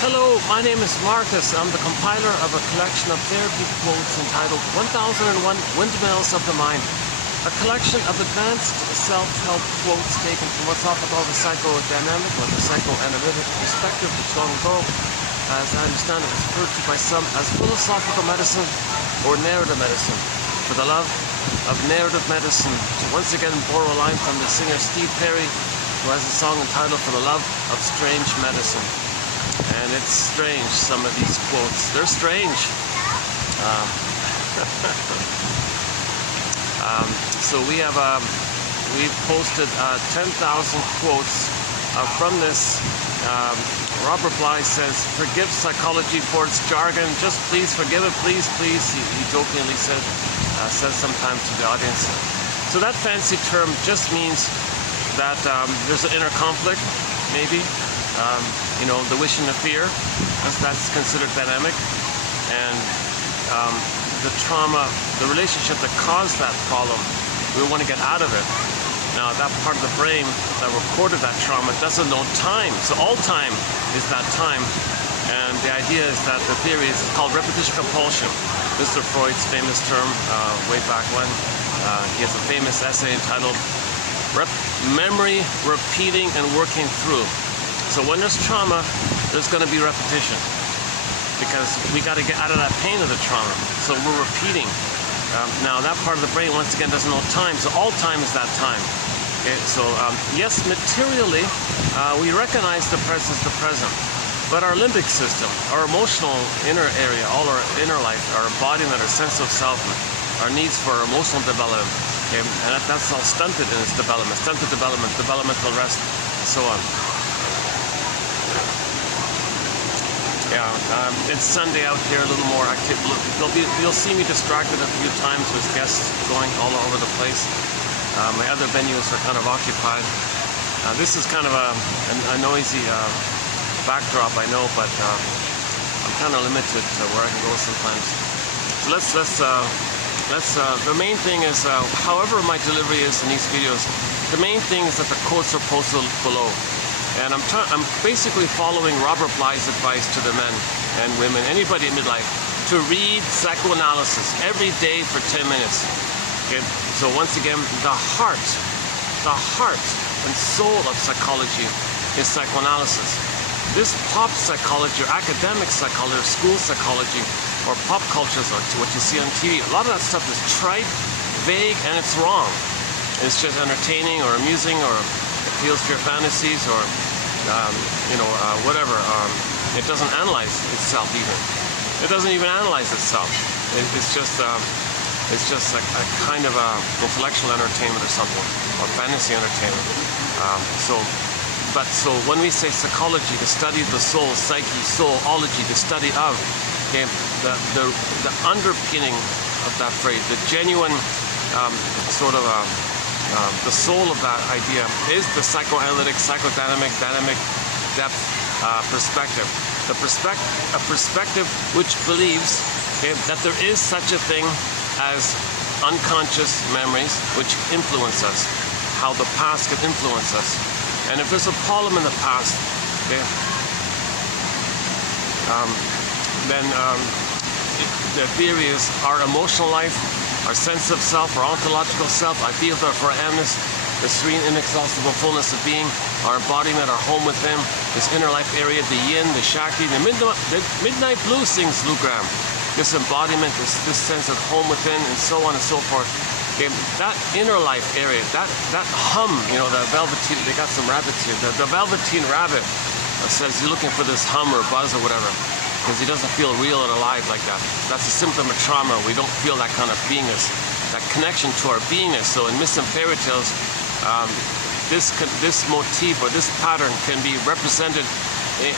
Hello, my name is Marcus. I'm the compiler of a collection of therapy quotes entitled 1001 Windmills of the Mind. A collection of advanced self-help quotes taken from what's often called the psychodynamic or the psychoanalytic perspective, which long ago, as I understand it, was referred to by some as philosophical medicine or narrative medicine. For the love of narrative medicine, to once again borrow a line from the singer Steve Perry, who has a song entitled For the Love of Strange Medicine. And it's strange, some of these quotes. They're strange. So we've posted 10,000 quotes from this. Robert Bly says, "Forgive psychology for its jargon. Just please forgive it, please, please." He jokingly says sometimes to the audience. So that fancy term just means that there's an inner conflict, maybe. The wish and the fear, that's considered dynamic, and the trauma, the relationship that caused that problem, we want to get out of it. Now, that part of the brain that recorded that trauma doesn't know time, so all time is that time, and the idea is that the theory is called repetition compulsion. Mr. Freud's famous term way back when. He has a famous essay entitled Memory, Repeating, and Working Through. So when there's trauma, there's going to be repetition, because we got to get out of that pain of the trauma. So we're repeating. Now that part of the brain, once again, doesn't know time. So all time is that time. Okay, so yes, materially, we recognize the present. But our limbic system, our emotional inner area, all our inner life, our embodiment, our sense of self, our needs for emotional development, okay, and that's all stunted in its development, developmental rest, and so on. Yeah, it's Sunday out here, a little more active. You'll see me distracted a few times with guests going all over the place. My other venues are kind of occupied. This is kind of a noisy backdrop, I know, but I'm kind of limited to where I can go sometimes. So the main thing is, however my delivery is in these videos, the main thing is that the quotes are posted below. And I'm basically following Robert Bly's advice to the men and women, anybody in midlife, to read psychoanalysis every day for 10 minutes. Okay? So once again, the heart and soul of psychology is psychoanalysis. This pop psychology, or academic psychology, or school psychology, or pop culture, or what you see on TV, a lot of that stuff is trite, vague, and it's wrong. It's just entertaining or amusing or appeals to your fantasies or whatever. It doesn't analyze itself even. It doesn't even analyze itself. It's just a kind of intellectual entertainment or something, or fantasy entertainment. So when we say psychology, the study of the soul, psyche, soulology, the study of, okay, the underpinning of that phrase, the genuine the soul of that idea is the psychoanalytic, psychodynamic, dynamic depth perspective. A perspective which believes, okay, that there is such a thing as unconscious memories which influence us, how the past can influence us. And if there's a problem in the past, okay, then the theory is our emotional life, our sense of self, our ontological self, idea of our amness, the serene, inexhaustible fullness of being, our embodiment, our home within, this inner life area, the yin, the shakti, the midnight blue, sings Lou Gramm. This embodiment, this sense of home within, and so on and so forth. Okay, that inner life area, that hum, the velveteen, they got some rabbits here, the velveteen rabbit says he's looking for this hum or buzz or whatever, because he doesn't feel real and alive like that. That's a symptom of trauma. We don't feel that kind of beingness, that connection to our beingness. So in myths and fairy tales, this motif or this pattern can be represented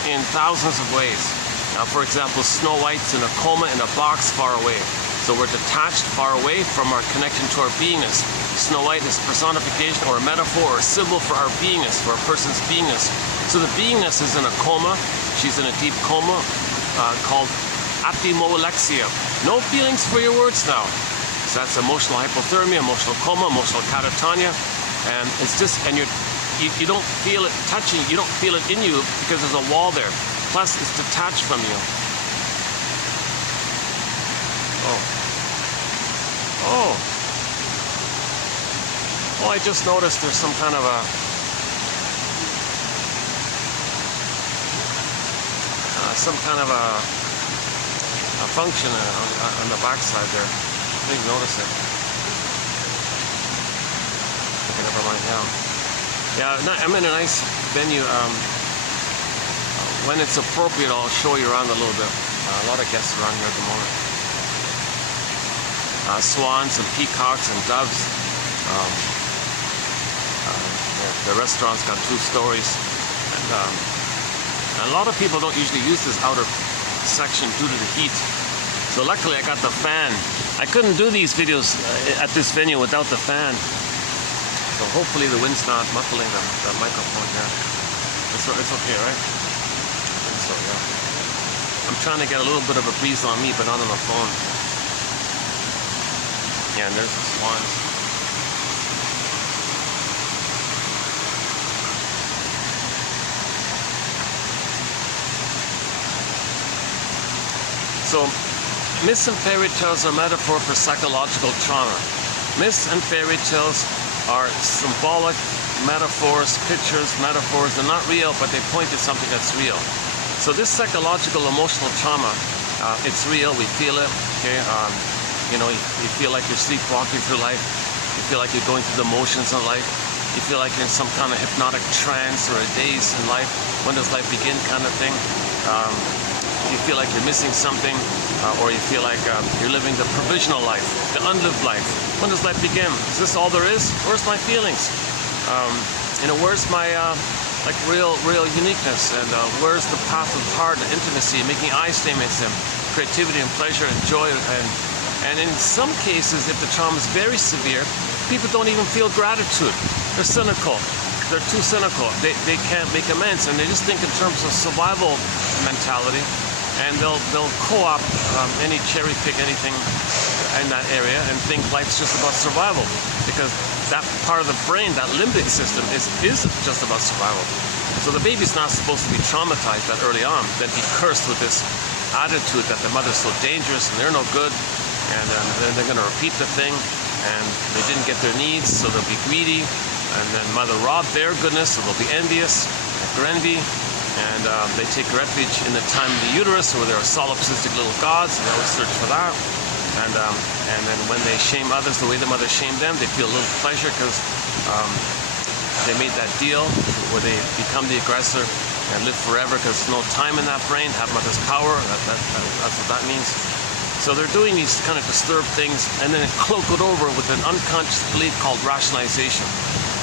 in thousands of ways. Now, for example, Snow White's in a coma in a box far away. So we're detached far away from our connection to our beingness. Snow White is personification or a metaphor or a symbol for our beingness, for a person's beingness. So the beingness is in a coma. She's in a deep coma. Called apomolexia. No feelings for your words now. So that's emotional hypothermia, emotional coma, emotional catatonia, and it's just, and you don't feel it touching, you don't feel it in you because there's a wall there. plus it's detached from you. Oh, I just noticed there's some kind of a function on the backside there. I didn't notice it. Okay, never mind now. Yeah, I'm in a nice venue. When it's appropriate, I'll show you around a little bit. A lot of guests around here at the moment. Swans and peacocks and doves. The restaurant's got 2 stories. And a lot of people don't usually use this outer section due to the heat. So luckily I got the fan. I couldn't do these videos at this venue without the fan. So hopefully the wind's not muffling the microphone here. It's okay, right? I think so, yeah. I'm trying to get a little bit of a breeze on me, but not on the phone. Yeah, and there's the swans. So, myths and fairy tales are metaphor for psychological trauma. Myths and fairy tales are symbolic metaphors, pictures, metaphors. They're not real, but they point to something that's real. So this psychological, emotional trauma, it's real. We feel it. Okay, you know, you feel like you're sleepwalking through life. You feel like you're going through the motions of life. You feel like you're in some kind of hypnotic trance or a daze in life. When does life begin, kind of thing. You feel like you're missing something, or you feel like you're living the provisional life, the unlived life. When does life begin? Is this all there is? Where's my feelings? You know, where's my like real uniqueness? And where's the path of heart and intimacy, making I statements and creativity and pleasure and joy? And in some cases, if the trauma is very severe, people don't even feel gratitude. They're cynical. They're too cynical. They can't make amends, and they just think in terms of survival mentality. And they'll co-opt any cherry pick anything in that area and think life's just about survival, because that part of the brain, that limbic system, is just about survival. So the baby's not supposed to be traumatized that early on, then be cursed with this attitude that the mother's so dangerous and they're no good, and then they're going to repeat the thing, and they didn't get their needs, so they'll be greedy, and then mother robbed their goodness, so they'll be envious, envy. And they take refuge in the time of the uterus, where there are solipsistic little gods, and they always search for that. And then when they shame others the way the mother shamed them, they feel a little pleasure because they made that deal where they become the aggressor and live forever because there's no time in that brain, have mother's power. That's what that means. So they're doing these kind of disturbed things and then cloak it over with an unconscious belief called rationalization.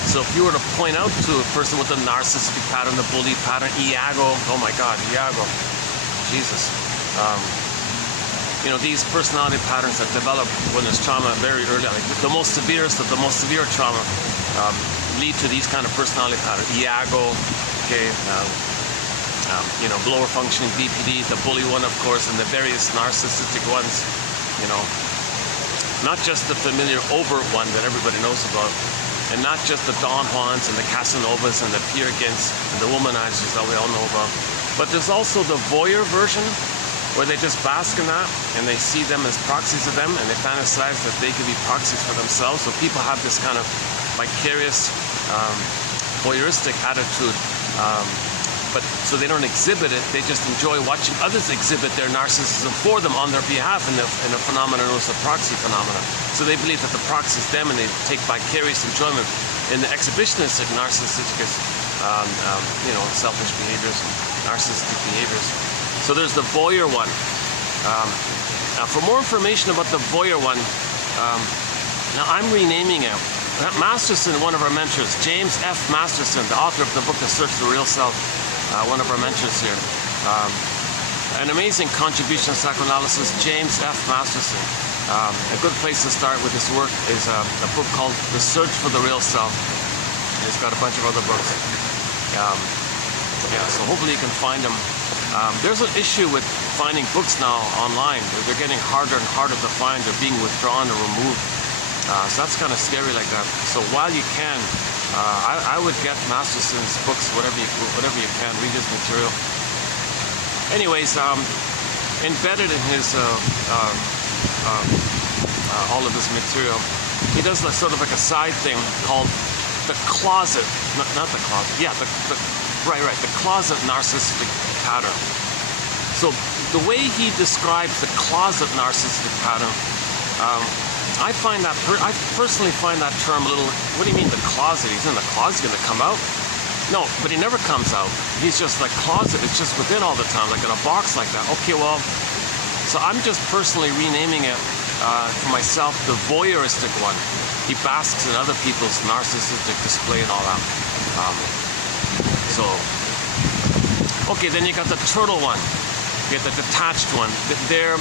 So if you were to point out to a person with a narcissistic pattern, the bully pattern, Iago, oh my God, Iago, Jesus. You know, these personality patterns that develop when there's trauma very early, like the most severest of the most severe trauma, lead to these kind of personality patterns. Iago, okay, you know, lower functioning BPD, the bully one, of course, and the various narcissistic ones, you know, not just the familiar overt one that everybody knows about. And not just the Don Juans and the Casanovas and the Peer Gynts and the womanizers that we all know about. But there's also the voyeur version, where they just bask in that and they see them as proxies of them and they fantasize that they could be proxies for themselves. So people have this kind of vicarious, voyeuristic attitude. But so they don't exhibit it, they just enjoy watching others exhibit their narcissism for them on their behalf in a phenomenon known as the proxy phenomenon. So they believe that the proxy is them and they take vicarious enjoyment in the exhibitionistic narcissistic, you know, selfish behaviors, narcissistic behaviors. So there's the voyeur one. Now for more information about the voyeur one, now I'm renaming it. Masterson, one of our mentors, James F. Masterson, the author of the book The Search for the Real Self, one of our mentors here. An amazing contribution to psychoanalysis, James F. Masterson. A good place to start with this work is a book called The Search for the Real Self. It's got a bunch of other books. Yeah, so hopefully you can find them. There's an issue with finding books now online. They're getting harder and harder to find. They're being withdrawn or removed. So that's kind of scary like that. So while you can, I would get Masterson's books, whatever you can, read his material. anyways, embedded in his all of his material, he does sort of like a side thing called the closet, not the closet, yeah, the closet narcissistic pattern. So the way he describes the closet narcissistic pattern, I personally find that term a little, what do you mean the closet? He's in the closet, gonna come out? No, but he never comes out. He's just like closet, it's just within all the time, like in a box like that. Okay, well, so I'm just personally renaming it for myself, the voyeuristic one. He basks in other people's narcissistic display and all that. Okay, then you got the turtle one. You got the detached one. Their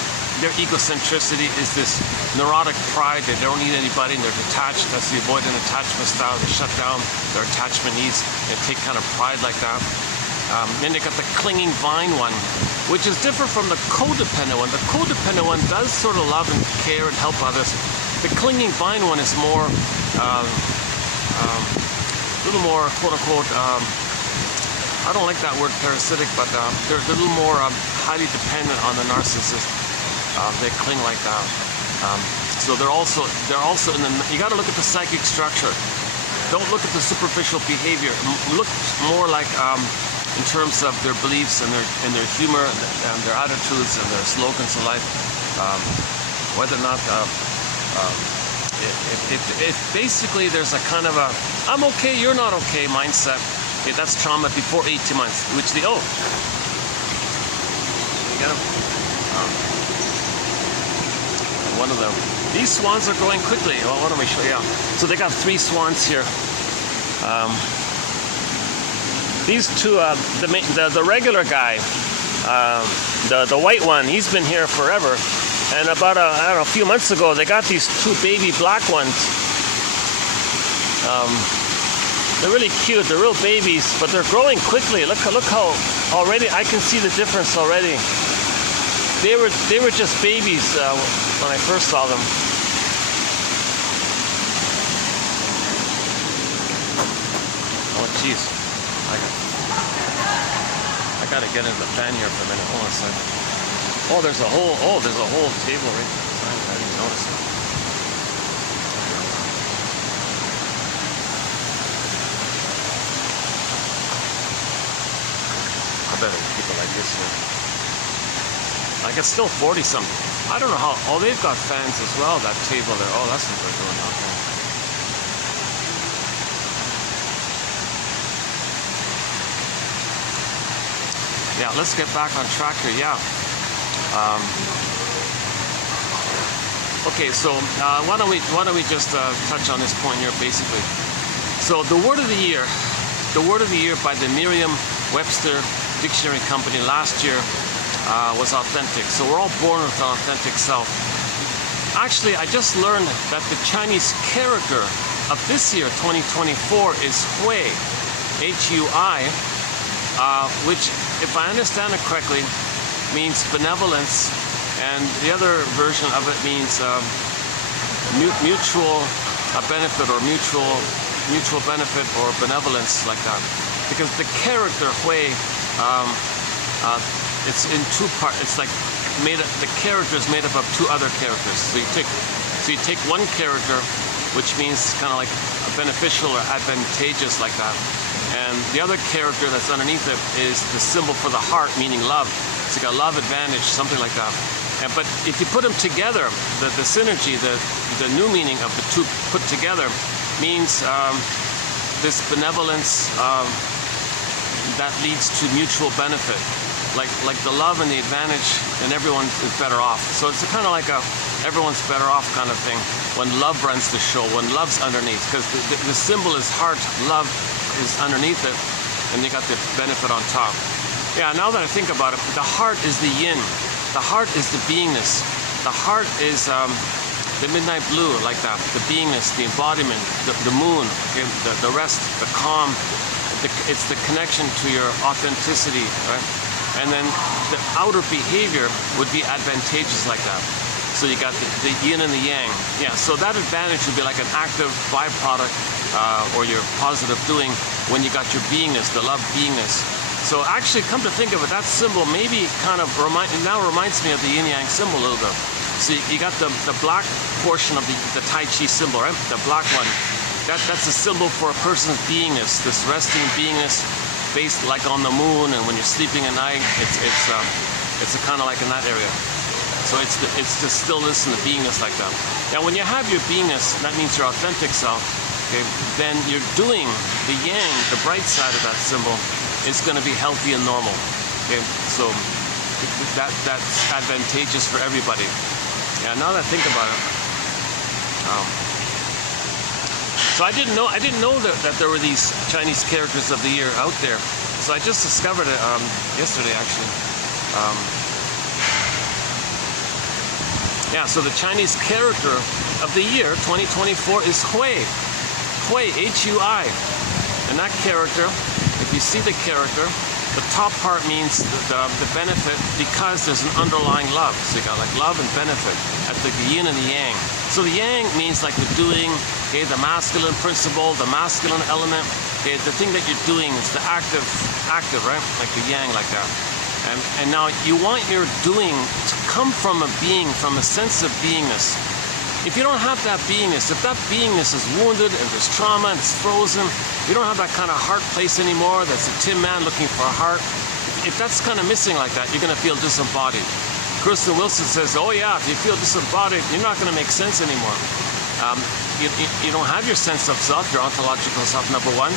egocentricity is this neurotic pride. They don't need anybody and they're detached. That's the avoidant attachment style. They shut down their attachment needs and take kind of pride like that. Then they got the clinging vine one, which is different from the codependent one. The codependent one does sort of love and care and help others. The clinging vine one is more, a little more, quote unquote, I don't like that word parasitic, but they're a little more highly dependent on the narcissist. They cling like that. So they're also in the, you got to look at the psychic structure. Don't look at the superficial behavior. Look more like in terms of their beliefs and their humor and their attitudes and their slogans in life. Whether or not if basically there's a kind of a I'm okay, you're not okay mindset. Okay, that's trauma before 18 months. Which you get them. One of them. These swans are going quickly. Well, what am I show you? So they got 3 swans here. These two, the regular guy, the white one, he's been here forever. And about a few months ago, they got these 2 baby black ones. They're really cute. They're real babies, but they're growing quickly. Look how already I can see the difference already. They were just babies when I first saw them. Oh, jeez. I gotta get into the fan here for a minute. Hold on a second. Oh, there's a whole table right there. I didn't notice it. I better keep it like this here. Like it's still 40 something. I don't know how. Oh, they've got fans as well. That table there. Oh, that's what they're doing. Okay. Yeah, let's get back on track here. Yeah. Okay, so why don't we just touch on this point here, basically. So the word of the year by the Merriam-Webster Dictionary Company last year was authentic. So we're all born with an authentic self. Actually, I just learned that the Chinese character of this year, 2024, is Hui, H-U-I, which, if I understand it correctly, means benevolence, and the other version of it means mutual benefit or mutual benefit or benevolence, like that. Because the character Hui, it's in 2 parts. It's like the character is made up of 2 other characters. So you take one character, which means kind of like beneficial or advantageous, like that. And the other character that's underneath it is the symbol for the heart, meaning love. It's like a love advantage, something like that. But if you put them together, the synergy, the new meaning of the 2 put together means this benevolence that leads to mutual benefit. Like the love and the advantage, and everyone is better off. So it's kind of like everyone's better off kind of thing when love runs the show, when love's underneath. Because the symbol is heart, love is underneath it, and you got the benefit on top. Yeah, now that I think about it, the heart is the yin. The heart is the beingness. The heart is the midnight blue, like that. The beingness, the embodiment, the moon, okay? The rest, the calm. It's the connection to your authenticity, right? And then the outer behavior would be advantageous, like that. So you got the yin and the yang. Yeah, so that advantage would be like an active byproduct or your positive doing when you got your beingness, the love beingness. So actually, come to think of it, that symbol maybe kind of reminds me of the yin yang symbol a little bit. So you got the black portion of the Tai Chi symbol, right? The black one. That's a symbol for a person's beingness, this resting beingness, based like on the moon, and when you're sleeping at night, it's kind of like in that area. So it's the stillness and the beingness like that. Now, when you have your beingness, that means your authentic self. Okay, then you're doing the yang, the bright side of that symbol, is going to be healthy and normal. Okay, so that's advantageous for everybody. Yeah, now that I think about it, so I didn't know that there were these Chinese characters of the year out there. So I just discovered it yesterday, actually. Yeah, so the Chinese character of the year 2024 is Hui. Hui, H-U-I. And that character, if you see the character, the top part means the benefit because there's an underlying love. So you got like love and benefit at the yin and the yang. So the yang means like the doing, okay, the masculine principle, the masculine element. Okay, the thing that you're doing is the active, right? Like the yang, like that. And now you want your doing to come from a being, from a sense of beingness. If you don't have that beingness, if that beingness is wounded and there's trauma and it's frozen, you don't have that kind of heart place anymore, that's a tin man looking for a heart. If that's kind of missing like that, you're going to feel disembodied. Kirsten Wilson says, oh yeah, if you feel disembodied, you're not going to make sense anymore. You don't have your sense of self, your ontological self, number one,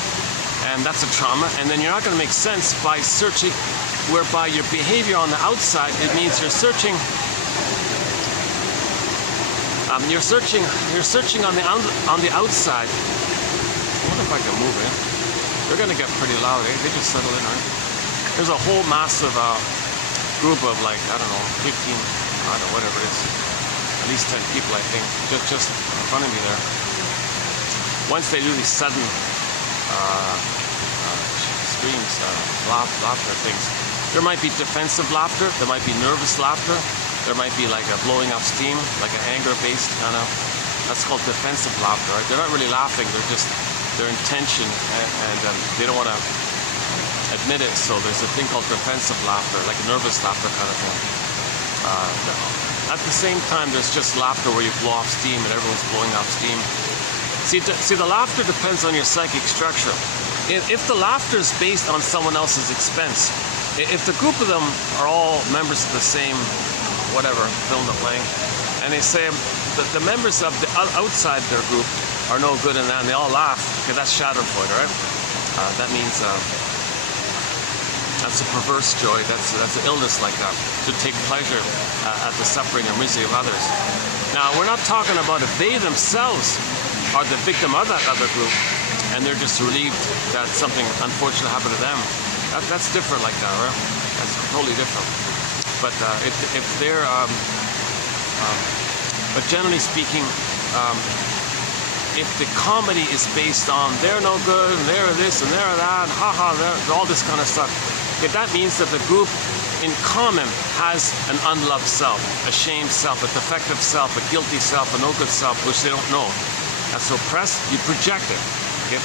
and that's a trauma. And then you're not going to make sense by searching, whereby your behavior on the outside, it means you're searching. You're searching on the outside. I wonder if I can move it. They're going to get pretty loud, eh? They just settle in, right? There's a whole massive group of like, I don't know, 15, I don't know, whatever it is. At least 10 people, I think, just in front of me there. Once they do these sudden screams, laughter things, there might be defensive laughter, there might be nervous laughter, there might be like a blowing up steam, like an anger-based kind of, that's called defensive laughter, right? They're not really laughing, they're in tension, and they don't want to admit it, so there's a thing called defensive laughter, like a nervous laughter kind of thing. At the same time, there's just laughter where you blow off steam and everyone's blowing off steam. See, the laughter depends on your psychic structure. If the laughter is based on someone else's expense, if the group of them are all members of the same, whatever, fill in the blank, and they say that the members of the outside their group are no good in that, and they all laugh, okay, that's Schadenfreude, right? That means that's a perverse joy, that's an illness like that, to take pleasure at the suffering and misery of others. Now, we're not talking about if they themselves are the victim of that other group, and they're just relieved that something unfortunate happened to them. That's different like that, right? That's totally different. But if they're, but generally speaking, if the comedy is based on they're no good, and they're this, and they're that, and haha, they're all this kind of stuff, okay, that means that the group in common has an unloved self, a shamed self, a defective self, a guilty self, a no good self, which they don't know. That's oppressed, you project it. Okay?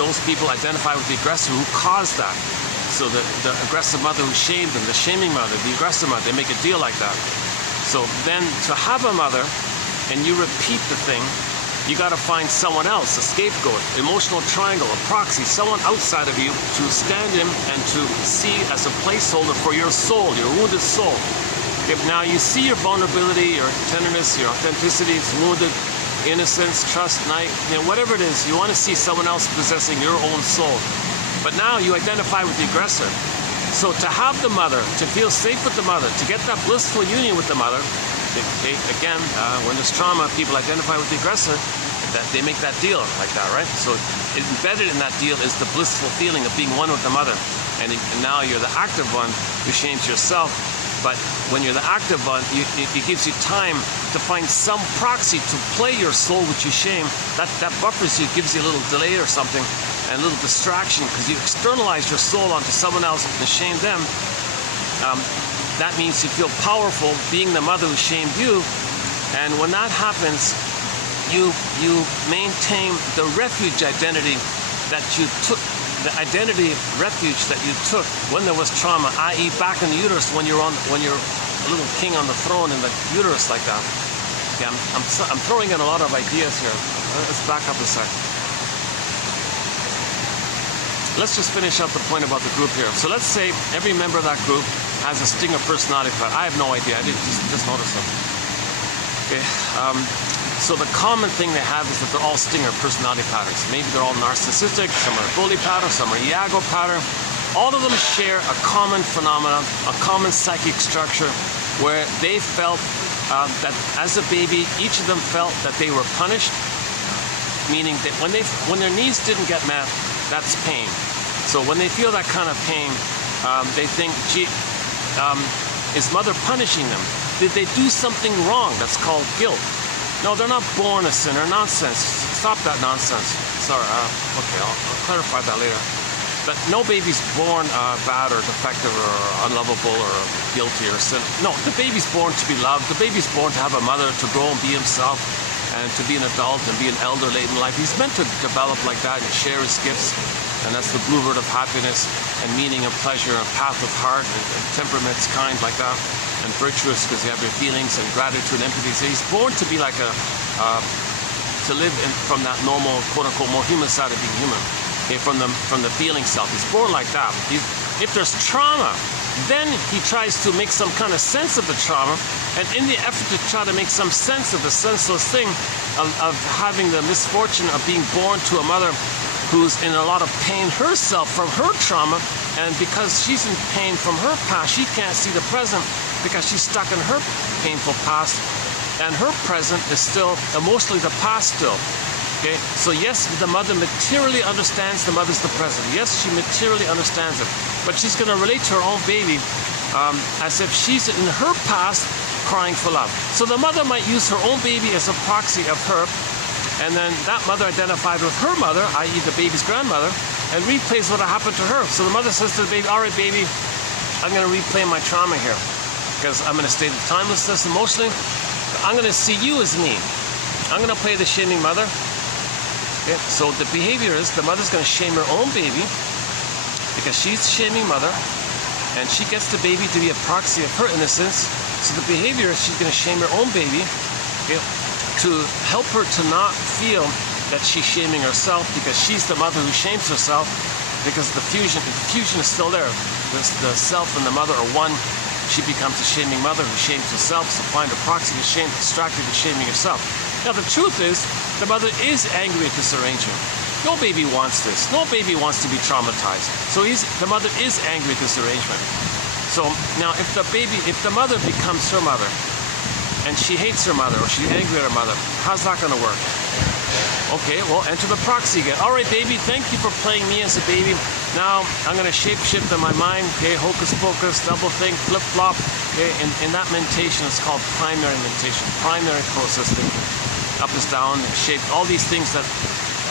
Those people identify with the aggressor who caused that. So the aggressive mother who shamed them, the shaming mother, the aggressive mother, they make a deal like that. So then to have a mother and you repeat the thing, you got to find someone else, a scapegoat, emotional triangle, a proxy, someone outside of you to stand in and to see as a placeholder for your soul, your wounded soul. If now you see your vulnerability, your tenderness, your authenticity is wounded, innocence, trust, night, whatever it is, you want to see someone else possessing your own soul. But now you identify with the aggressor. So to have the mother, to feel safe with the mother, to get that blissful union with the mother, again, when there's trauma, people identify with the aggressor, that they make that deal like that, right? So embedded in that deal is the blissful feeling of being one with the mother. And now you're the active one who shames yourself. But when you're the active one, it gives you time to find some proxy to play your soul which you shame. That buffers you, gives you a little delay or something, and a little distraction, because you externalize your soul onto someone else and shame them. That means you feel powerful being the mother who shamed you. And when that happens, you maintain the refuge identity that you took the identity refuge that you took when there was trauma, i.e. back in the uterus when you're a little king on the throne in the uterus like that. Okay, I'm throwing in a lot of ideas here. Let's back up a sec. Let's just finish up the point about the group here. So let's say every member of that group has a stinger personality pattern. I have no idea. I didn't just notice them. Okay. So the common thing they have is that they're all stinger personality patterns. Maybe they're all narcissistic, some are bully pattern, some are Iago pattern. All of them share a common phenomenon, a common psychic structure where they felt that as a baby, each of them felt that they were punished, meaning that when their needs didn't get met, that's pain. So when they feel that kind of pain, they think, gee, is mother punishing them? Did they do something wrong? That's called guilt. No, they're not born a sinner. Nonsense. Stop that nonsense. Sorry. Okay, I'll clarify that later. But no baby's born bad or defective or unlovable or guilty or sin. No, the baby's born to be loved. The baby's born to have a mother, to grow and be himself, and to be an adult and be an elder late in life. He's meant to develop like that and share his gifts. And that's the bluebird of happiness and meaning and pleasure and path of heart and temperaments kind like that. And virtuous because you have your feelings and gratitude and empathy. So he's born to be like to live from that normal, quote unquote, more human side of being human. Okay, from the feeling self. He's born like that. If there's trauma, then he tries to make some kind of sense of the trauma, and in the effort to try to make some sense of the senseless thing of having the misfortune of being born to a mother who's in a lot of pain herself from her trauma, and because she's in pain from her past, she can't see the present because she's stuck in her painful past, and her present is still emotionally the past still. Okay, so yes, the mother materially understands the mother's the present. Yes, she materially understands it, but she's going to relate to her own baby as if she's in her past crying for love. So the mother might use her own baby as a proxy of her, and then that mother identified with her mother, i.e. the baby's grandmother, and replays what happened to her. So the mother says to the baby, all right, baby, I'm going to replay my trauma here because I'm in a state of timelessness emotionally. I'm going to see you as me. I'm going to play the shaming mother. Okay, so the behavior is the mother's going to shame her own baby because she's shaming mother, and she gets the baby to be a proxy of her innocence. So the behavior is she's going to shame her own baby, okay, to help her to not feel that she's shaming herself because she's the mother who shames herself, because the fusion is still there. The self and the mother are one. She becomes a shaming mother who shames herself, supplying the proxy to shame, distracted with shaming herself. Now the truth is, the mother is angry at this arrangement. No baby wants this. No baby wants to be traumatized. So the mother is angry at this arrangement. So now if the mother becomes her mother, and she hates her mother, or she's angry at her mother, how's that going to work? Okay, well, enter the proxy again. All right, baby, thank you for playing me as a baby. Now I'm going to shape-shift in my mind. Okay, hocus pocus, double think, flip-flop. Okay, in that mentation, it's called primary mentation, primary process thinking. Up is down, shape, all these things that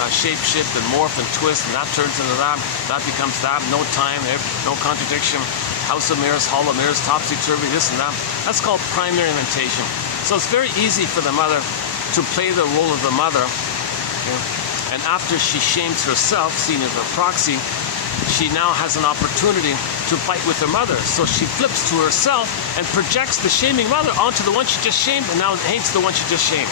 shape-shift and morph and twist, and that turns into that becomes that, no time, no contradiction. House of mirrors, hall of mirrors, topsy-turvy, this and that. That's called primary mentation. So it's very easy for the mother to play the role of the mother. Okay? And after she shames herself, seen as a proxy, she now has an opportunity to fight with her mother. So she flips to herself and projects the shaming mother onto the one she just shamed, and now hates the one she just shamed.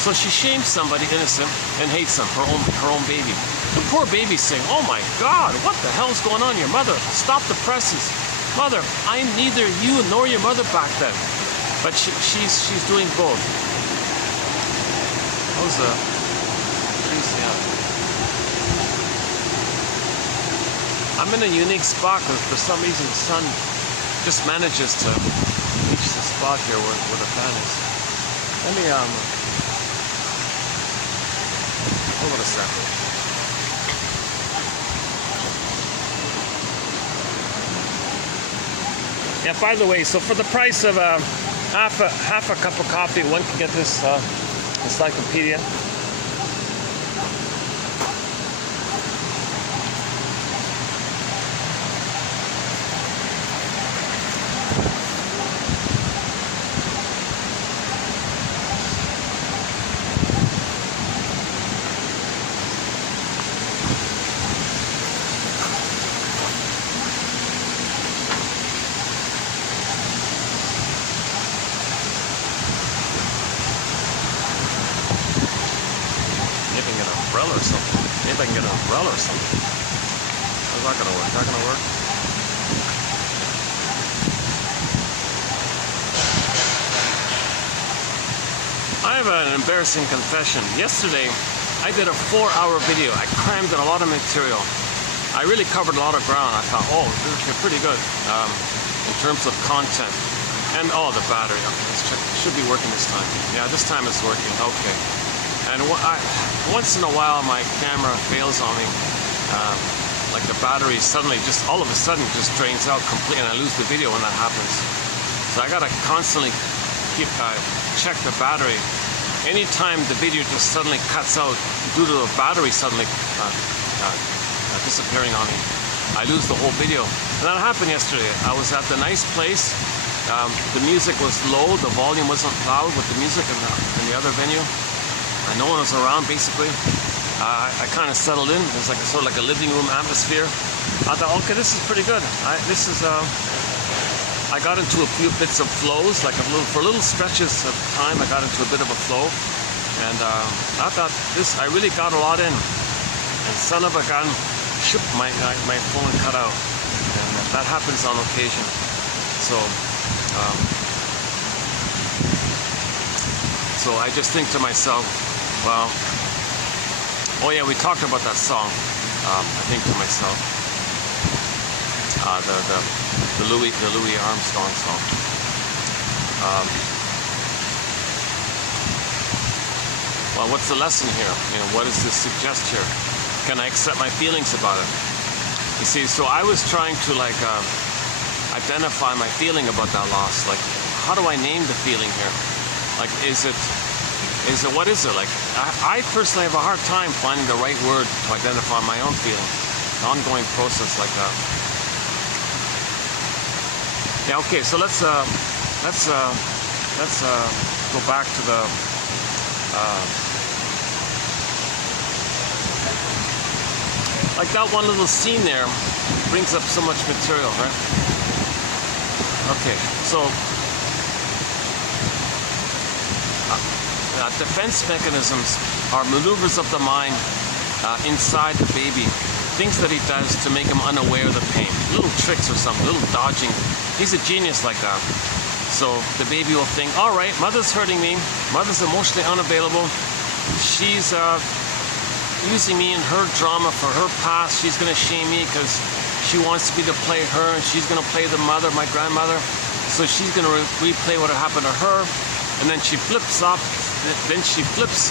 So she shames somebody innocent and hates them, her own baby. The poor baby's saying, oh my God, what the hell's going on? Your mother, stop the presses. Mother, I'm neither you nor your mother back then. But she's doing both. How's the trees? Yeah. I'm in a unique spot because for some reason the sun just manages to reach the spot here where the fan is. Let me hold on a second. Yeah, by the way, so for the price of half a cup of coffee, one can get this encyclopedia. get an umbrella or something. How's that gonna work? Is that gonna work? I have an embarrassing confession. Yesterday, I did a 4-hour video. I crammed in a lot of material. I really covered a lot of ground. I thought, oh, this is pretty good in terms of content. And oh, the battery. Okay, let's check. It should be working this time. Yeah, this time it's working. Okay. And once in a while, my camera fails on me. Like the battery suddenly, just all of a sudden, just drains out completely, and I lose the video when that happens. So I gotta constantly keep check the battery. Anytime the video just suddenly cuts out due to the battery suddenly disappearing on me, I lose the whole video. And that happened yesterday. I was at the nice place. The music was low. The volume wasn't loud with the music in the other venue. And no one was around, basically. I kind of settled in. It was like sort of like a living room atmosphere. I thought, okay, this is pretty good. I got into a few bits of flows, like for little stretches of time. I got into a bit of a flow, and I thought I really got a lot in. And son of a gun, shoop, my phone cut out, and that happens on occasion. So I just think to myself, well, oh yeah, we talked about that song. I think to myself, the Louis Armstrong song. Well, what's the lesson here? You know, what does this suggest here? Can I accept my feelings about it? You see, so I was trying to identify my feeling about that loss. Like, how do I name the feeling here? Like, what is it? Like, I personally have a hard time finding the right word to identify my own feeling. An ongoing process like that. Yeah, okay, so let's go back to the like that one little scene there brings up so much material, right? Okay, so defense mechanisms are maneuvers of the mind inside the baby. Things that he does to make him unaware of the pain. Little tricks or something, little dodging. He's a genius like that. So the baby will think, all right, mother's hurting me. Mother's emotionally unavailable. She's using me in her drama for her past. She's going to shame me because she wants me to play her, and she's going to play the mother, my grandmother. So she's going to replay what happened to her. And then she flips up. Then she flips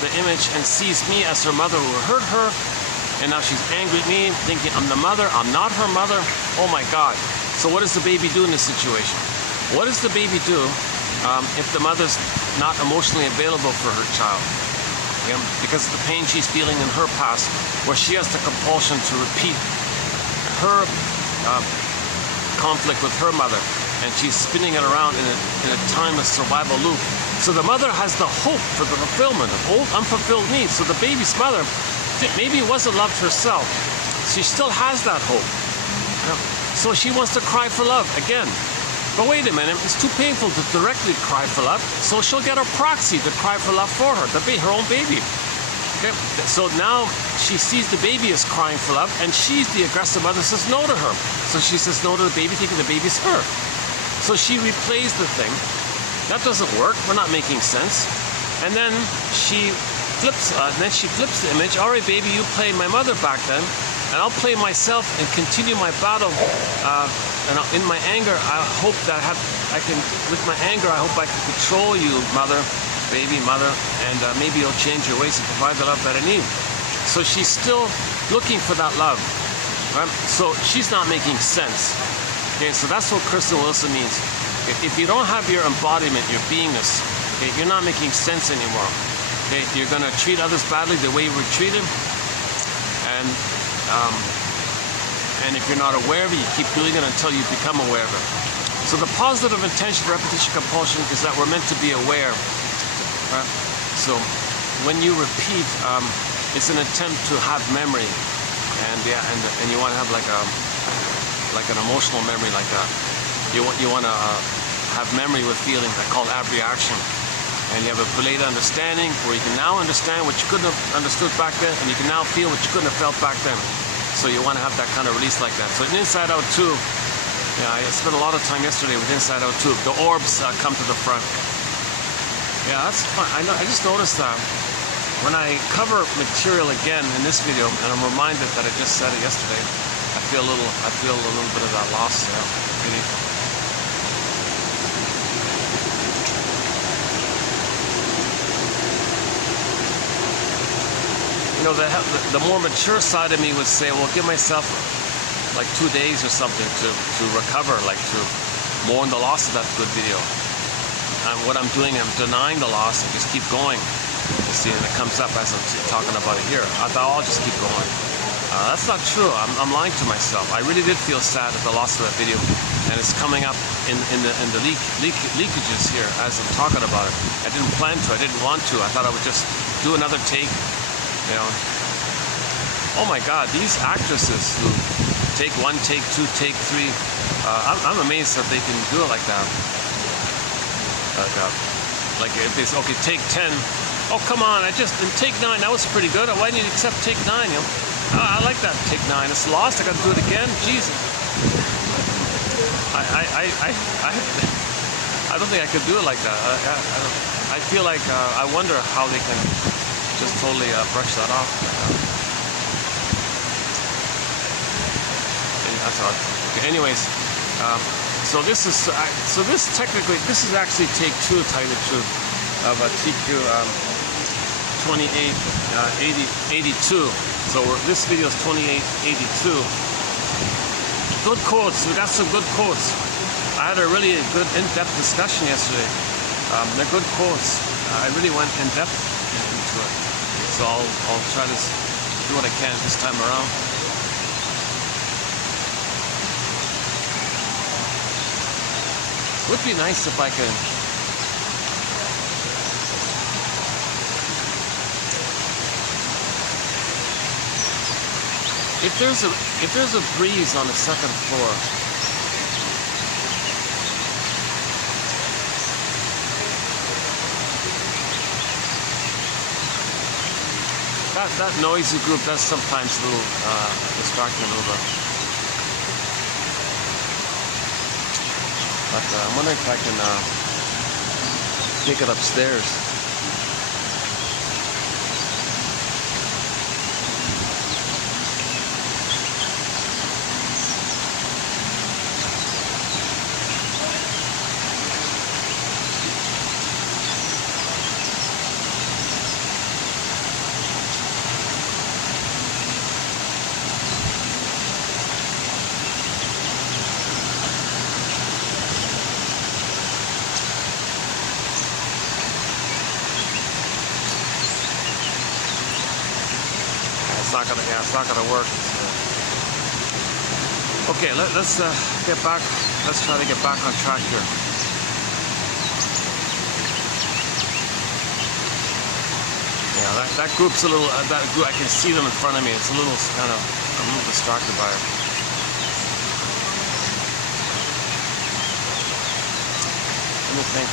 the image and sees me as her mother who hurt her. And now she's angry at me, thinking I'm the mother, I'm not her mother. Oh my God. So what does the baby do in this situation? What does the baby do if the mother's not emotionally available for her child? Okay? Because of the pain she's feeling in her past, where she has the compulsion to repeat her conflict with her mother. And she's spinning it around in a timeless survival loop. So the mother has the hope for the fulfillment of old unfulfilled needs. So the baby's mother maybe wasn't loved herself. She still has that hope. So she wants to cry for love again. But wait a minute, it's too painful to directly cry for love. So she'll get a proxy to cry for love for her, her own baby. Okay? So now she sees the baby is crying for love, and she's the aggressive mother, says no to her. So she says no to the baby, thinking the baby's her. So she replays the thing. That doesn't work. We're not making sense. And then she flips the image. All right, baby, you played my mother back then, and I'll play myself and continue my battle. And in my anger, I hope that with my anger, I hope I can control you, mother, baby, mother, and maybe you'll change your ways and provide the love that I need. So she's still looking for that love, right? So she's not making sense. Okay, so that's what Kristen Wilson means. If you don't have your embodiment, your beingness, okay, you're not making sense anymore. Okay, you're going to treat others badly the way you were treated, and if you're not aware of it, you keep doing it until you become aware of it. So the positive intention of repetition compulsion is that we're meant to be aware. Right? So when you repeat, it's an attempt to have memory, and you want to have like an emotional memory like that. You want to have memory with feeling. I call it abreaction. and you have a delayed understanding where you can now understand what you couldn't have understood back then, and you can now feel what you couldn't have felt back then. So you want to have that kind of release like that. So in Inside Out 2, yeah, I spent a lot of time yesterday with Inside Out 2. The orbs come to the front. Yeah, that's fun. I know. I just noticed that when I cover material again in this video, and I'm reminded that I just said it yesterday, I feel a little bit of that loss. Really. You know, the more mature side of me would say, well, give myself like 2 days or something to recover, like to mourn the loss of that good video. And what I'm doing, I'm denying the loss and just keep going. You see, and it comes up as I'm talking about it here. I thought, I'll just keep going. That's not true. I'm lying to myself. I really did feel sad at the loss of that video, and it's coming up in the leakages here as I'm talking about it. I didn't plan to. I didn't want to. I thought I would just do another take. You know, oh my God, these actresses who take 1, take 2, take 3, I'm amazed that they can do it like that. Like if they say, okay, take 10, oh come on, in take 9, that was pretty good. Why didn't you accept take 9? You know, I like that take 9. It's lost. I got to do it again. Jesus, I don't think I could do it like that. I feel like I wonder how they can just totally brush that off. That's odd. Okay, anyways, so this is technically this is actually take 2, to tell you the truth, of a TQ 2882. So this video is 2882. Good quotes. We got some good quotes. I had a really good in-depth discussion yesterday. They're good quotes. I really went in depth into it. So I'll try to do what I can this time around. It would be nice if I could if there's a breeze on the second floor. That noisy group does sometimes a little distract me a little bit. But I'm wondering if I can take it upstairs. It's not gonna work. Okay, let's get back. Let's try to get back on track here. Yeah, that group's a little. That group, I can see them in front of me. It's a little kind of. I'm a little distracted by it. Let me think.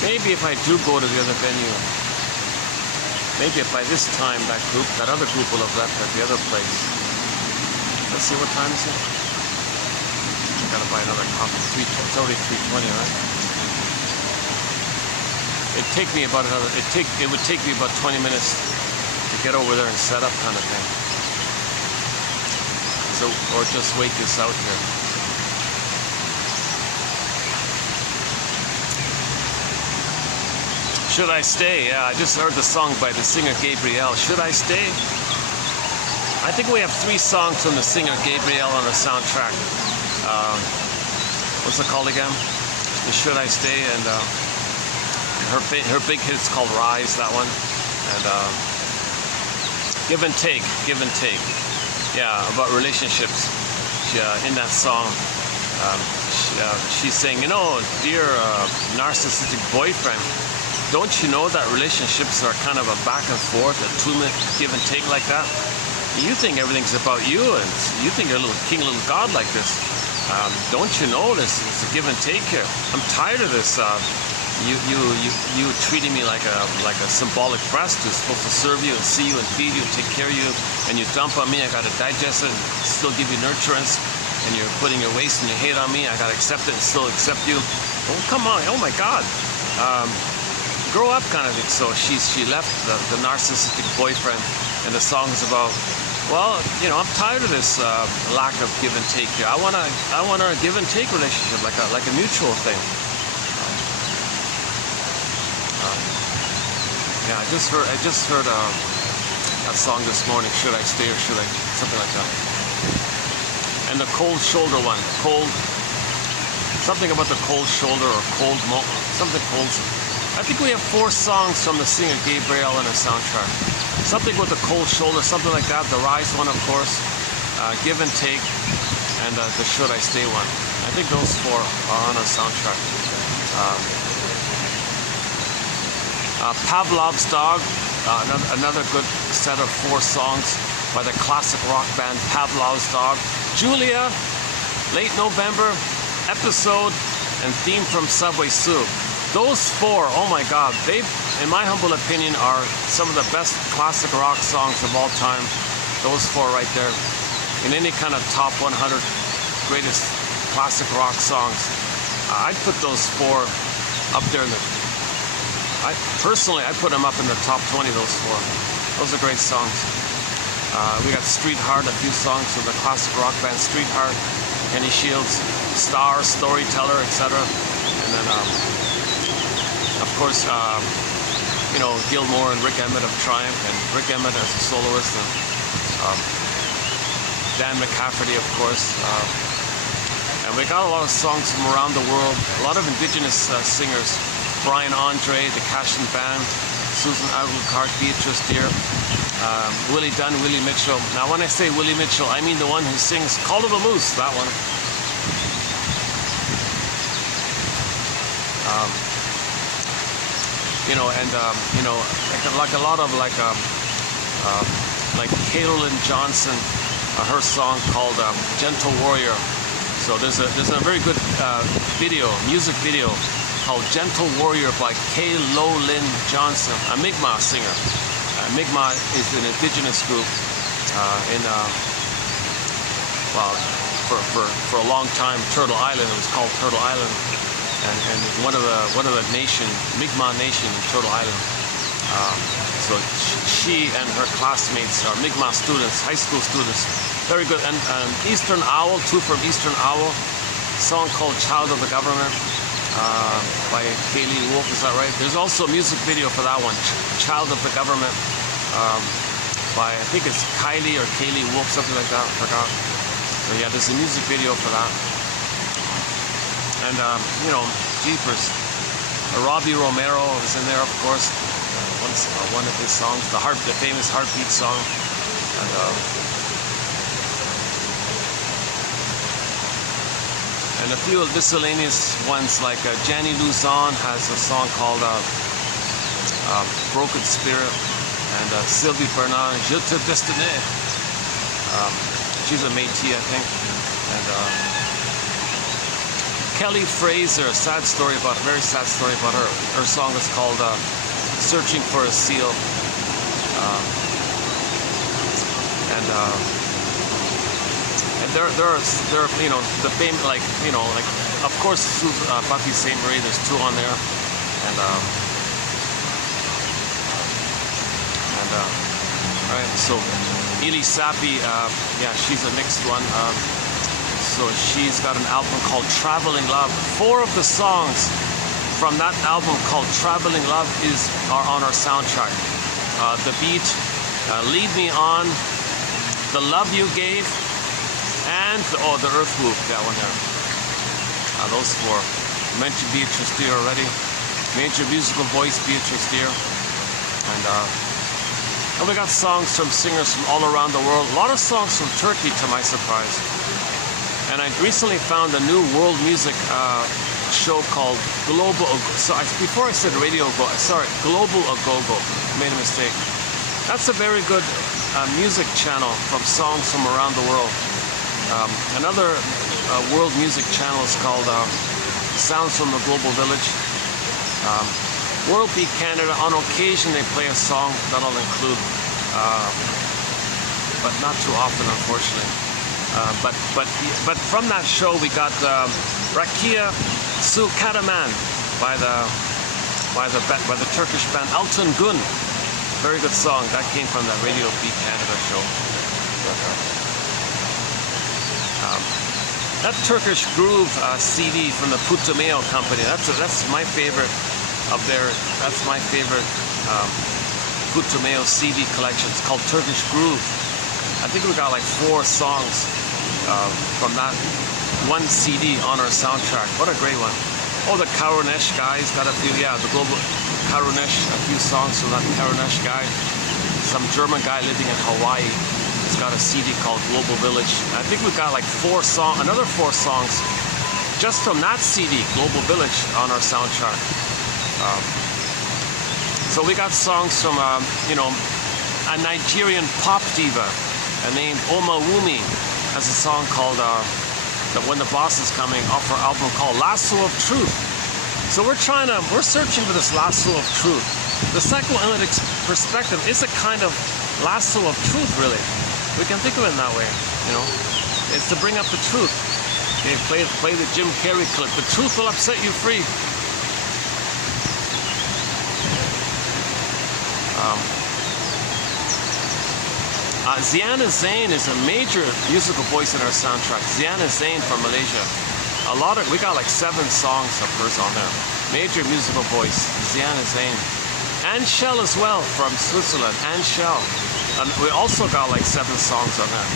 Maybe if I do go to the other venue, maybe if by this time that other group will have left at the other place. Let's see, what time is it? I gotta buy another coffee. It's already 3:20, right? It would take me about 20 minutes to get over there and set up, kind of thing. So, or just wait this out here. Should I Stay? Yeah, I just heard the song by the singer Gabrielle. Should I Stay? I think we have 3 songs from the singer Gabrielle on the soundtrack. What's it called again? The Should I Stay, and her big hit's called Rise, that one. And Give and Take. Yeah, about relationships. In that song, she's saying, you know, dear narcissistic boyfriend, don't you know that relationships are kind of a back and forth, a 2-minute give and take like that? You think everything's about you, and you think you're a little king, a little god like this. Don't you know this? It's a give and take here. I'm tired of this. You treating me like a symbolic breast who's supposed to serve you and see you and feed you and take care of you, and you dump on me. I gotta digest it and still give you nurturance, and you're putting your waste and your hate on me. I gotta accept it and still accept you. Oh, come on! Oh my God! Grow up, kind of thing. So she left the narcissistic boyfriend, and the song is about, well, I'm tired of this lack of give and take here. I want a give and take relationship, like a mutual thing. Yeah, I just heard that song this morning. Should I stay or should I? Something like that. And the cold shoulder one, something about the cold shoulder or cold something cold. I think we have 4 songs from the singer Gabriel in a soundtrack. Something with the cold shoulder, something like that. The Rise one, of course. Give and Take, and the Should I Stay one. I think those 4 are on a soundtrack. Pavlov's Dog, another good set of 4 songs by the classic rock band Pavlov's Dog. Julia, Late November, Episode, and Theme from Subway Soup. Those 4, oh my God, they, in my humble opinion, are some of the best classic rock songs of all time. Those 4 right there. In any kind of top 100 greatest classic rock songs, I'd put those 4 up there. Personally, I put them up in the top 20, those 4. Those are great songs. We got Streetheart, a few songs from the classic rock band Streetheart, Kenny Shields, Star, Storyteller, etc. And then, of course, Gilmore and Rick Emmett of Triumph, and Rick Emmett as a soloist, and Dan McCafferty, of course. And we got a lot of songs from around the world, a lot of indigenous singers. Brian Andre, the Cashin Band, Susan Aguilar, Beatrice Deer, Willie Dunn, Willie Mitchell. Now when I say Willie Mitchell, I mean the one who sings Call of the Moose, that one. Like a lot of like Kaylin Johnson, her song called Gentle Warrior. So there's a very good music video called Gentle Warrior by Kaylin Johnson, a Mi'kmaq singer. Mi'kmaq is an indigenous group for a long time, Turtle Island. It was called Turtle Island. And one of the Mi'kmaq nation in Turtle Island. So she and her classmates are Mi'kmaq students, high school students. Very good. And Eastern Owl, 2 from Eastern Owl, a song called Child of the Government by Kaylee Wolf, is that right? There's also a music video for that one, Child of the Government, by, I think it's Kylie or Kaylee Wolf, something like that, I forgot. So yeah, there's a music video for that. And, jeepers. Robbie Romero is in there, of course. One of his songs, the famous Heartbeat song. And a few miscellaneous ones, like Janny Luzon has a song called Broken Spirit. And Sylvie Bernard, Je te destiné. She's a Métis, I think. And Kelly Fraser, a very sad story about her. Her song is called Searching for a Seal. And there are the famous, of course, Buffy St. Marie. There's 2 on there, and right. So Eli Sapi, she's the next one. So she's got an album called Traveling Love. 4 of the songs from that album called Traveling Love are on our soundtrack. The Beat, Lead Me On, The Love You Gave, and the Earth Moved, that one there. Those 4. Mentioned Beatrice Deer already. Major musical voice, Beatrice Deer. And we got songs from singers from all around the world. A lot of songs from Turkey, to my surprise. And I recently found a new world music show called Global. Before I said Radio Go, sorry, Global Agogo. Made a mistake. That's a very good music channel from songs from around the world. Another world music channel is called Sounds from the Global Village. World Beat Canada, on occasion they play a song that I'll include, but not too often, unfortunately. But from that show we got Rakia Su Kadaman by the Turkish band Altın Gün. Very good song. That came from that Radio Beat Canada show. That Turkish Groove CD from the Putumayo company. That's my favorite of their. That's my favorite Putumayo CD collection. It's called Turkish Groove. I think we got like 4 songs from that one CD on our soundtrack. What a great one. Oh, the Karunesh guys got a few. Yeah, the global Karunesh, a few songs from that Karunesh guy. Some German guy living in Hawaii. He's got a CD called Global Village. I think we've got like another 4 songs just from that CD, Global Village, on our soundtrack. So we got songs from, you know, a Nigerian pop diva named Oma Wumi has a song called When the Boss Is Coming off her album called Lasso of Truth. So we're searching for this lasso of truth. The psychoanalytic perspective is a kind of lasso of truth, really. We can think of it in that way, you know. It's to bring up the truth. Okay, play the Jim Carrey clip. The truth will set you free. Ziana Zain is a major musical voice in our soundtrack. Ziana Zain from Malaysia. We got like 7 songs of hers on there. Major musical voice, Ziana Zain. And Shell as well from Switzerland. And Shell. And we also got like 7 songs on there.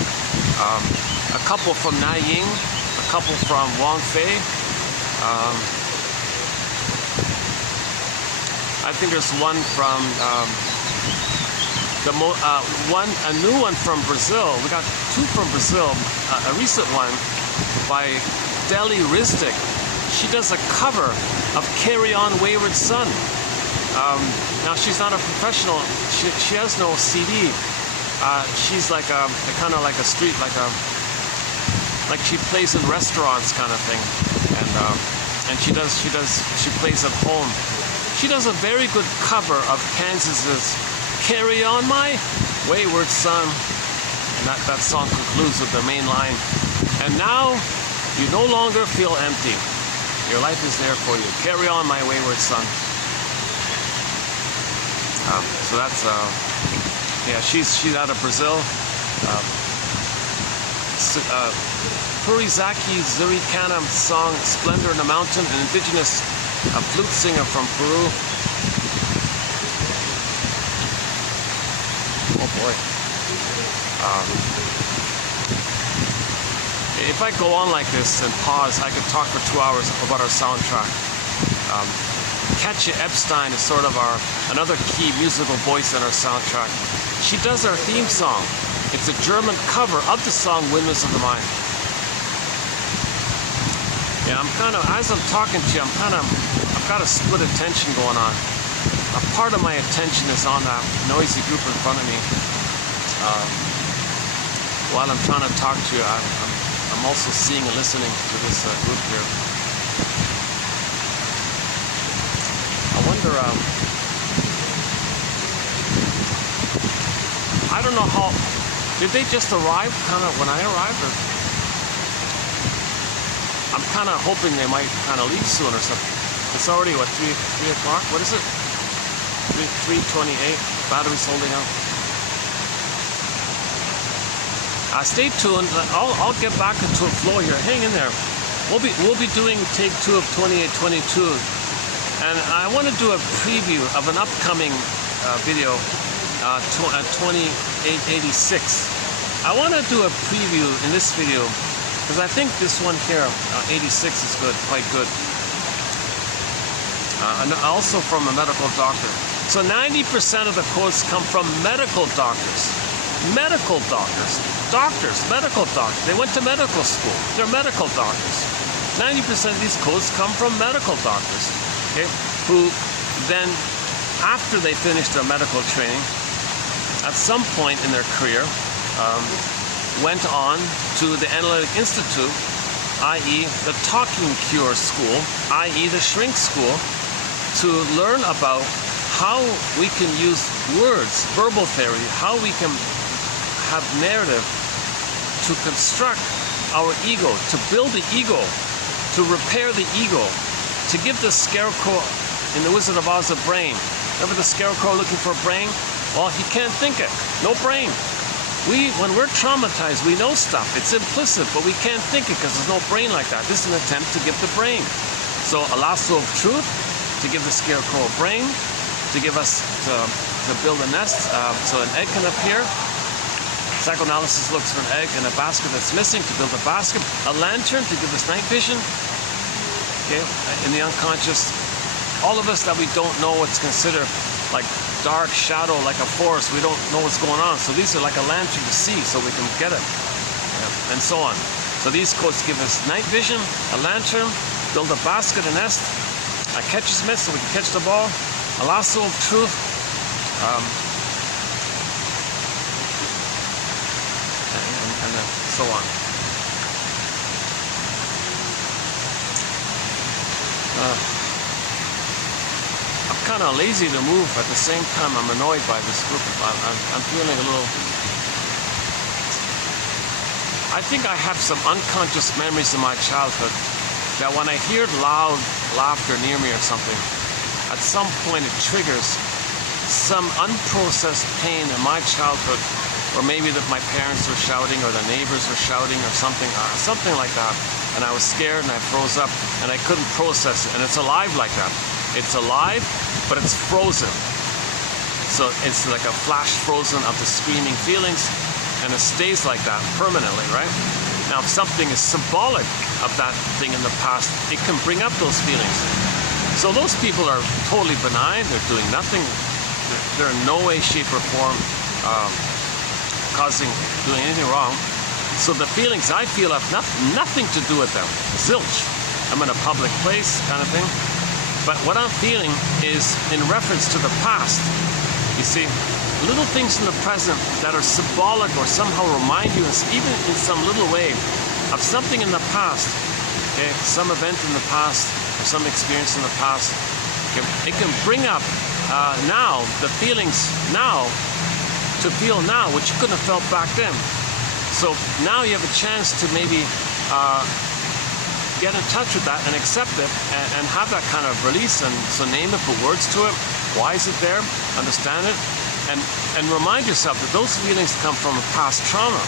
A couple from Na Ying, a couple from Wang Fei. I think there's one from a new one from Brazil. We got 2 from Brazil. A recent one by Deli Ristic. She does a cover of Carry On Wayward Son. Now she's not a professional. She has no CD. She's like kind of like a street, like she plays in restaurants kind of thing, and she plays at home. She does a very good cover of Kansas's Carry On My Wayward Son, and that song concludes with the main line. And now you no longer feel empty. Your life is there for you. Carry on, my wayward son. So that's yeah. She's out of Brazil. Purizaki Zurikana song "Splendor in the Mountain," an indigenous flute singer from Peru. Oh boy. If I go on like this and pause, I could talk for 2 hours about our soundtrack. Katja Epstein is sort of another key musical voice in our soundtrack. She does our theme song. It's a German cover of the song Windmills of the Mind. Yeah, as I'm talking to you, I've got a split attention going on. A part of my attention is on that noisy group in front of me. While I'm trying to talk to you, I'm also seeing and listening to this group here. I wonder, I don't know how, did they just arrive kind of when I arrived? Or? I'm kind of hoping they might kind of leave soon or something. It's already, what, 3 o'clock? What is it? 3:28, battery's holding out. Stay tuned. I'll get back into a flow here. Hang in there. We'll be doing take 2 of 2822, and I want to do a preview of an upcoming video, 2886. I want to do a preview in this video because I think this one here, 86, is good, quite good. And also from a medical doctor. So 90% of the quotes come from medical doctors. Medical doctors. Doctors, medical doctors. They went to medical school. They're medical doctors. 90% of these quotes come from medical doctors, okay, who then, after they finish their medical training, at some point in their career went on to the Analytic Institute, i.e. the talking cure school, i.e. the shrink school, to learn about how we can use words, verbal theory, how we can have narrative to construct our ego, to build the ego, to repair the ego, to give the scarecrow in The Wizard of Oz a brain. Remember the scarecrow looking for a brain? Well, he can't think it. No brain. When we're traumatized, we know stuff. It's implicit, but we can't think it because there's no brain like that. This is an attempt to give the brain. So a lasso of truth, to give the scarecrow a brain, to give us, to build a nest, so an egg can appear. Psychoanalysis looks for an egg in a basket that's missing, to build a basket. A lantern to give us night vision. Okay, in the unconscious, all of us that we don't know what's considered like dark shadow, like a forest, we don't know what's going on. So these are like a lantern to see, so we can get it, and so on. So these quotes give us night vision, a lantern, build a basket, a nest, a catcher's mitt so we can catch the ball, a lasso of truth, and so on. I'm kind of lazy to move. At the same time, I'm annoyed by this group. I'm feeling a little... I think I have some unconscious memories of my childhood that when I hear loud laughter near me or something, at some point it triggers some unprocessed pain in my childhood, or maybe that my parents were shouting or the neighbors were shouting or something like that, and I was scared and I froze up and I couldn't process it, and it's alive like that. It's alive, but it's frozen. So it's like a flash frozen of the screaming feelings, and it stays like that permanently, right? Now, if something is symbolic of that thing in the past, it can bring up those feelings. So those people are totally benign. They're doing nothing. They're in no way, shape, or form doing anything wrong. So the feelings I feel have nothing to do with them. Zilch. I'm in a public place kind of thing. But what I'm feeling is in reference to the past. You see, little things in the present that are symbolic or somehow remind you, even in some little way, of something in the past, okay, some event in the past, or some experience in the past. It can bring up now the feelings now to feel now, which you couldn't have felt back then. So now you have a chance to maybe get in touch with that and accept it and have that kind of release, and so name it, put words to it. Why is it there? Understand it. And remind yourself that those feelings come from a past trauma.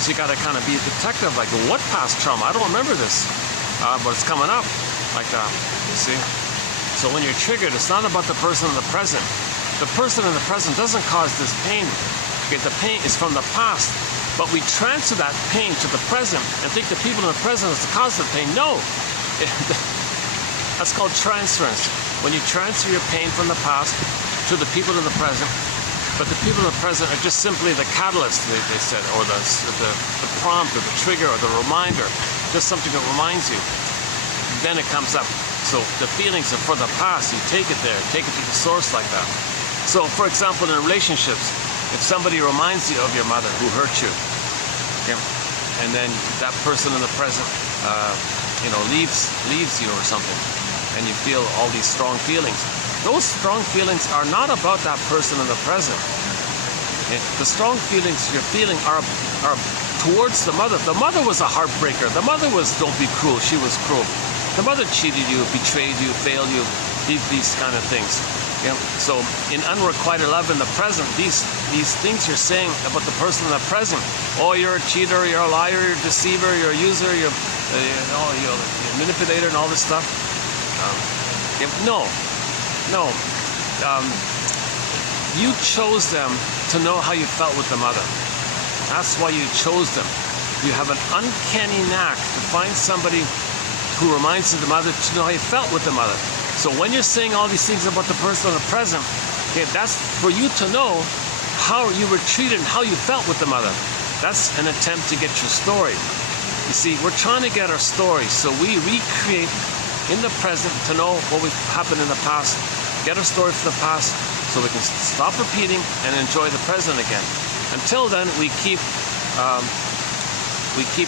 So you got to kind of be a detective, like, what past trauma? I don't remember this, but it's coming up like that, you see? So when you're triggered, it's not about the person in the present. The person in the present doesn't cause this pain. Okay, the pain is from the past, but we transfer that pain to the present and think the people in the present is the cause of the pain. No, that's called transference. When you transfer your pain from the past to the people in the present, but the people in the present are just simply the catalyst, they said, or the prompt, or the trigger, or the reminder, just something that reminds you. Then it comes up. So the feelings are for the past. You take it there, take it to the source like that. So, for example, in relationships, if somebody reminds you of your mother who hurt you, okay, and then that person in the present, leaves you or something, and you feel all these strong feelings. Those strong feelings are not about that person in the present. Okay? The strong feelings you're feeling are towards the mother. The mother was a heartbreaker. The mother was, don't be cruel, she was cruel. The mother cheated you, betrayed you, failed you, these kind of things. Okay? So in unrequited love in the present, these things you're saying about the person in the present, oh, you're a cheater, you're a liar, you're a deceiver, you're a user, you're a manipulator and all this stuff. No. You chose them to know how you felt with the mother. That's why you chose them. You have an uncanny knack to find somebody who reminds you of the mother to know how you felt with the mother. So when you're saying all these things about the person in the present, okay, that's for you to know how you were treated and how you felt with the mother. That's an attempt to get your story. You see, we're trying to get our story, so we recreate in the present to know what happened in the past, get a story from the past, so we can stop repeating and enjoy the present again. Until then, we keep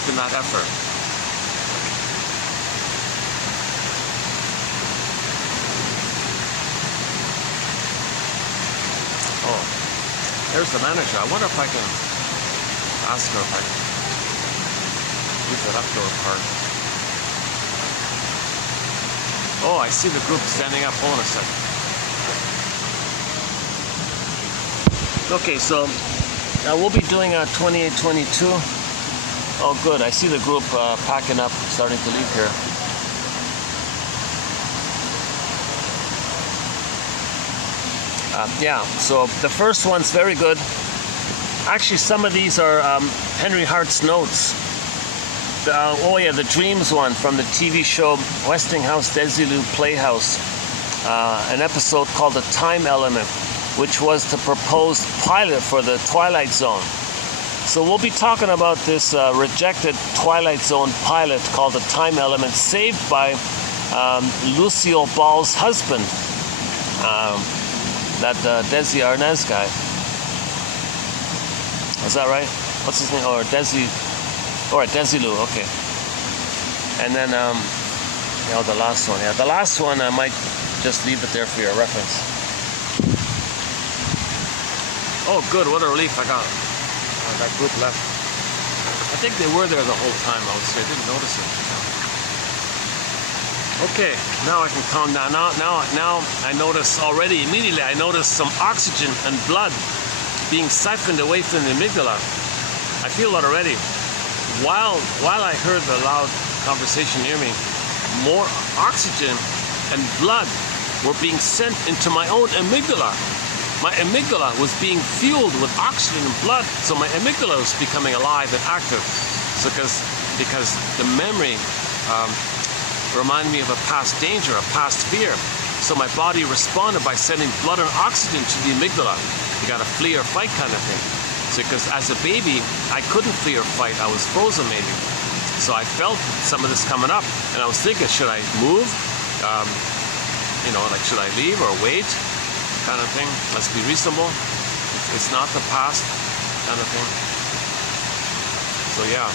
in that effort. Oh, there's the manager. I wonder if I can ask her if I can leave that outdoor part. Oh, I see the group standing up. Hold on a second. Okay, so we'll be doing a 2822. Oh, good. I see the group packing up, starting to leave here. Yeah, so the first one's very good. Actually, some of these are Henry Hart's notes. Oh yeah, the Dreams one from the TV show Westinghouse Desilu Playhouse. An episode called The Time Element, which was the proposed pilot for the Twilight Zone. So we'll be talking about this rejected Twilight Zone pilot called The Time Element, saved by Lucille Ball's husband, that Desi Arnaz guy. Is that right? What's his name? Or Desi? All right, Desilu. Okay. And then, the last one. Yeah, the last one I might just leave it there for your reference. Oh, good. What a relief I got. That group left. I think they were there the whole time. I would say I didn't notice it. Okay, now I can calm down. Now I notice already. Immediately, I notice some oxygen and blood being siphoned away from the amygdala. I feel that already. While I heard the loud conversation near me, more oxygen and blood were being sent into my own amygdala. My amygdala was being fueled with oxygen and blood, so my amygdala was becoming alive and active. So because the memory reminded me of a past danger, a past fear. So my body responded by sending blood and oxygen to the amygdala. You got to flee or fight kind of thing. So because as a baby, I couldn't flee or fight. I was frozen maybe. So I felt some of this coming up, and I was thinking, should I move? Like should I leave or wait? Kind of thing. Let's be reasonable. It's not the past, kind of thing. So yeah.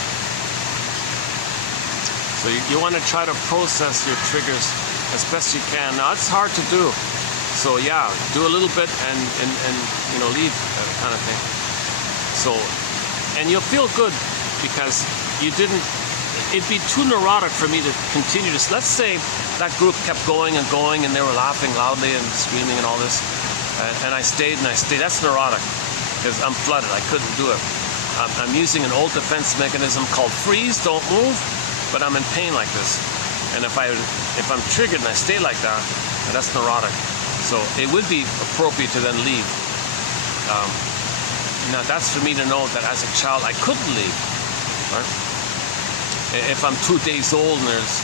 So you want to try to process your triggers as best you can. Now it's hard to do. So yeah, do a little bit and leave, kind of thing. So, and you'll feel good because you didn't. It'd be too neurotic for me to continue to. Let's say that group kept going and going, and they were laughing loudly and screaming and all this, and I stayed and I stayed. That's neurotic because I'm flooded. I couldn't do it. I'm using an old defense mechanism called freeze, don't move, but I'm in pain like this. And if I'm triggered and I stay like that, that's neurotic. So it would be appropriate to then leave. Now that's for me to know that as a child I couldn't leave. Right? If I'm 2 days old and there's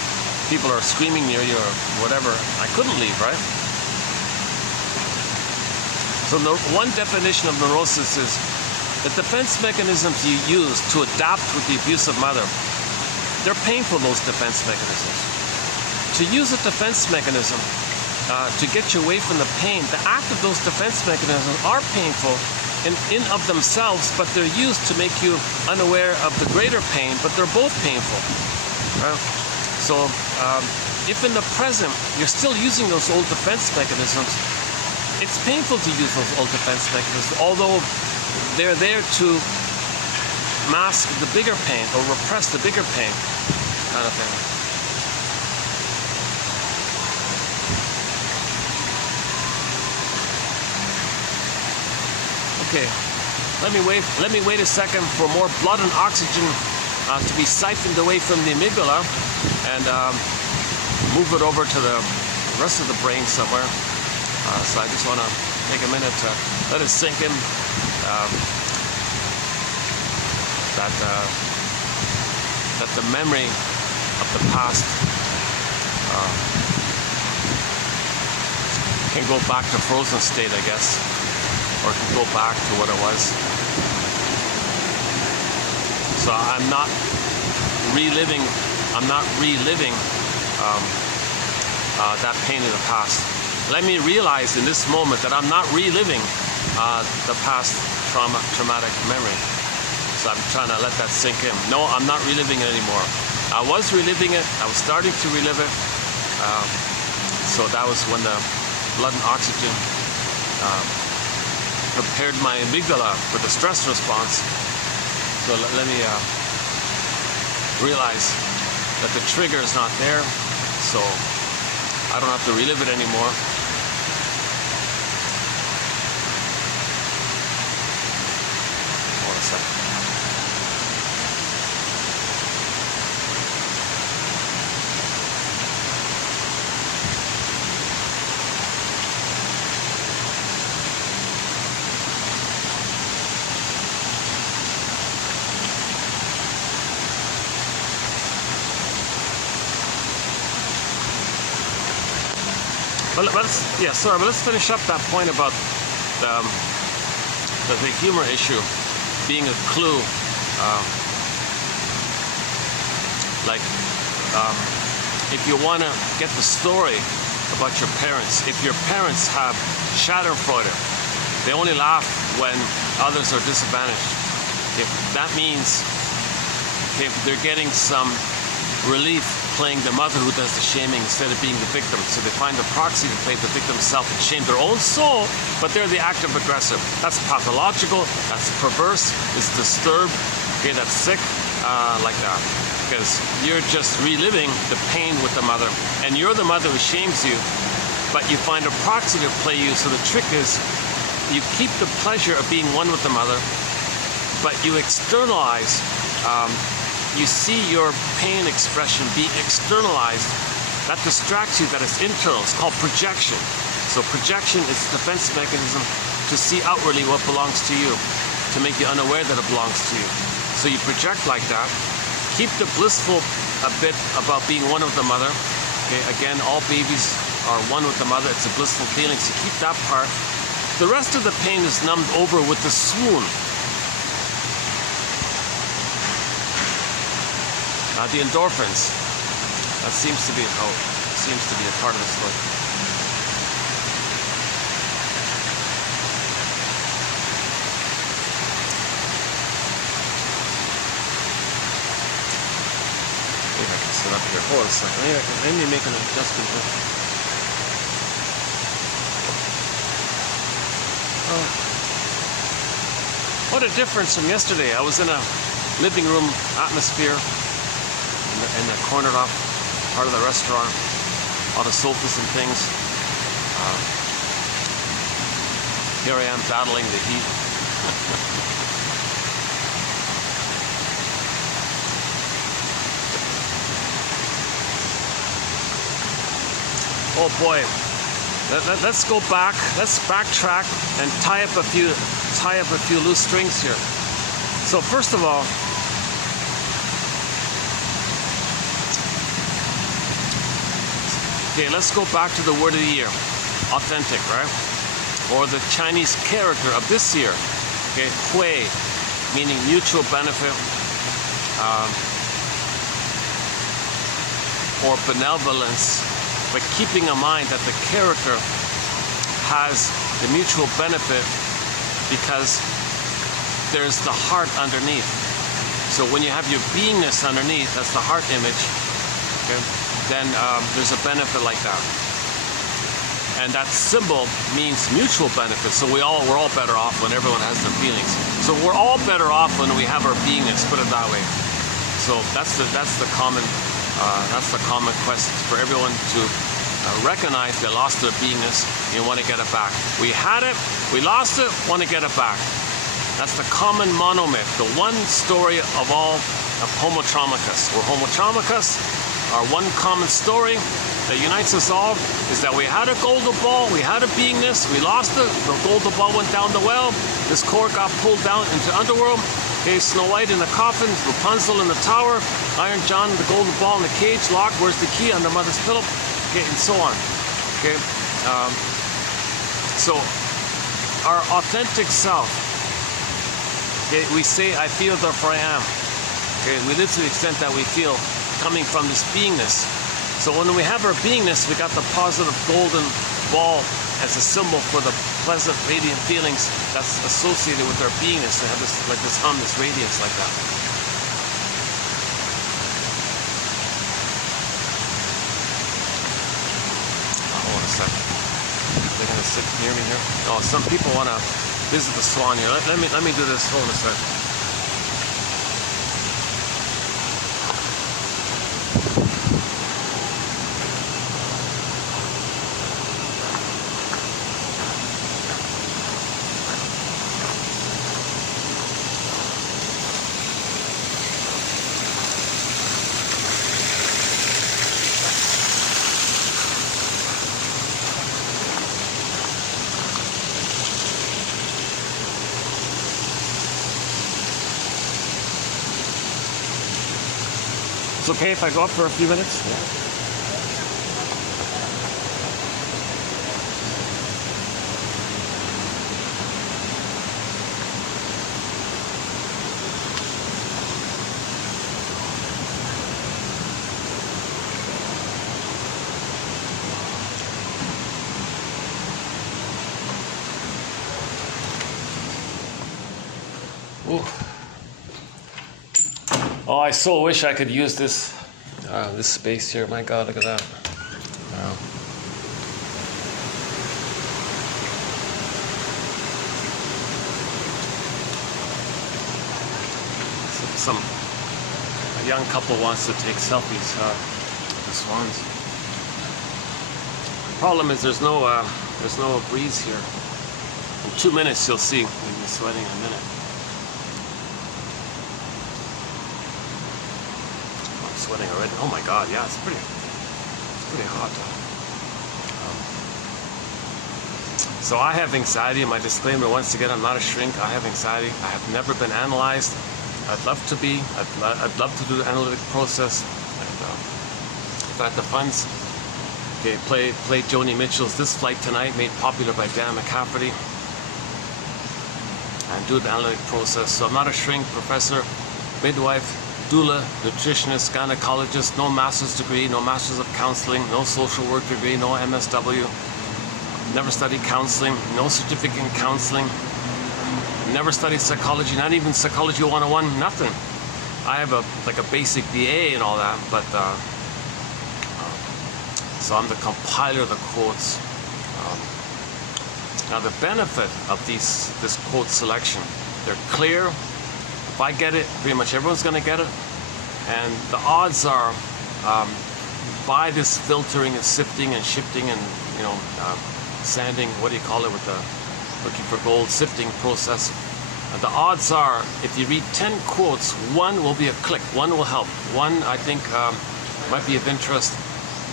people are screaming near you or whatever, I couldn't leave, right? So one definition of neurosis is the defense mechanisms you use to adapt with the abusive mother. They're painful, those defense mechanisms. To use a defense mechanism to get you away from the pain, the act of those defense mechanisms are painful in of themselves, but they're used to make you unaware of the greater pain, but they're both painful. Right? So if in the present you're still using those old defense mechanisms, it's painful to use those old defense mechanisms, although they're there to mask the bigger pain or repress the bigger pain, kind of thing. Okay, let me wait a second for more blood and oxygen to be siphoned away from the amygdala and move it over to the rest of the brain somewhere. So I just want to take a minute to let it sink in that the memory of the past can go back to frozen state, I guess. Or can go back to what it was. So I'm not reliving that pain in the past. let me realize in this moment that I'm not reliving the past traumatic memory. So I'm trying to let that sink in. No, I'm not reliving it anymore. I was reliving it. I was starting to relive it. So that was when the blood and oxygen prepared my amygdala for the stress response. So let me realize that the trigger is not there, so I don't have to relive it anymore. Hold on a second. But let's finish up that point about the humor issue being a clue. If you want to get the story about your parents, if your parents have Schadenfreude, they only laugh when others are disadvantaged. If that means they're getting some relief playing the mother who does the shaming instead of being the victim. So they find a proxy to play the victim's self and shame their own soul, but they're the active aggressive. That's pathological, that's perverse, it's disturbed, okay, that's sick, like that. Because you're just reliving the pain with the mother, and you're the mother who shames you, but you find a proxy to play you. So the trick is you keep the pleasure of being one with the mother, but you externalize. You see your pain expression be externalized. That distracts you, that is internal. It's called projection. So projection is a defense mechanism to see outwardly what belongs to you, to make you unaware that it belongs to you. So you project like that. Keep the blissful bit about being one with the mother. Okay, again, all babies are one with the mother. It's a blissful feeling, so keep that part. The rest of the pain is numbed over with the swoon. The endorphins, that seems to be a part of the story. Maybe I can sit up here. Hold on a second. Let me make an adjustment here. What a difference from yesterday. I was in a living room atmosphere. In the cornered off part of the restaurant, all the sofas and things. Here I am battling the heat. Oh boy, let's go back. Let's backtrack and tie up a few loose strings here. So first of all, okay, let's go back to the word of the year, authentic, right? Or the Chinese character of this year, okay, hui, meaning mutual benefit, or benevolence, but keeping in mind that the character has the mutual benefit because there's the heart underneath. So when you have your beingness underneath, that's the heart image, okay? Then there's a benefit like that. And that symbol means mutual benefit. So we're all better off when everyone has their feelings. So we're all better off when we have our beingness, put it that way. So that's the common quest for everyone to recognize they lost their beingness and want to get it back. We had it, we lost it, want to get it back. That's the common monomyth, the one story of all of Homo traumicus. We're Homo traumicus. Our one common story that unites us all is that we had a golden ball, we had a beingness, we lost it, the golden ball went down the well, this cord got pulled down into underworld, okay, Snow White in the coffin, Rapunzel in the tower, Iron John, the golden ball in the cage, locked, where's the key? Under mother's pillow, okay, and so on, okay. So, our authentic self, okay, we say, I feel, therefore I am, okay, we live to the extent that we feel, coming from this beingness. So when we have our beingness, we got the positive golden ball as a symbol for the pleasant, radiant feelings that's associated with our beingness. They have this, like this hum, this radiance like that. Hold on a second. They're gonna sit near me here. Oh, some people wanna visit the swan here. Let me do this. Hold on a second. It's okay if I go up for a few minutes? Yeah. Ooh. Oh, I so wish I could use this this space here. My God, look at that. Wow. A young couple wants to take selfies with the swans. The problem is there's no breeze here. In 2 minutes you'll see. We'll be sweating in a minute. Sweating already. Oh my God, yeah, it's pretty hot. So I have anxiety. My disclaimer, once again, I'm not a shrink. I have anxiety. I have never been analyzed. I'd love to be. I'd love to do the analytic process. And, if I had the funds, okay, play Joni Mitchell's This Flight Tonight, made popular by Dan McCafferty, and do the analytic process. So I'm not a shrink, professor, midwife, doula, nutritionist, gynecologist, no master's degree, no master's of counseling, no social work degree, no MSW, never studied counseling, no certificate in counseling, never studied psychology, not even psychology 101, nothing. I have a basic BA and all that, but so I'm the compiler of the quotes. Now the benefit of this quote selection, they're clear. If I get it, pretty much everyone's going to get it. And the odds are, by this filtering and sifting and shifting and, sanding, what do you call it, with the looking for gold sifting process, the odds are, if you read 10 quotes, one will be a click, one will help, one I think might be of interest.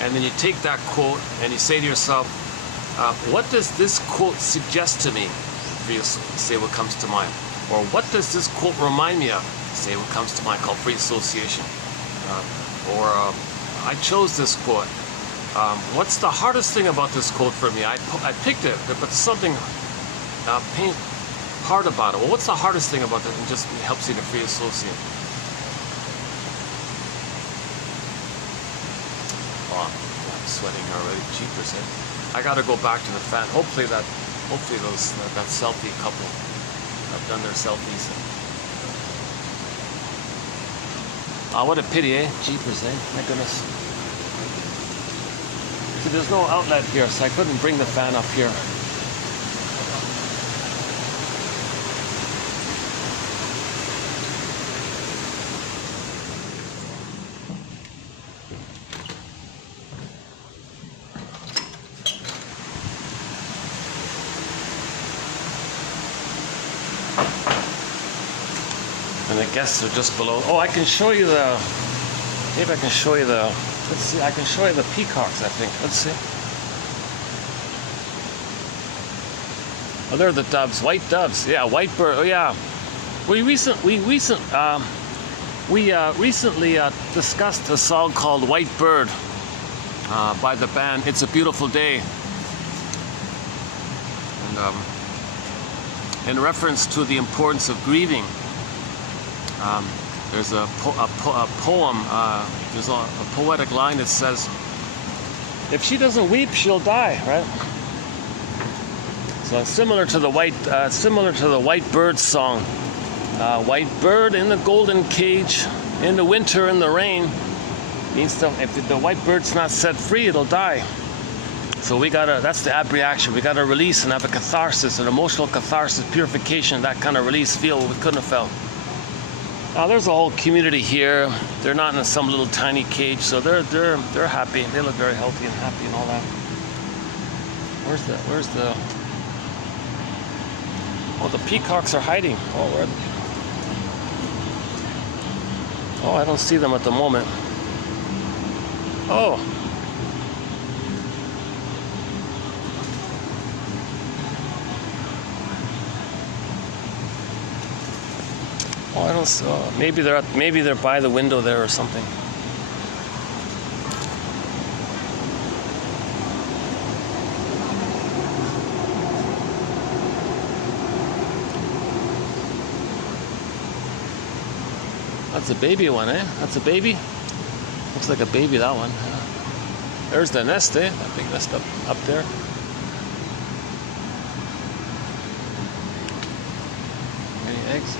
And then you take that quote and you say to yourself, what does this quote suggest to me? Say what comes to mind. Or what does this quote remind me of? Say what comes to mind, called free association. I chose this quote. What's the hardest thing about this quote for me? I picked it, but there's something hard about it. Well, what's the hardest thing about it? It just helps you to free associate. Oh, I'm sweating already. Jeepers, eh? I gotta go back to the fan. Hopefully that selfie couple have done their selfies. Oh, what a pity, eh? Jeepers, eh? My goodness. See, there's no outlet here, so I couldn't bring the fan up here. And the guests are just below. Oh, I can show you maybe I can show you let's see, I can show you the peacocks, I think. Let's see. Oh, they're the doves, white doves. Yeah, white bird. Oh, yeah. We recently discussed a song called White Bird by the band It's a Beautiful Day. And in reference to the importance of grieving, there's a poem, there's a poetic line that says, if she doesn't weep, she'll die, right? So similar to the white bird song. White bird in the golden cage, in the winter, in the rain. Means if the white bird's not set free, it'll die. So that's the abreaction. We gotta release and have a catharsis, an emotional catharsis, purification, that kind of release, feel what we couldn't have felt. Now there's a whole community here. They're not in some little tiny cage, so they're happy. They look very healthy and happy and all that. Where's the oh, the peacocks are hiding. Oh, I don't see them at the moment. Oh. Oh, I don't see. Oh, maybe they're by the window there or something. That's a baby one, eh? That's a baby? Looks like a baby, that one. There's the nest, eh? That big nest up there. Any eggs?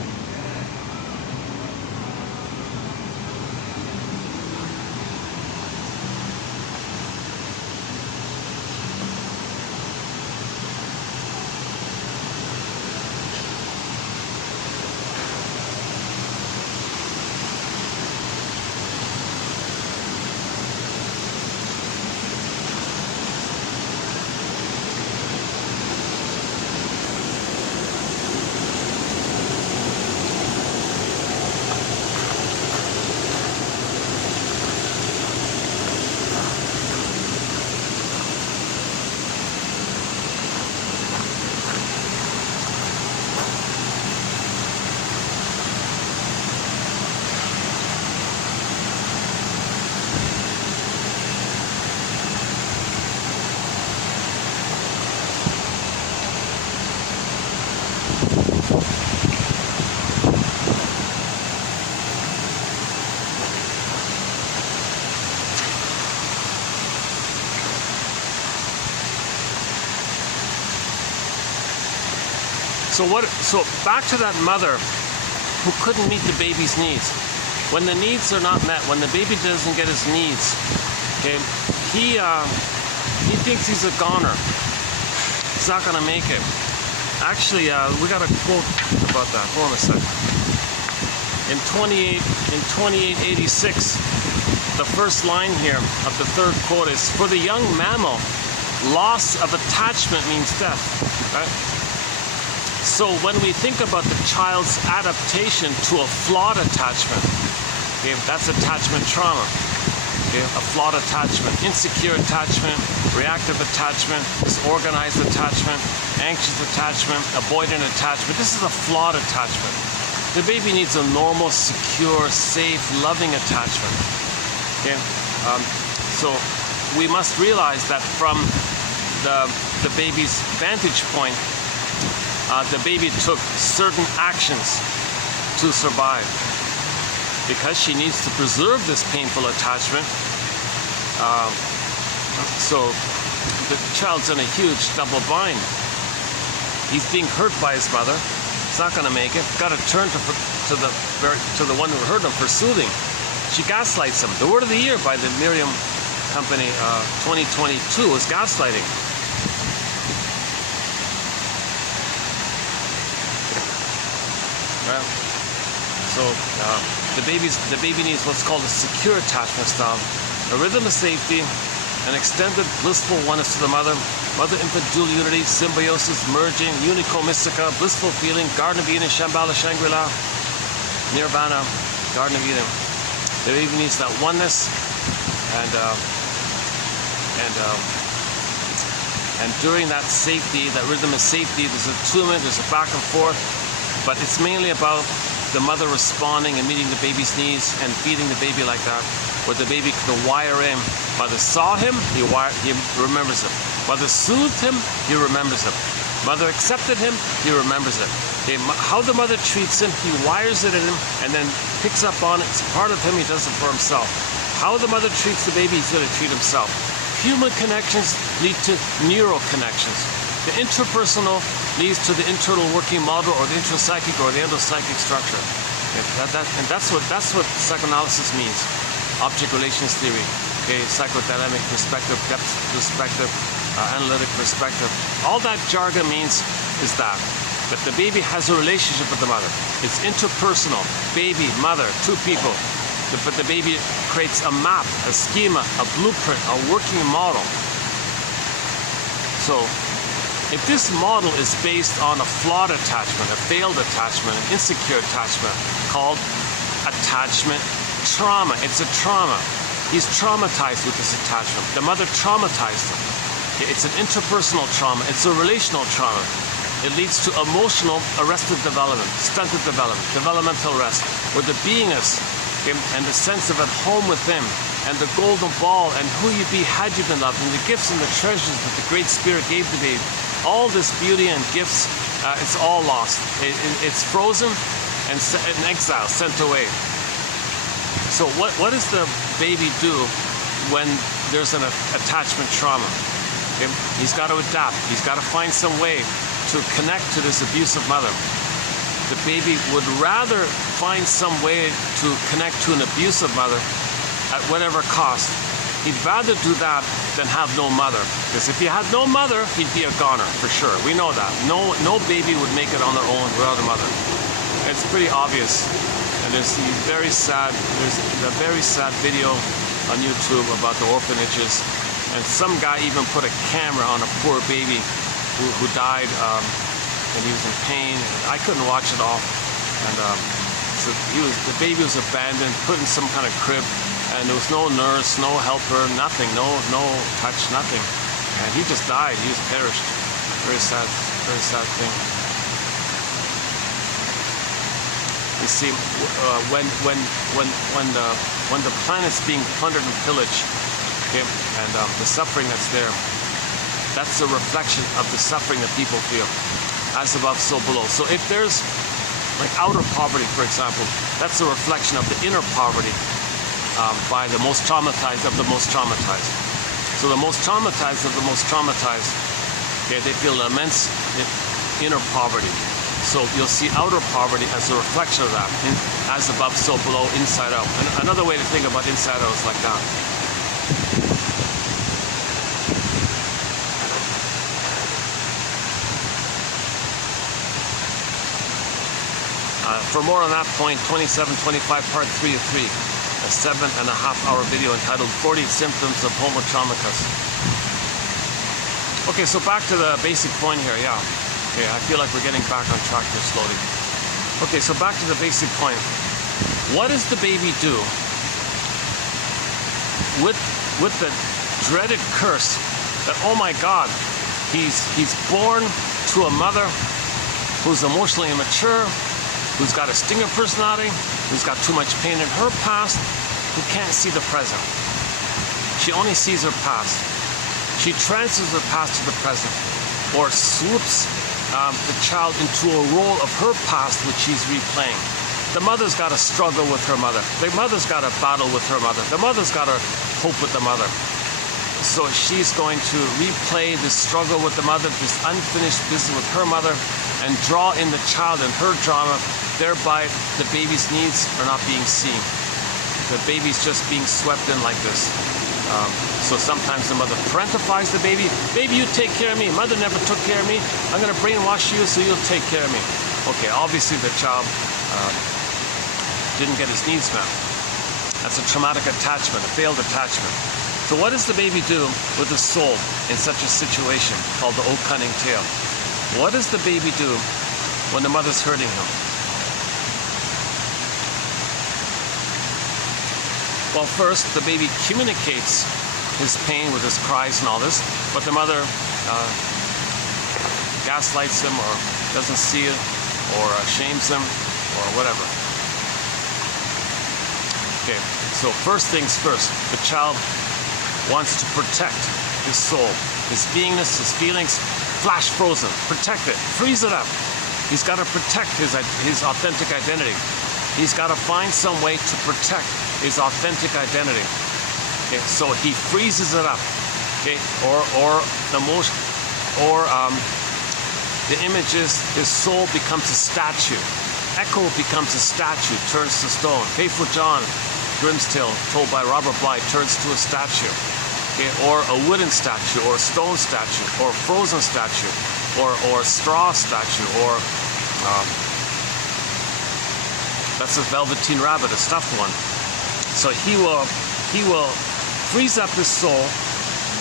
So back to that mother who couldn't meet the baby's needs. When the needs are not met, when the baby doesn't get his needs, okay, he thinks he's a goner. He's not gonna make it. Actually, we got a quote about that. Hold on a second. In 2886, the first line here of the third quote is, "For the young mammal, loss of attachment means death." Right? So when we think about the child's adaptation to a flawed attachment, okay, that's attachment trauma. Okay, a flawed attachment, insecure attachment, reactive attachment, disorganized attachment, anxious attachment, avoidant attachment. This is a flawed attachment. The baby needs a normal, secure, safe, loving attachment. Okay, so we must realize that from the baby's vantage point, the baby took certain actions to survive. Because she needs to preserve this painful attachment, so the child's in a huge double bind. He's being hurt by his mother. He's not going to make it. Got to turn to the one who hurt him for soothing. She gaslights him. The word of the year by the Miriam Company 2022 is gaslighting. Well, so the baby needs what's called a secure attachment style, a rhythm of safety, an extended blissful oneness to the mother-infant dual unity, symbiosis, merging, unico mystica, blissful feeling, Garden of Eden, Shambhala, Shangri-La, Nirvana, Garden of Eden. The baby needs that oneness, and during that safety, that rhythm of safety, there's attunement, there's a back and forth, but it's mainly about the mother responding and meeting the baby's needs and feeding the baby like that, where the baby can wire in. Mother saw him, he remembers him. Mother soothed him, he remembers him. Mother accepted him, he remembers it. Okay, how the mother treats him, he wires it in him and then picks up on it. It's part of him, he does it for himself. How the mother treats the baby, he's going to treat himself. Human connections lead to neural connections. The interpersonal leads to the internal working model or the intrapsychic or the endopsychic structure. Okay, and that's what psychoanalysis means. Object relations theory, okay, psychodynamic perspective, depth perspective, analytic perspective. All that jargon means is that the baby has a relationship with the mother. It's interpersonal, baby, mother, two people. But the baby creates a map, a schema, a blueprint, a working model. So if this model is based on a flawed attachment, a failed attachment, an insecure attachment called attachment trauma, it's a trauma. He's traumatized with this attachment. The mother traumatized him. It's an interpersonal trauma. It's a relational trauma. It leads to emotional arrested development, stunted development, developmental arrest, where the beingness and the sense of at home with him and the golden ball and who you be had you been loved and the gifts and the treasures that the Great Spirit gave the baby, all this beauty and gifts, it's all lost. It's frozen and in exile, sent away. So what does the baby do when there's an attachment trauma? Okay? He's got to adapt. He's got to find some way to connect to this abusive mother. The baby would rather find some way to connect to an abusive mother at whatever cost. He'd rather do that than have no mother. Because if he had no mother, he'd be a goner, for sure. We know that. No baby would make it on their own without a mother. It's pretty obvious. And there's a very sad video on YouTube about the orphanages. And some guy even put a camera on a poor baby who died, and he was in pain. And I couldn't watch it all. And so the baby was abandoned, put in some kind of crib, and there was no nurse, no helper, nothing, no touch, nothing. And he just died. He was perished. Very sad thing. You see, when the planet's being plundered and pillaged, okay, and the suffering that's there, that's a reflection of the suffering that people feel. As above, so below. So if there's like outer poverty, for example, that's a reflection of the inner poverty by the most traumatized of the most traumatized. So the most traumatized of the most traumatized, okay, they feel immense inner poverty. So you'll see outer poverty as a reflection of that. As above, so below, inside out. And another way to think about inside out is like that. For more on that point, 2725 part 3 of 3, a 7.5-hour video entitled 40 Symptoms of Homo Traumicus. Okay, so back to the basic point here, yeah. Okay, I feel like we're getting back on track here slowly. Okay, so back to the basic point. What does the baby do with the dreaded curse that, oh my God, he's born to a mother who's emotionally immature, who's got a stinger personality, who's got too much pain in her past, who can't see the present. She only sees her past. She transfers her past to the present, or swoops the child into a role of her past which she's replaying. The mother's got to struggle with her mother. The mother's got to battle with her mother. The mother's got to cope with the mother. So she's going to replay this struggle with the mother, this unfinished business with her mother, and draw in the child and her drama. Thereby, the baby's needs are not being seen. The baby's just being swept in like this. So sometimes the mother parentifies the baby. Baby, you take care of me. Mother never took care of me. I'm going to brainwash you so you'll take care of me. Okay, obviously the child didn't get his needs met. That's a traumatic attachment, a failed attachment. So what does the baby do with the soul in such a situation called the old cunning tale? What does the baby do when the mother's hurting him? Well, first, the baby communicates his pain with his cries and all this, but the mother gaslights him or doesn't see it or shames him or whatever. Okay, so first things first, the child wants to protect his soul, his beingness, his feelings, flash frozen, protect it, freeze it up. He's got to protect his authentic identity. He's got to find some way to protect his authentic identity. Okay, so he freezes it up. Okay, or the most Or the image is his soul becomes a statue. Echo becomes a statue, turns to stone. Faithful John, Grimm's tale told by Robert Bly, turns to a statue. Okay? Or a wooden statue, or a stone statue, or a frozen statue, or a straw statue, or that's a velveteen rabbit, a stuffed one. So he will freeze up his soul,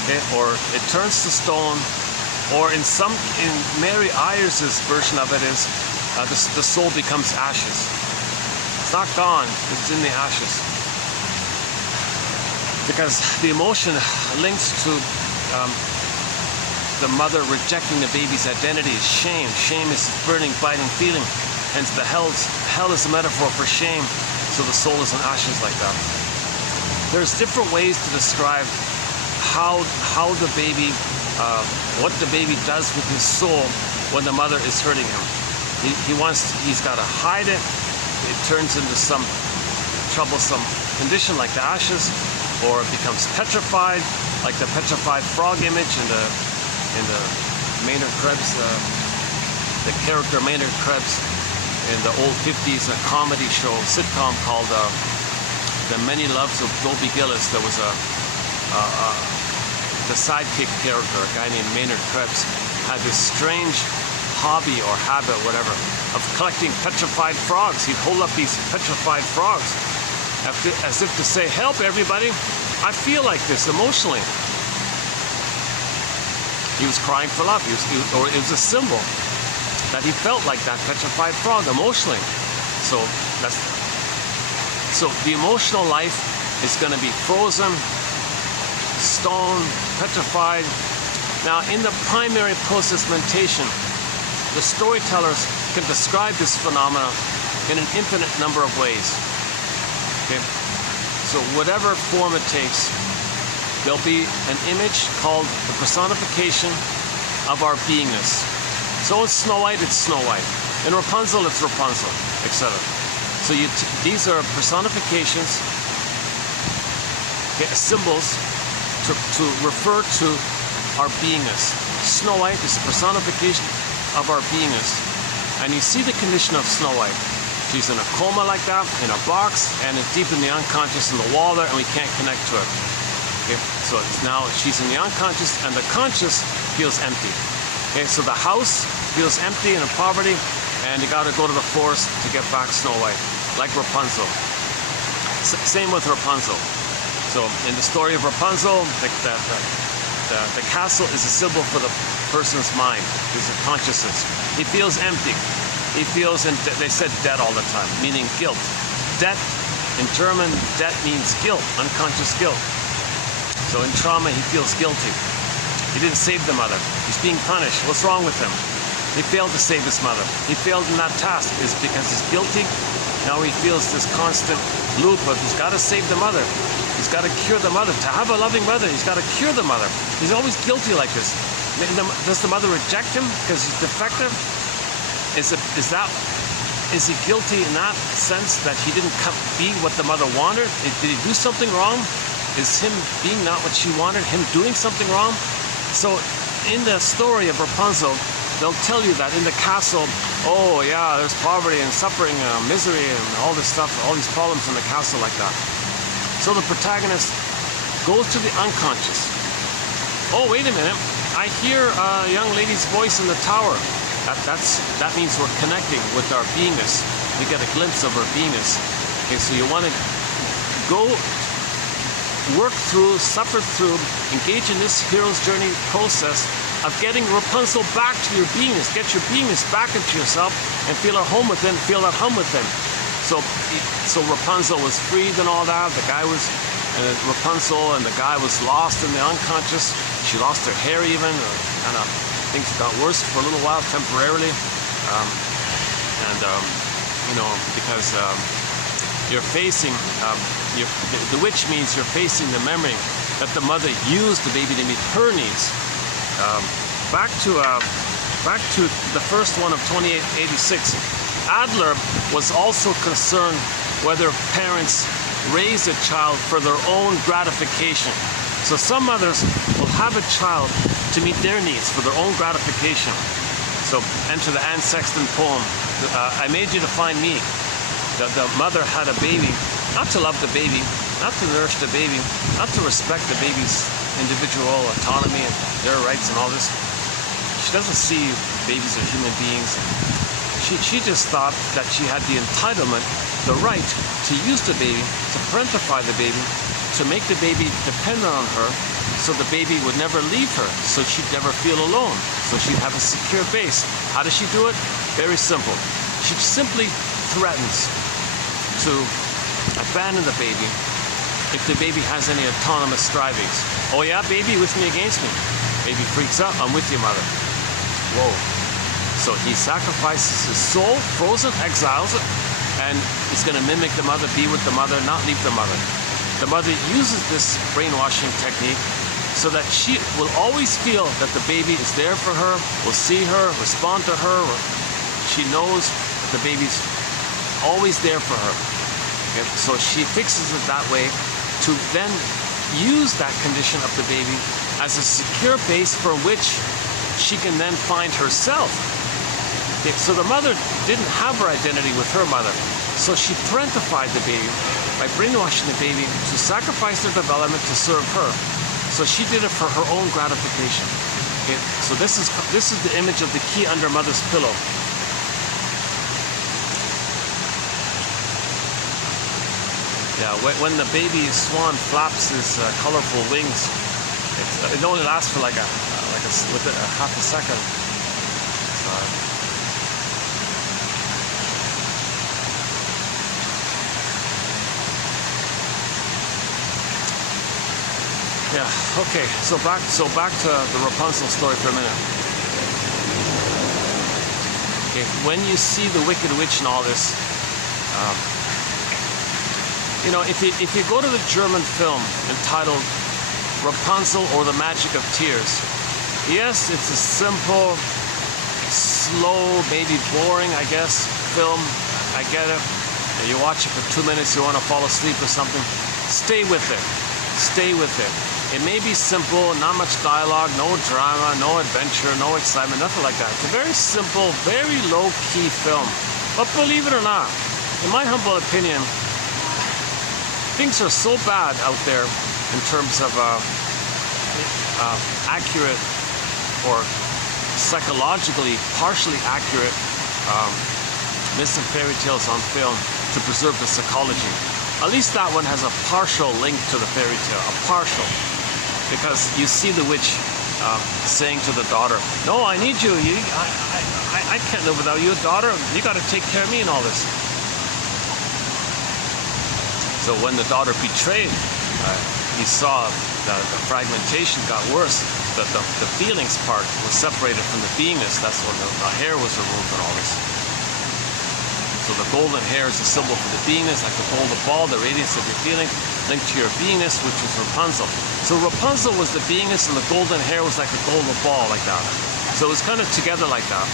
okay? Or it turns to stone, or in Mary Ayers's version of it is the soul becomes ashes. It's not gone, it's in the ashes. Because the emotion links to the mother rejecting the baby's identity is shame. Shame is burning, biting feeling. Hence the hell is a metaphor for shame. So the soul is in ashes like that. There's different ways to describe how the baby, what the baby does with his soul when the mother is hurting him. He's got to hide it. It turns into some troublesome condition like the ashes, or it becomes petrified, like the petrified frog image in the Maynard Krebs, the character Maynard Krebs in the old 50s comedy show, sitcom called The Many Loves of Dobie Gillis. There was the sidekick character, a guy named Maynard Krebs, had this strange hobby or habit, whatever, of collecting petrified frogs. He'd hold up these petrified frogs as if to say, help everybody, I feel like this emotionally. He was crying for love, or it was a symbol that he felt like that petrified frog emotionally. So the emotional life is going to be frozen, stone, petrified. Now in the primary process mentation, the storytellers can describe this phenomena in an infinite number of ways. Okay? So whatever form it takes, there'll be an image called the personification of our beingness. So in Snow White, it's Snow White. In Rapunzel, it's Rapunzel, etc. So these are personifications, okay, symbols to refer to our beingness. Snow White is a personification of our beingness. And you see the condition of Snow White. She's in a coma like that, in a box, and it's deep in the unconscious in the wall there, and we can't connect to it. Okay, so now she's in the unconscious, and the conscious feels empty. Okay, so the house feels empty and in poverty, and you got to go to the forest to get back Snow White, like Rapunzel. Same with Rapunzel. So in the story of Rapunzel, the castle is a symbol for the person's mind, his consciousness. He feels empty. He feels, they said debt all the time, meaning guilt. Debt, in German, debt means guilt, unconscious guilt. So in trauma, he feels guilty. He didn't save the mother. He's being punished. What's wrong with him? He failed to save his mother. He failed in that task. Is because he's guilty. Now he feels this constant loop of he's got to save the mother. He's got to cure the mother. To have a loving mother, he's got to cure the mother. He's always guilty like this. Does the mother reject him because he's defective? Is he guilty in that sense that he didn't be what the mother wanted? Did he do something wrong? Is him being not what she wanted, him doing something wrong? So in the story of Rapunzel, they'll tell you that in the castle, oh yeah, there's poverty and suffering, misery and all this stuff, all these problems in the castle like that. So the protagonist goes to the unconscious. Oh, wait a minute, I hear a young lady's voice in the tower. That means we're connecting with our beingness. We get a glimpse of our beingness. Okay, so you want to go work through, suffer through, engage in this hero's journey process of getting Rapunzel back to your beingness. Get your beingness back into yourself and feel at home within, feel at home within. So Rapunzel was freed and all that. The guy was Rapunzel, and the guy was lost in the unconscious. She lost her hair even, kind of. Things got worse for a little while, temporarily, because you're facing, the witch means you're facing the memory that the mother used the baby to meet her needs. Back to the first one of 2886, Adler was also concerned whether parents raise a child for their own gratification. So some mothers will have a child to meet their needs for their own gratification. So enter the Anne Sexton poem, I made you to find me. The mother had a baby, not to love the baby, not to nourish the baby, not to respect the baby's individual autonomy and their rights and all this. She doesn't see babies are human beings. She just thought that she had the entitlement, the right to use the baby, to parentify the baby, to make the baby dependent on her, so the baby would never leave her, so she'd never feel alone, so she'd have a secure base. How does she do it? Very simple. She simply threatens to abandon the baby if the baby has any autonomous strivings. Oh yeah, baby, with me against me. Baby freaks out, I'm with you, mother. Whoa. So he sacrifices his soul, frozen, exiles it, and is going to mimic the mother, be with the mother, not leave the mother. The mother uses this brainwashing technique so that she will always feel that the baby is there for her, will see her, respond to her. She knows the baby's always there for her. Okay? So she fixes it that way to then use that condition of the baby as a secure base from which she can then find herself. Okay? So the mother didn't have her identity with her mother. So she parentified the baby by brainwashing the baby to sacrifice their development to serve her. So she did it for her own gratification. Okay? So this is the image of the key under mother's pillow. Yeah, when the baby swan flaps his colorful wings, it only lasts for like a half a second. So, yeah. Okay. So back to the Rapunzel story for a minute. Okay. When you see the Wicked Witch and all this. You know, if you go to the German film entitled Rapunzel or the Magic of Tears, yes, it's a simple, slow, maybe boring, I guess, film. I get it. You watch it for 2 minutes, you want to fall asleep or something. Stay with it. Stay with it. It may be simple, not much dialogue, no drama, no adventure, no excitement, nothing like that. It's a very simple, very low-key film. But believe it or not, in my humble opinion, things are so bad out there in terms of accurate or psychologically partially accurate myths and fairy tales on film to preserve the psychology. At least that one has a partial link to the fairy tale, a partial. Because you see the witch saying to the daughter, no, I need you. I can't live without you, daughter. You got to take care of me and all this. So when the daughter betrayed, he saw the fragmentation got worse. The feelings part was separated from the beingness. That's when the hair was removed and all this. So the golden hair is a symbol for the beingness, like the golden ball, the radiance of your feeling, linked to your beingness, which was Rapunzel. So Rapunzel was the beingness, and the golden hair was like the golden ball, like that. So it was kind of together like that.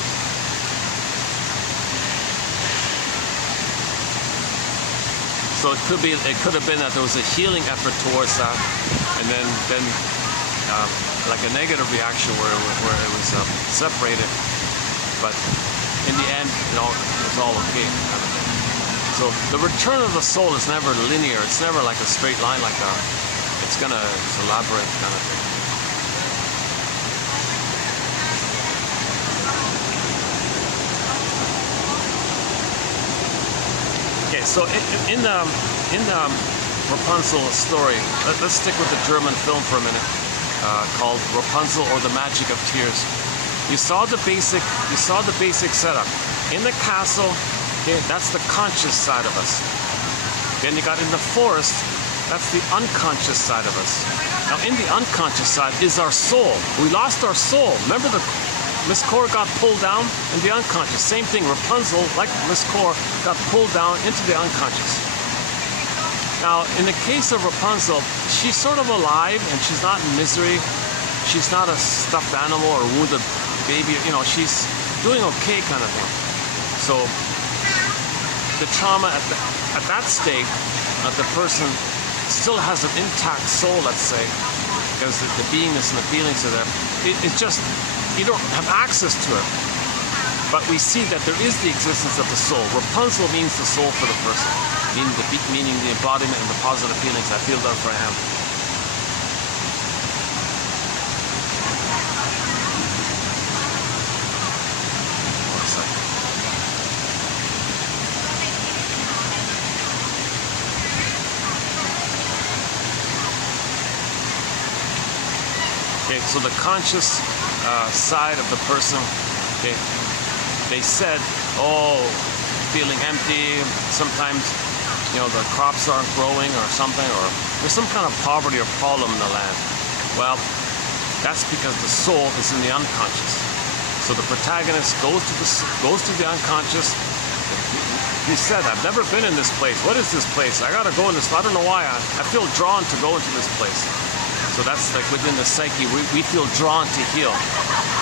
So it could have been that there was a healing effort towards that, and then like a negative reaction where it was separated. But in the end, it was all okay. Kind of thing. So the return of the soul is never linear. It's never like a straight line like that. It's a labyrinth kind of thing. Okay, so in the Rapunzel story, let's stick with the German film for a minute, called Rapunzel or the Magic of Tears. You saw the basic setup. In the castle, okay, that's the conscious side of us. Then you got in the forest, that's the unconscious side of us. Now in the unconscious side is our soul. We lost our soul. Remember Miss Cor got pulled down in the unconscious. Same thing, Rapunzel, like Miss Cor, got pulled down into the unconscious. Now, in the case of Rapunzel, she's sort of alive and she's not in misery. She's not a stuffed animal or a wounded baby. You know, she's doing okay kind of thing. So the trauma at that state, the person still has an intact soul, let's say, because the beingness and the feelings are there. It's just, you don't have access to it. But we see that there is the existence of the soul. Rapunzel means the soul for the person, meaning the embodiment and the positive feelings. I feel that for I am. Okay, so the conscious side of the person, okay, they said, oh, feeling empty, sometimes, you know, the crops aren't growing or something, or there's some kind of poverty or problem in the land. Well, that's because the soul is in the unconscious. So the protagonist goes to the unconscious. He said, I've never been in this place. What is this place? I gotta go in this, I don't know why. I feel drawn to go into this place. So that's like within the psyche, we feel drawn to heal.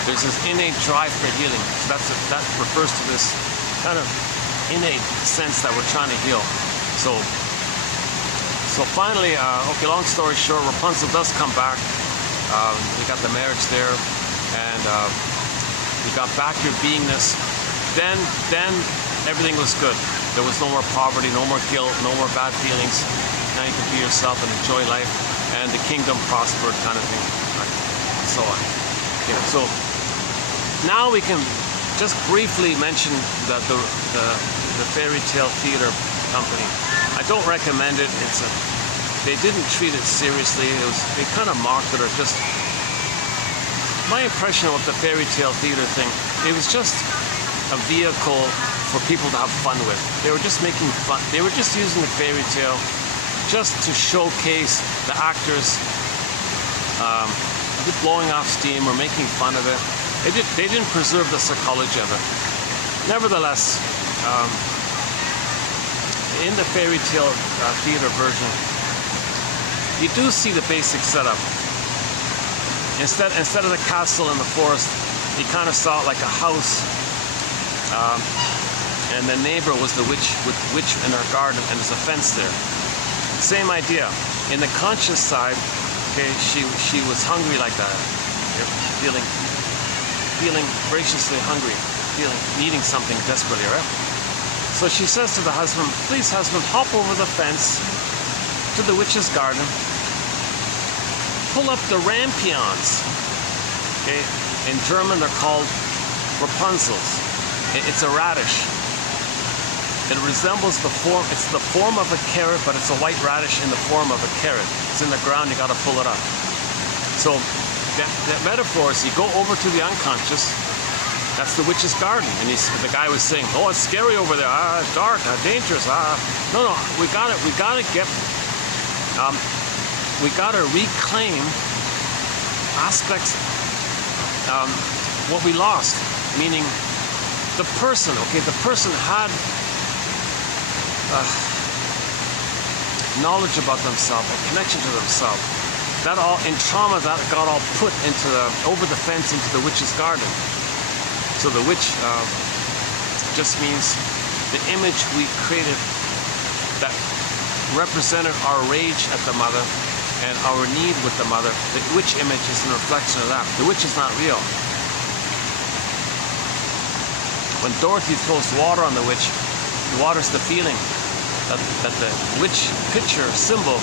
There's this innate drive for healing. So that refers to this kind of innate sense that we're trying to heal. So finally, okay, long story short, Rapunzel does come back. We got the marriage there, and you got back your beingness. Then everything was good. There was no more poverty, no more guilt, no more bad feelings. Now you can be yourself and enjoy life. And the kingdom prospered, kind of thing, right? And so on. Okay, so now we can just briefly mention that the fairy tale theater company. I don't recommend it. They didn't treat it seriously. They kind of mocked it, or just my impression of the fairy tale theater thing. It was just a vehicle for people to have fun with. They were just making fun. They were just using the fairy tale just to showcase the actors blowing off steam or making fun of it. They didn't preserve the psychology of it. Nevertheless, in the fairy tale theater version, you do see the basic setup. Instead of the castle in the forest, you kind of saw it like a house, and the neighbor was the witch in her garden, and there's a fence there. Same idea. In the conscious side, okay, she was hungry like that, feeling graciously hungry, needing something desperately, right? So she says to the husband, please husband, hop over the fence to the witch's garden, pull up the rampions. Okay, in German they're called Rapunzels. It's a radish. It resembles it's the form of a carrot, but it's a white radish in the form of a carrot. It's in the ground, you gotta pull it up. So that metaphor is you go over to the unconscious, that's the witch's garden. And the guy was saying, oh, it's scary over there, it's dark, dangerous, No, we gotta reclaim aspects, what we lost, meaning the person had knowledge about themselves, a connection to themselves. That all in trauma, that got all put into over the fence into the witch's garden. So the witch just means the image we created that represented our rage at the mother and our need with the mother. The witch image is a reflection of that. The witch is not real. When Dorothy throws water on the witch, the water's the feeling. That the witch picture symbol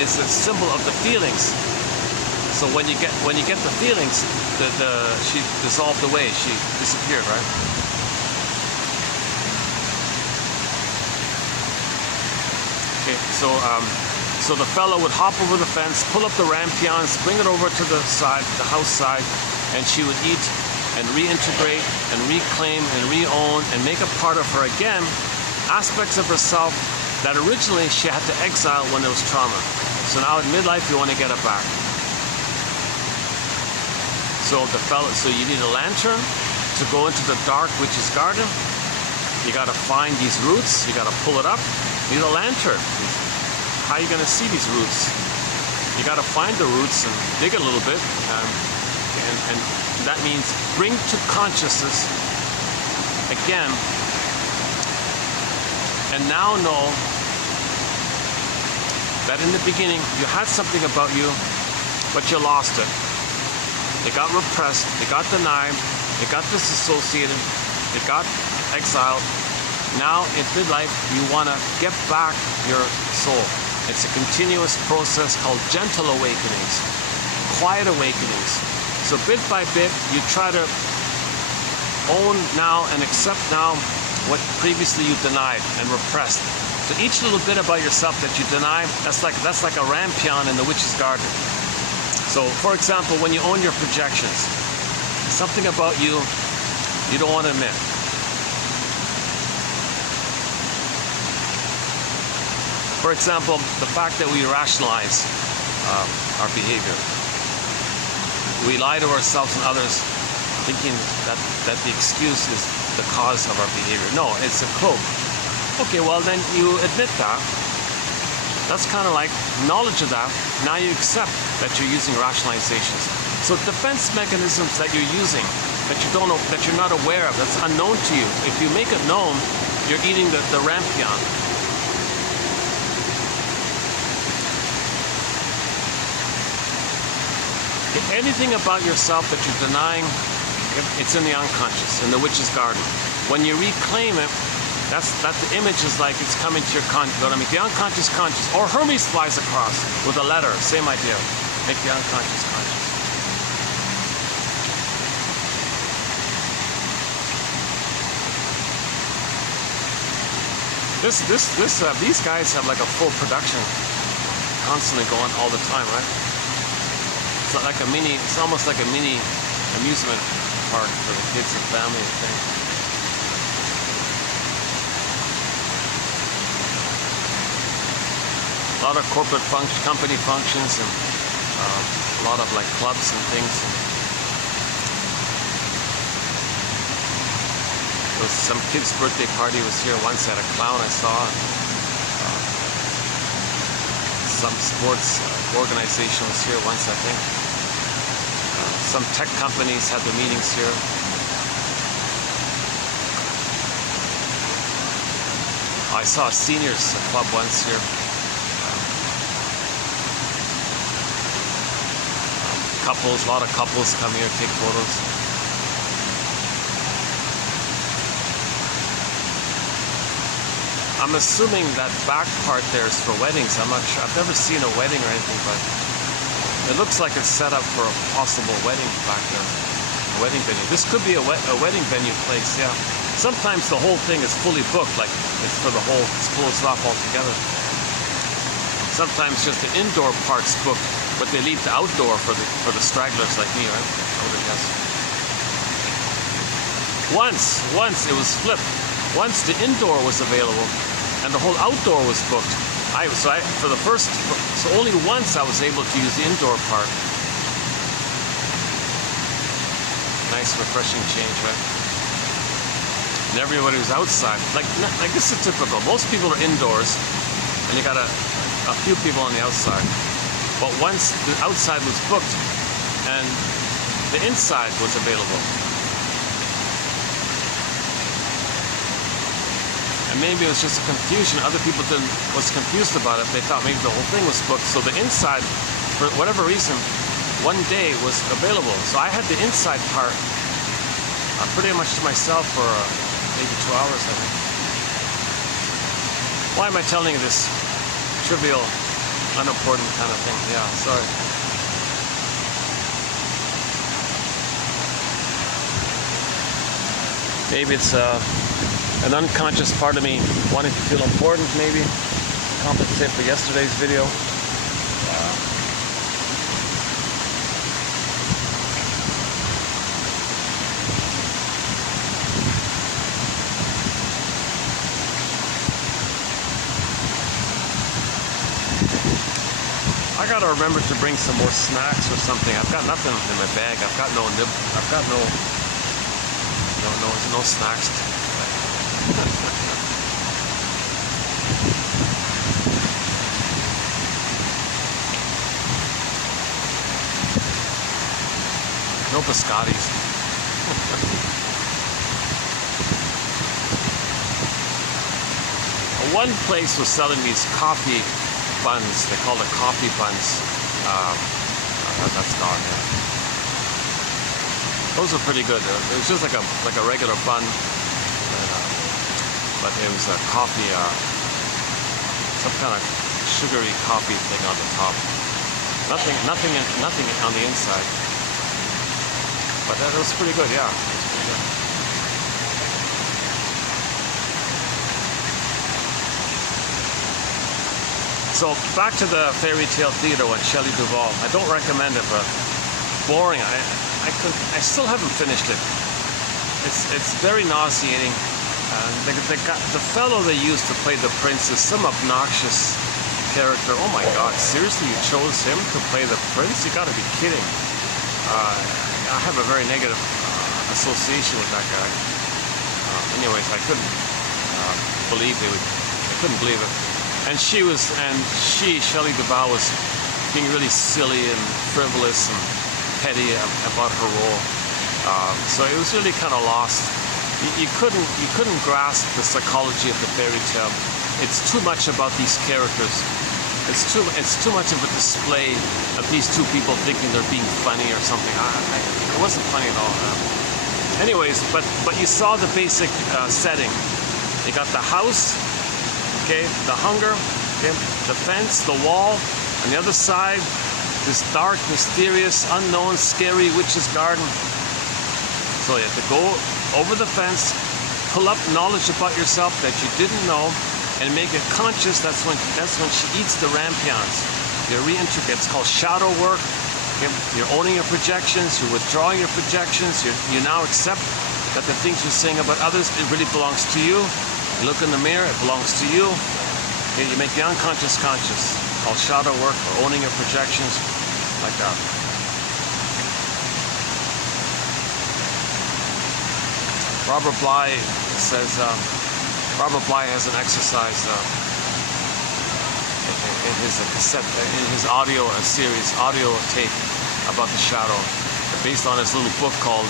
is a symbol of the feelings. So when you get the feelings, she dissolved away, she disappeared, right? Okay, so the fellow would hop over the fence, pull up the rampions, bring it over to the house side, and she would eat and reintegrate and reclaim and re-own and make a part of her again aspects of herself that originally she had to exile when there was trauma. So now in midlife you want to get it back. So you need a lantern to go into the dark witch's garden. You got to find these roots. You got to pull it up. You need a lantern. How are you going to see these roots? You got to find the roots and dig a little bit, and that means bring to consciousness again. And now know that in the beginning you had something about you but you lost it. It got repressed, it got denied, it got disassociated, it got exiled. Now in midlife, you want to get back your soul. It's a continuous process called gentle awakenings, quiet awakenings. So bit by bit, you try to own now and accept now what previously you denied and repressed. So each little bit about yourself that you deny, that's like a rampion in the witch's garden. So for example, when you own your projections, something about you don't want to admit. For example, the fact that we rationalize our behavior. We lie to ourselves and others thinking that the excuse is the cause of our behavior. No, it's a cloak. Okay, well then you admit that. That's kind of like knowledge of that. Now you accept that you're using rationalizations. So defense mechanisms that you're using that you don't know, that you're not aware of, that's unknown to you. If you make it known, you're eating the rampion. Anything about yourself that you're denying, it's in the unconscious, in the witch's garden. When you reclaim it, that the image is like it's coming to your conscious. You know what I mean? The unconscious conscious, or Hermes flies across with a letter, same idea. Make the unconscious conscious. These guys have like a full production, constantly going all the time, right? It's like a mini. It's almost like a mini amusement park for the kids and family and things. A lot of corporate company functions and a lot of like clubs and things. There was some kid's birthday party was here once at a clown I saw. Some sports organization was here once, I think. Some tech companies had their meetings here. I saw a seniors club once here. Couples, a lot of couples come here to take photos. I'm assuming that back part there is for weddings. I'm not sure. I've never seen a wedding or anything, but it looks like it's set up for a possible wedding back there. A wedding venue. This could be a wedding venue place, yeah. Sometimes the whole thing is fully booked, like it's for the whole, it's closed off altogether. Sometimes just the indoor part's booked, but they leave the outdoor for the stragglers like me, right? I would guess. Once it was flipped. Once the indoor was available and the whole outdoor was booked. So only once I was able to use the indoor part. Nice refreshing change, right? And everybody was outside. Like this is typical. Most people are indoors and you got a few people on the outside. But once the outside was booked and the inside was available. Maybe it was just a confusion. Other people was confused about it. They thought maybe the whole thing was booked. So the inside, for whatever reason, one day was available. So I had the inside part pretty much to myself for maybe 2 hours, I think. Why am I telling you this trivial, unimportant kind of thing? Yeah, sorry. Maybe it's an unconscious part of me wanting to feel important, maybe compensate for yesterday's video. I gotta remember to bring some more snacks or something. I've got nothing in my bag. I've got no snacks. No biscottis. One place was selling these coffee buns. They call it coffee buns. That's gone. Yeah. Those are pretty good. It was just like a regular bun, but it was a coffee, some kind of sugary coffee thing on the top. Nothing on the inside. But that was pretty good. Yeah, it was pretty good. So back to the fairy tale theater with Shelley Duvall. I don't recommend it, but boring. I still haven't finished it. It's very nauseating. The fellow they used to play the prince is some obnoxious character. Oh my God! Seriously, you chose him to play the prince? You got to be kidding. I have a very negative association with that guy. Anyways, I couldn't believe it. I couldn't believe it. And Shelley Duvall was being really silly and frivolous and petty about her role. So it was really kind of lost. You couldn't grasp the psychology of the fairy tale. It's too much about these characters. It's too much of a display of these two people thinking they're being funny or something. It wasn't funny at all. Anyways, but you saw the basic setting. You got the house. Okay, the hunger, okay, the fence, the wall, on the other side, this dark, mysterious, unknown, scary witch's garden. So you have to go over the fence, pull up knowledge about yourself that you didn't know, and make it conscious. That's when she eats the rampions. You're reintegrating. It's called shadow work. Okay? You're owning your projections. You're withdrawing your projections. You now accept that the things you're saying about others, it really belongs to you. You look in the mirror, it belongs to you. Okay, you make the unconscious conscious, called shadow work or owning your projections, like that. Robert Bly says, Robert Bly has an exercise in his cassette, in his audio series, audio tape about the shadow, based on his little book called,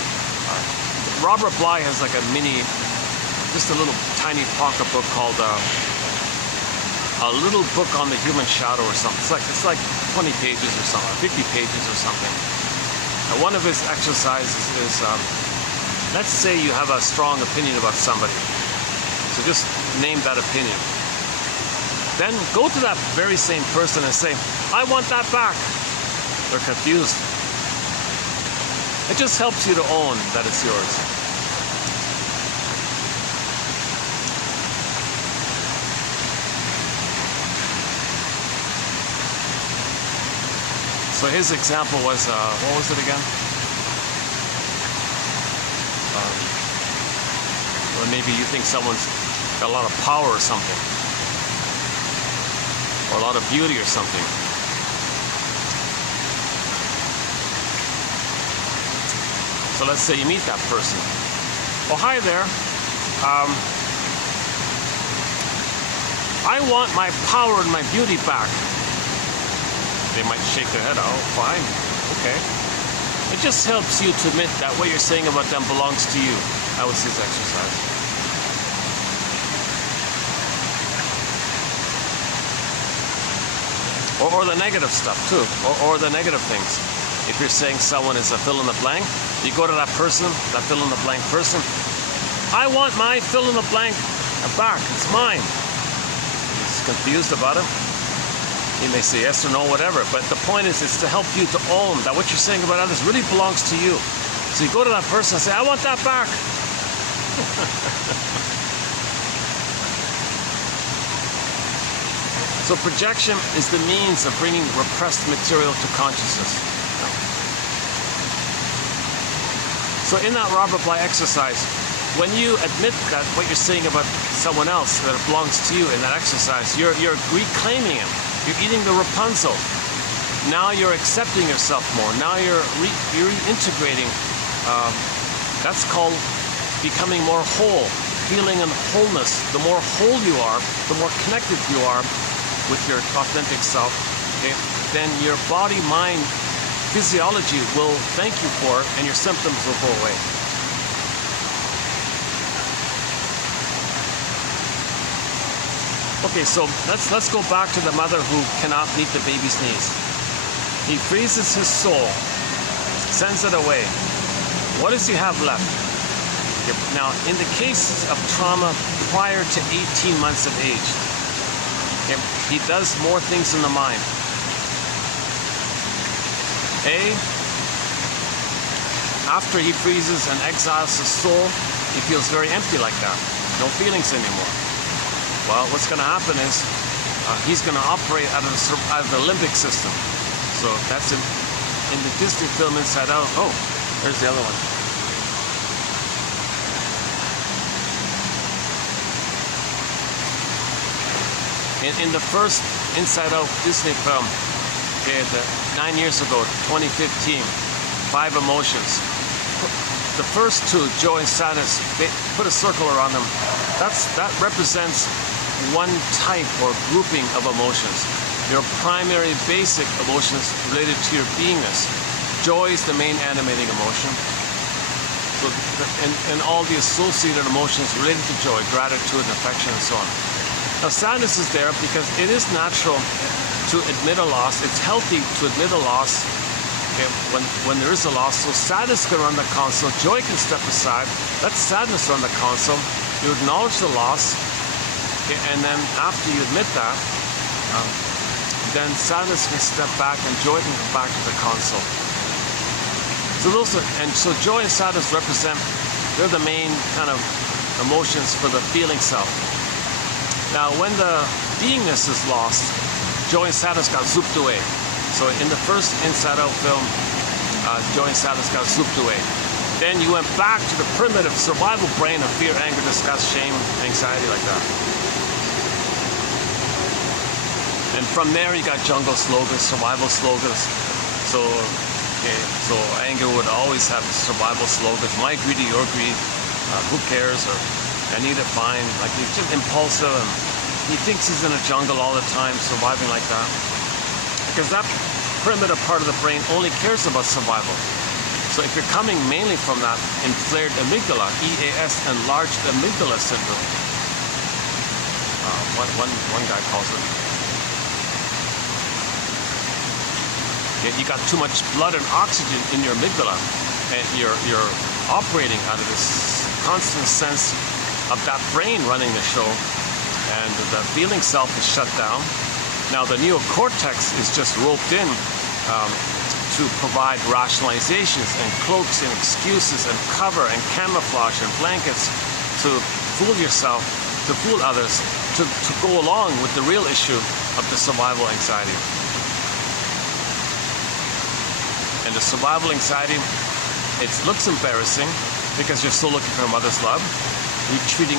Robert Bly has like a mini, just a little tiny pocket book called a little book on the human shadow or something. It's like 20 pages or something, 50 pages or something. And one of his exercises is, let's say you have a strong opinion about somebody. So just name that opinion. Then go to that very same person and say, I want that back. They're confused. It just helps you to own that it's yours. So his example was, what was it again? Or maybe you think someone's got a lot of power or something. Or a lot of beauty or something. So let's say you meet that person. Oh, hi there. I want my power and my beauty back. They might shake their head. Oh, fine. Okay. It just helps you to admit that what you're saying about them belongs to you. That was his exercise. Or the negative stuff too. Or the negative things. If you're saying someone is a fill in the blank, you go to that person, that fill in the blank person. I want my fill in the blank back. It's mine. He's confused about it. He may say yes or no, whatever. But the point is, it's to help you to own that what you're saying about others really belongs to you. So you go to that person and say, I want that back. So projection is the means of bringing repressed material to consciousness. So in that Robert Bly exercise, when you admit that what you're saying about someone else, that it belongs to you in that exercise, you're reclaiming it. You're eating the Rapunzel. Now you're accepting yourself more. Now you're reintegrating. That's called becoming more whole. Feeling in wholeness. The more whole you are, the more connected you are with your authentic self. Okay? Then your body, mind, physiology will thank you for it, and your symptoms will go away. Okay, so let's go back to the mother who cannot meet the baby's needs. He freezes his soul, sends it away. What does he have left? Now, in the cases of trauma prior to 18 months of age, he does more things in the mind. After he freezes and exiles his soul, he feels very empty like that. No feelings anymore. Well, what's going to happen is he's going to operate out of the limbic system. So that's in the Disney film Inside Out. Oh, there's the other one. In the first Inside Out Disney film, 9 years ago, 2015, 5 emotions. The first 2, joy and sadness, they put a circle around them. That represents one type or grouping of emotions. Your primary basic emotions related to your beingness. Joy is the main animating emotion. So, and all the associated emotions related to joy, gratitude, and affection, and so on. Now, sadness is there because it is natural to admit a loss. It's healthy to admit a loss when there is a loss. So sadness can run the console. Joy can step aside. Let sadness run the console. You acknowledge the loss, and then after you admit that, then sadness can step back and joy can come back to the console. So so joy and sadness represent, they're the main kind of emotions for the feeling self. Now, when the beingness is lost, joy and sadness got zooped away. So in the first Inside Out film, joy and sadness got zooped away. Then you went back to the primitive survival brain of fear, anger, disgust, shame, anxiety, like that. And from there you got jungle slogans, survival slogans. So anger would always have survival slogans. My greed, your greed, who cares? Or I need it fine. Like, he's just impulsive, and he thinks he's in a jungle all the time, surviving like that. Because that primitive part of the brain only cares about survival. So if you're coming mainly from that inflared amygdala, EAS, enlarged amygdala syndrome, one guy calls it. You got too much blood and oxygen in your amygdala, and you're operating out of this constant sense of that brain running the show, and the feeling self is shut down. Now the neocortex is just roped in to provide rationalizations and cloaks and excuses and cover and camouflage and blankets to fool yourself, to fool others, to go along with the real issue of the survival anxiety. And the survival anxiety, it looks embarrassing because you're still looking for a mother's love. You're treating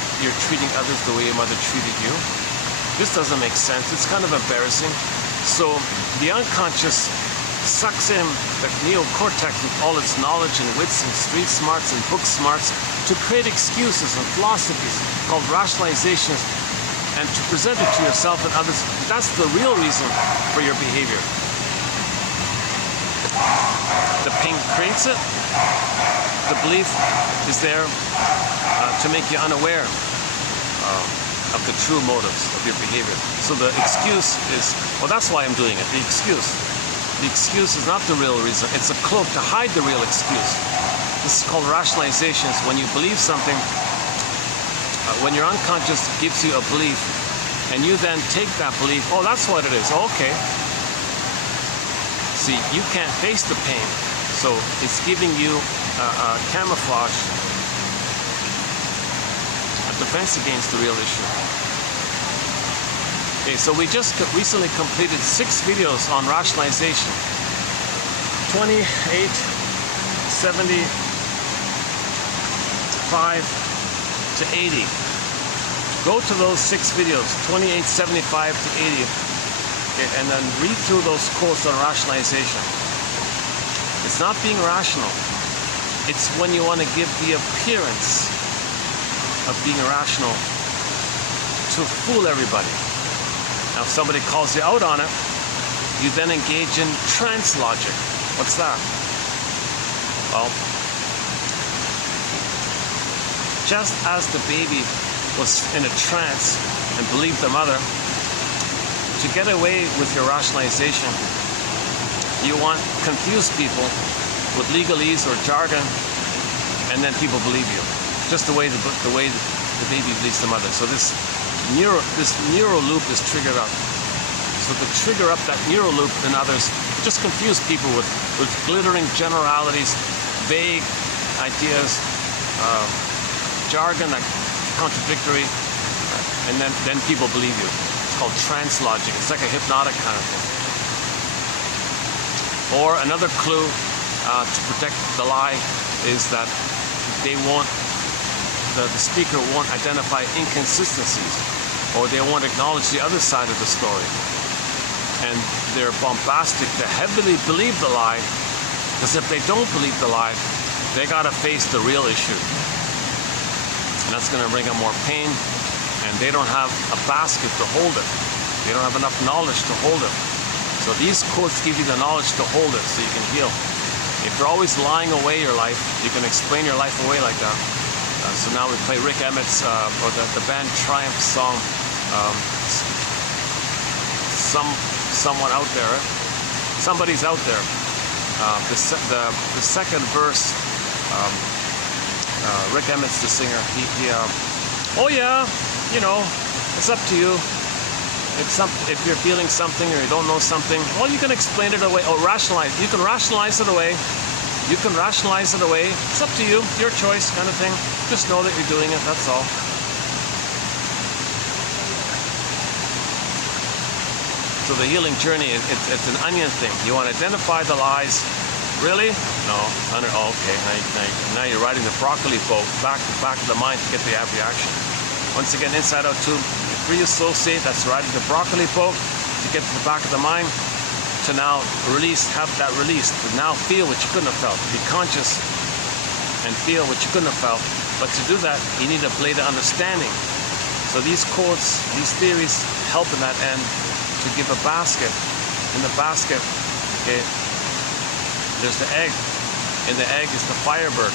others the way your mother treated you. This doesn't make sense. It's kind of embarrassing. So the unconscious sucks in the neocortex with all its knowledge and wits and street smarts and book smarts to create excuses and philosophies called rationalizations, and to present it to yourself and others. That's the real reason for your behavior. The pain creates it. The belief is there to make you unaware of the true motives of your behavior. So the excuse is, well, that's why I'm doing it. The excuse is not the real reason. It's a cloak to hide the real excuse. This is called rationalizations. When you believe something, when your unconscious gives you a belief, and you then take that belief, oh, that's what it is. Okay. See, you can't face the pain, so it's giving you camouflage, a defense against the real issue. Okay, so we just recently completed 6 videos on rationalization. 28, 75 to 80. Go to those 6 videos, 28, 75 to 80. And then read through those quotes on rationalization. It's not being rational. It's when you want to give the appearance of being rational to fool everybody. Now, if somebody calls you out on it, you then engage in trance logic. What's that? Well, just as the baby was in a trance and believed the mother, to get away with your rationalization, you want confused people with legalese or jargon, and then people believe you. Just the way the baby believes the mother. So this neural loop is triggered up. So to trigger up that neural loop in others, just confuse people with glittering generalities, vague ideas, jargon, like contradictory, and then people believe you. It's called translodging. It's like a hypnotic kind of thing. Or another clue to protect the lie is that the speaker won't identify inconsistencies, or they won't acknowledge the other side of the story. And they're bombastic to heavily believe the lie, because if they don't believe the lie, they gotta face the real issue. And that's gonna bring them more pain, and they don't have a basket to hold it. They don't have enough knowledge to hold it. So these quotes give you the knowledge to hold it so you can heal. If you're always lying away your life, you can explain your life away like that. So now we play Rick Emmett's, or the band Triumph song, someone out there. Somebody's out there. The second verse, Rick Emmett's the singer. Oh yeah, you know, it's up to you. If you're feeling something or you don't know something, well, you can explain it away or rationalize. You can rationalize it away. You can rationalize it away. It's up to you, your choice, kind of thing. Just know that you're doing it. That's all. So the healing journey, it's an onion thing. You want to identify the lies. Really? No. Okay. Now you're riding the broccoli boat back to the mind to get the abreaction. Once again, inside out too. Reassociate, that's riding the broccoli boat to get to the back of the mind, to now have that release, to now feel what you couldn't have felt, to be conscious and feel what you couldn't have felt. But to do that, you need a blade of understanding. So these quotes, these theories help in that end to give a basket. In the basket, okay, there's the egg. In the egg is the firebird.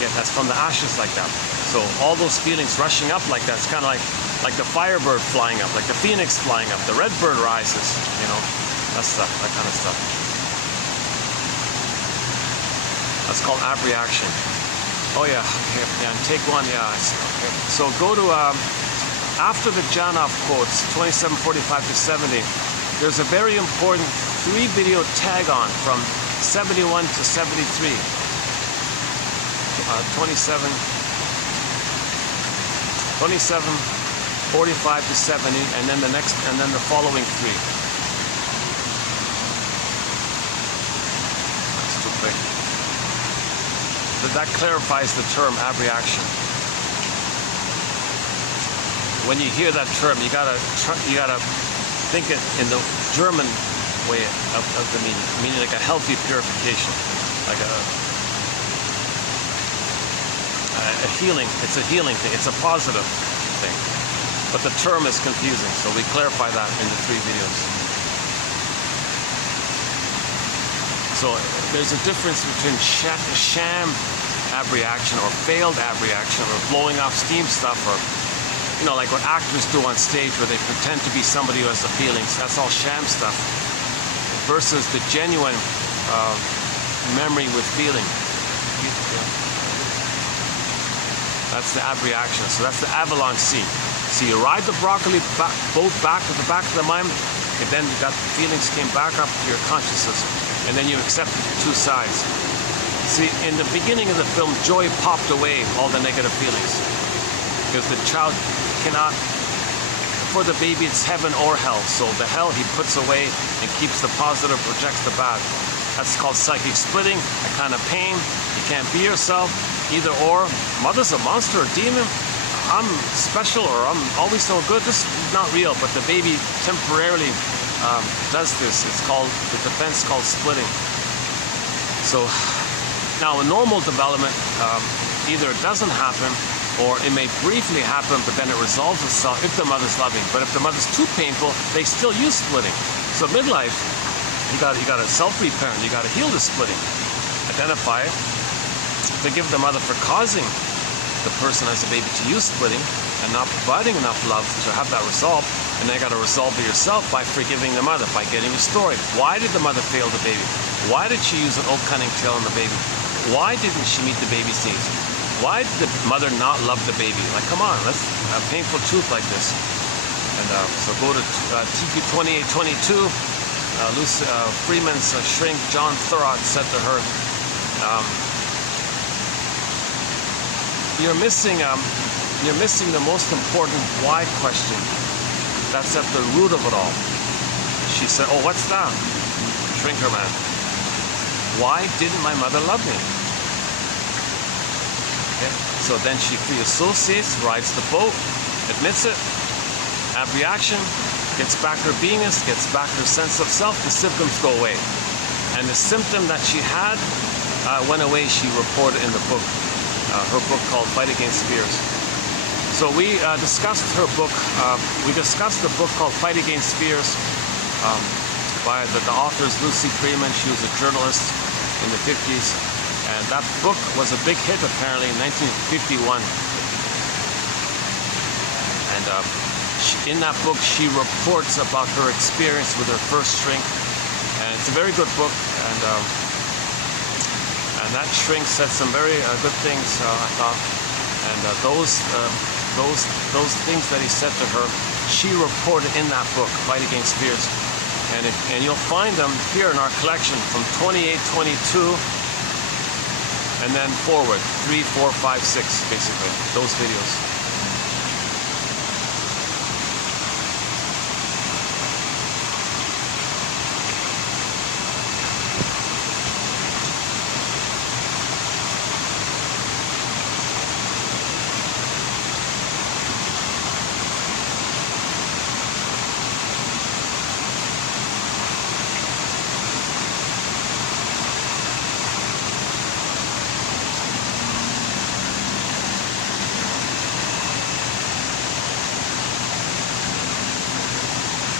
Okay, that's from the ashes like that. So all those feelings rushing up like that, it's kind of like the firebird flying up, like the phoenix flying up, the red bird rises, you know, that stuff, that kind of stuff. That's called abreaction. Oh yeah, okay, yeah, and take one, yeah. Okay. So go to, after the Janov quotes, 27:45 to 70, there's a very important 3-video tag on from 71 to 73. 45 to 70, and then the following 3. That's too quick. That clarifies the term abreaction. When you hear that term, you gotta think it in the German way of the meaning like a healthy purification, like a healing. It's a healing thing. It's a positive thing. But the term is confusing, so we clarify that in the 3 videos. So there's a difference between sham abreaction or failed abreaction or blowing off steam stuff, or, you know, like what actors do on stage where they pretend to be somebody who has the feelings. That's all sham stuff. Versus the genuine memory with feeling. That's the abreaction. So that's the avalanche scene. So you ride the broccoli boat back to the back of the mind, and then you got the feelings came back up to your consciousness, and then you accepted the 2 sides. See, in the beginning of the film, joy popped away all the negative feelings, because the child cannot, for the baby it's heaven or hell. So the hell he puts away and keeps the positive, rejects the bad. That's called psychic splitting, a kind of pain. You can't be yourself, either or. Mother's a monster, a demon. I'm special, or I'm always so good. This is not real, but the baby temporarily does this. It's called, the defense called splitting. So now in normal development, either it doesn't happen, or it may briefly happen, but then it resolves itself if the mother's loving. But if the mother's too painful, they still use splitting. So midlife, you got to self-reparent. You got to heal the splitting, identify it, forgive the mother for causing the person as a baby to use splitting and not providing enough love to have that resolved. And then you got to resolve it yourself by forgiving the mother, by getting restored. Why did the mother fail the baby? Why did she use an old cunning tale on the baby? Why didn't she meet the baby's needs? Why did the mother not love the baby? Like, come on, let's a painful truth like this. And so go to TQ 2822. Freeman's shrink John Thurot said to her, "You're missing the most important why question. That's at the root of it all." She said, "Oh, what's that?" Shrinker man. "Why didn't my mother love me?" Okay. So then she free associates, rides the boat, admits it, abreaction, gets back her beingness, gets back her sense of self, the symptoms go away. And the symptom that she had went away, she reported in the book, her book called Fight Against Fears. So we discussed her book, we discussed the book called Fight Against Fears by the author's Lucy Freeman. She was a journalist in the 50s. And that book was a big hit apparently in 1951. And in that book, she reports about her experience with her first shrink, and it's a very good book. And that shrink said some very good things, I thought. And those things that he said to her, she reported in that book, Fight Against Fears. And you'll find them here in our collection from 2822 and then forward 3, 4, 5, 6, basically those videos.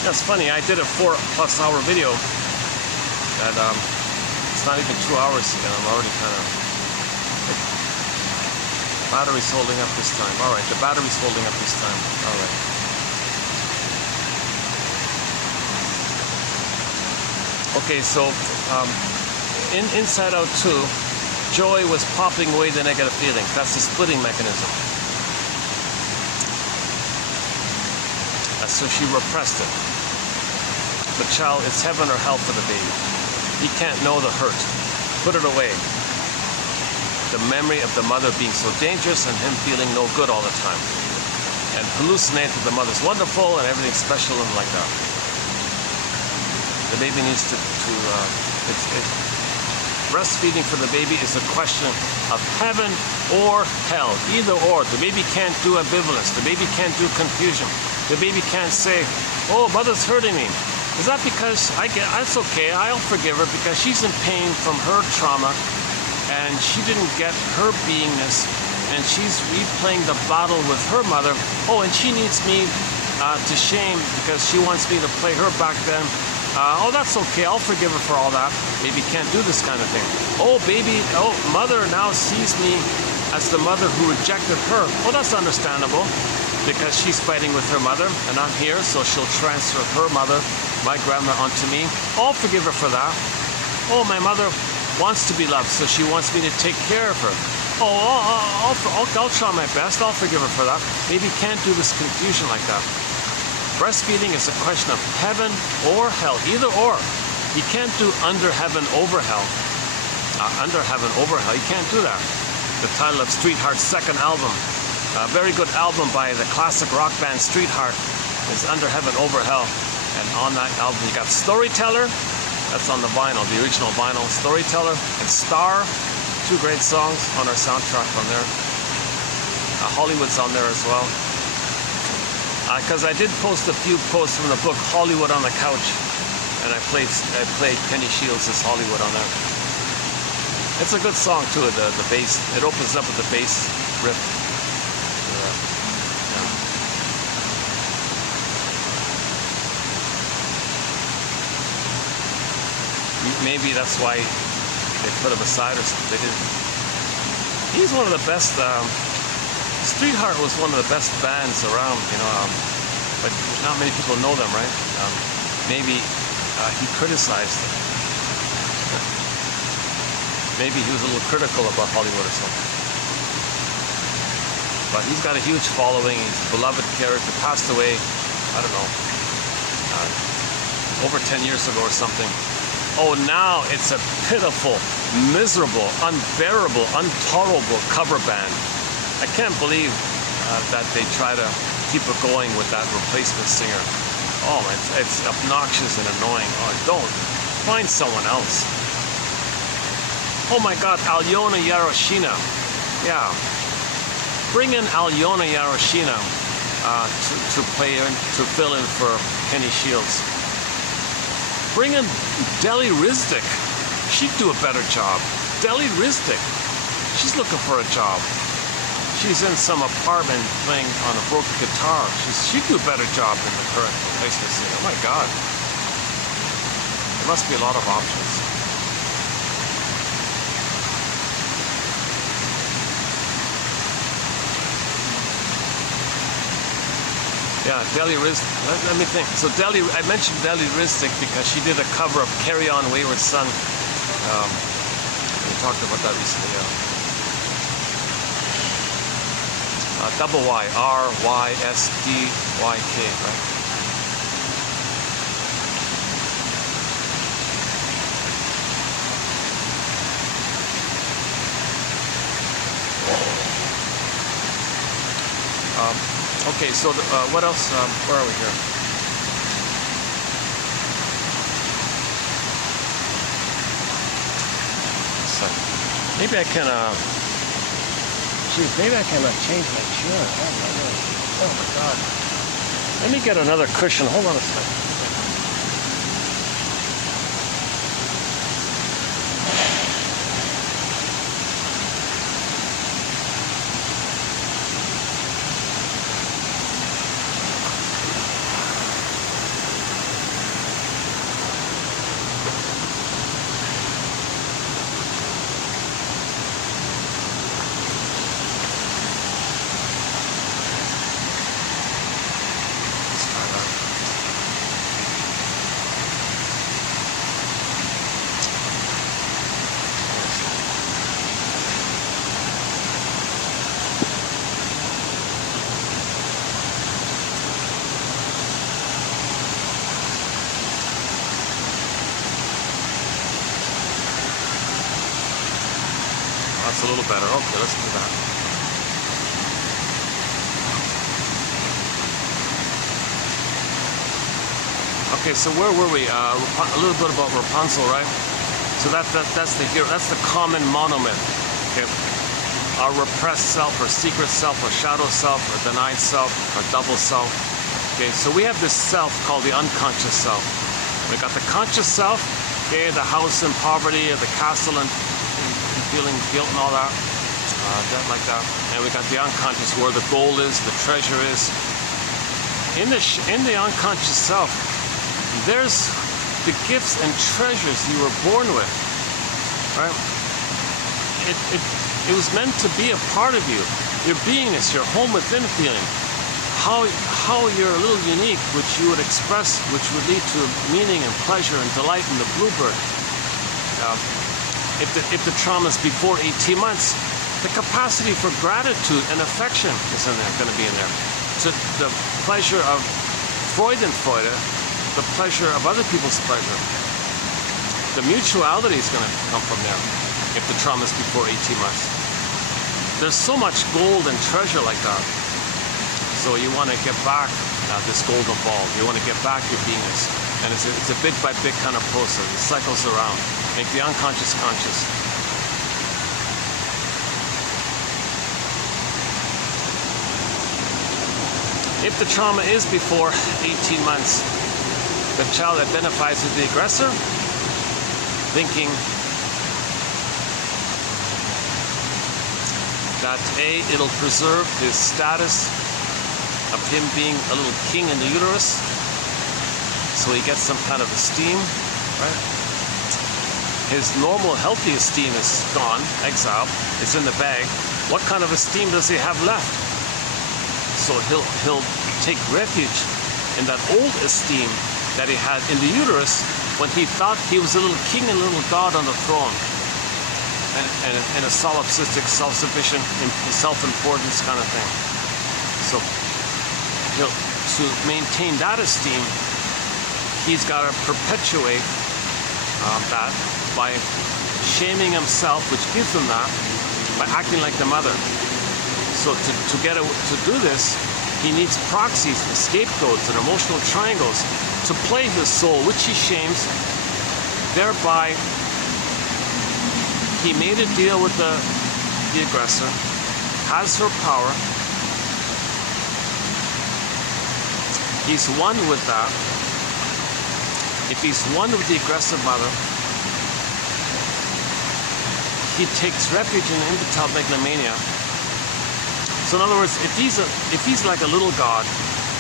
That's funny, I did a 4+ hour video that it's not even 2 hours and I'm already kind of, battery's holding up this time. Alright, the battery's holding up this time. Alright. Okay, so in Inside Out 2, Joy was popping away the negative feelings. That's the splitting mechanism. So she repressed it. The child, it's heaven or hell for the baby. He can't know the hurt. Put it away. The memory of the mother being so dangerous and him feeling no good all the time. And hallucinate that the mother's wonderful and everything's special and like that. The baby needs breastfeeding for the baby is a question of heaven or hell. Either or. The baby can't do ambivalence. The baby can't do confusion. The baby can't say, "Oh, mother's hurting me. Is that because that's okay, I'll forgive her because she's in pain from her trauma and she didn't get her beingness and she's replaying the battle with her mother. Oh, and she needs me to shame because she wants me to play her back then. Oh, that's okay, I'll forgive her for all that." Baby can't do this kind of thing. Oh, mother now sees me as the mother who rejected her. Oh, that's understandable because she's fighting with her mother and I'm here, so she'll transfer her mother, my grandma, onto me. I'll forgive her for that. Oh, my mother wants to be loved, so she wants me to take care of her. Oh, I'll try my best. I'll forgive her for that. Baby can't do this confusion like that. Breastfeeding is a question of heaven or hell, either or. You can't do under heaven, over hell. Under heaven, over hell. You can't do that. The title of Street Hart's second album, a very good album by the classic rock band Street Hart, is Under Heaven, Over Hell. And on that album you got Storyteller, that's on the vinyl, the original vinyl, Storyteller, and Star, two great songs on our soundtrack from there. Hollywood's on there as well. Because I did post a few posts from the book Hollywood on the Couch, and I played Kenny Shields' Hollywood on there. It's a good song too, the bass, it opens up with the bass riff. Maybe that's why they put him aside or something. They didn't. He's one of the best. Street Hart was one of the best bands around, you know. But not many people know them, right? Maybe he criticized them. Maybe he was a little critical about Hollywood or something. But he's got a huge following. He's a beloved character. Passed away, I don't know, over 10 years ago or something. Oh, now it's a pitiful, miserable, unbearable, intolerable cover band. I can't believe that they try to keep it going with that replacement singer. Oh, it's obnoxious and annoying. Oh, don't. Find someone else. Oh my God, Alyona Yaroshina. Yeah. Bring in Alyona Yaroshina to play in, to fill in for Kenny Shields. Bring in Deli Rizdik. She'd do a better job. Deli Rizdik. She's looking for a job. She's in some apartment playing on a broken guitar. She'd do a better job than the current replacement singer. Oh my God. There must be a lot of options. Yeah, Deli Rizdik. Let me think. So I mentioned Deli Rizdik because she did a cover of "Carry On, Wayward Son." We talked about that recently. Double Y, R-Y-S-D-Y-K, right? Okay, so what else? Where are we here? So maybe I can. Geez, maybe I can change my chair. Oh my God! Let me get another cushion. Hold on a second. That's a little better. Okay, let's do that. Okay, so where were we? A little bit about Rapunzel, right? So that's the hero. That's the common monomyth. Okay, our repressed self, or secret self, or shadow self, or denied self, or double self. Okay, so we have this self called the unconscious self. We got the conscious self. Okay, the house in poverty, or the castle and feeling guilt and all that, like that. And we got the unconscious, where the gold is, the treasure is. In the unconscious self, there's the gifts and treasures you were born with, right? It was meant to be a part of you, your beingness, your home within feeling. How you're a little unique, which you would express, which would lead to meaning and pleasure and delight in the bluebird. If the trauma is before 18 months, the capacity for gratitude and affection is going to be in there. So the pleasure of Freudenfreude, the pleasure of other people's pleasure. The mutuality is going to come from there if the trauma is before 18 months. There's so much gold and treasure like that. So you want to get back this golden ball. You want to get back your beingness. And it's a bit by bit kind of process. It cycles around. Make the unconscious conscious. If the trauma is before 18 months, the child identifies as the aggressor, thinking that it'll preserve his status of him being a little king in the uterus, so he gets some kind of esteem, right? His normal, healthy esteem is gone, exiled, it's in the bag. What kind of esteem does he have left? So he'll take refuge in that old esteem that he had in the uterus when he thought he was a little king and a little god on the throne, and a solipsistic, self-sufficient, self-importance kind of thing. So, to maintain that esteem, he's got to perpetuate that by shaming himself, which gives him that, by acting like the mother. So to do this, he needs proxies, and scapegoats, and emotional triangles to play his soul, which he shames. Thereby, he made a deal with the aggressor, has her power. He's one with that. If he's one with the aggressive mother, he takes refuge in infantile megalomania. So in other words, if he's like a little god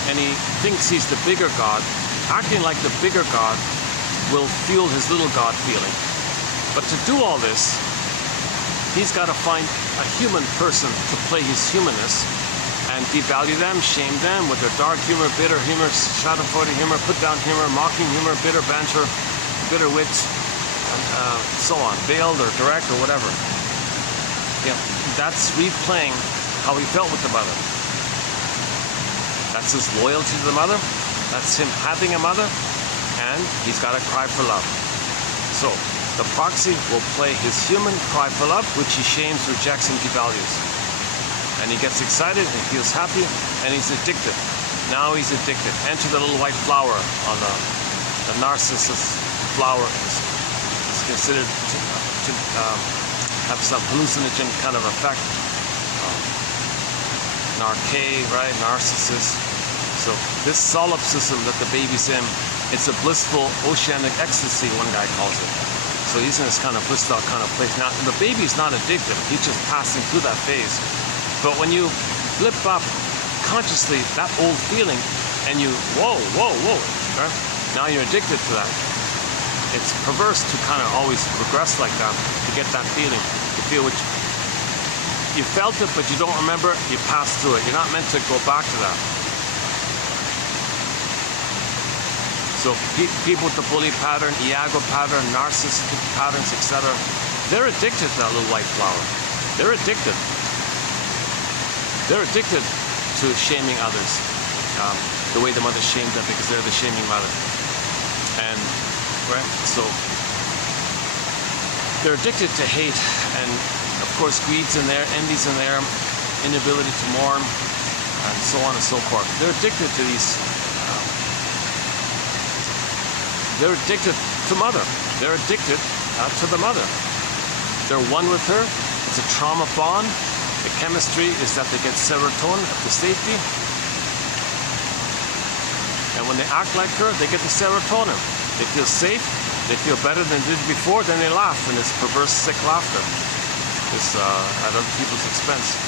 and he thinks he's the bigger god, acting like the bigger god will fuel his little god feeling. But to do all this, he's got to find a human person to play his humanness and devalue them, shame them with their dark humor, bitter humor, schadenfreude humor, put down humor, mocking humor, bitter banter, bitter wits, and so on, veiled or direct or whatever. Yeah, that's replaying how he felt with the mother. That's his loyalty to the mother. That's him having a mother, and he's got to cry for love. So the proxy will play his human cry for love, which he shames, rejects, and devalues. And he gets excited and feels happy, and he's addicted. Now he's addicted. Enter the little white flower on the narcissus flower is considered to have some hallucinogen kind of effect. Narque, right? Narcissus. So this solipsism that the baby's in, it's a blissful oceanic ecstasy, one guy calls it. So he's in this kind of blissful kind of place. Now, the baby's not addicted. He's just passing through that phase. But when you flip up consciously that old feeling and you, whoa, right? Now you're addicted to that. It's perverse to kind of always regress like that, to get that feeling, to feel what you felt it, but you don't remember, you pass through it. You're not meant to go back to that. So people with the bully pattern, Iago pattern, narcissistic patterns, etc., they're addicted to that little white flower. They're addicted. They're addicted to shaming others, the way the mother shamed them, because they're the shaming mother. And right, so they're addicted to hate, and of course greed's in there, envy's in there, inability to mourn, and so on and so forth. They're addicted to these. They're addicted to mother. They're addicted to the mother. They're one with her. It's a trauma bond. The chemistry is that they get serotonin after safety. And when they act like her, they get the serotonin. They feel safe. They feel better than they did before. Then they laugh, and it's perverse, sick laughter. It's at other people's expense.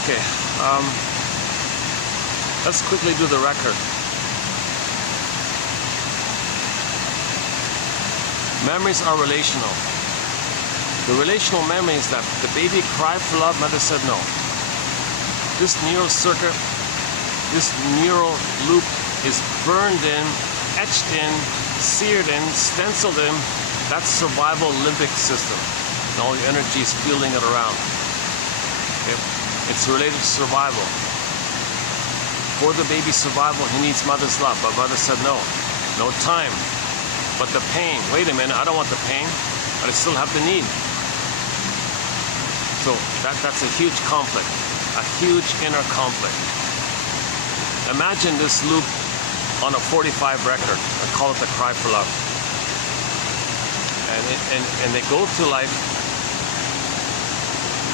Okay, let's quickly do the record. Memories are relational. The relational memory is that the baby cried for love, mother said no. This neural circuit, this neural loop is burned in, etched in, seared in, stenciled in. That's survival limbic system. And all the energy is fielding it around. Okay? It's related to survival. For the baby's survival, he needs mother's love, but mother said no. No time. But the pain, wait a minute, I don't want the pain, but I still have the need. So that's a huge conflict, a huge inner conflict. Imagine this loop on a 45 record. I call it the cry for love. And they go through life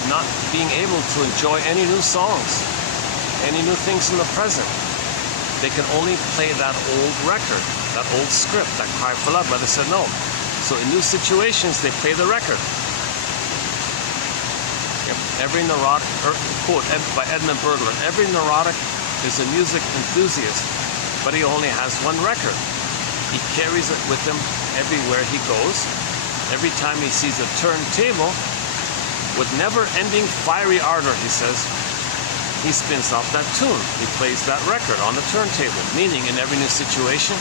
not being able to enjoy any new songs, any new things in the present. They can only play that old record, that old script, that cry for love. Mother said no. So in new situations, they play the record. Every neurotic, quote by E Bergler, every neurotic is a music enthusiast, but he only has one record. He carries it with him everywhere he goes. Every time he sees a turntable with never-ending fiery ardor, he says, he spins off that tune. He plays that record on the turntable, meaning in every new situation,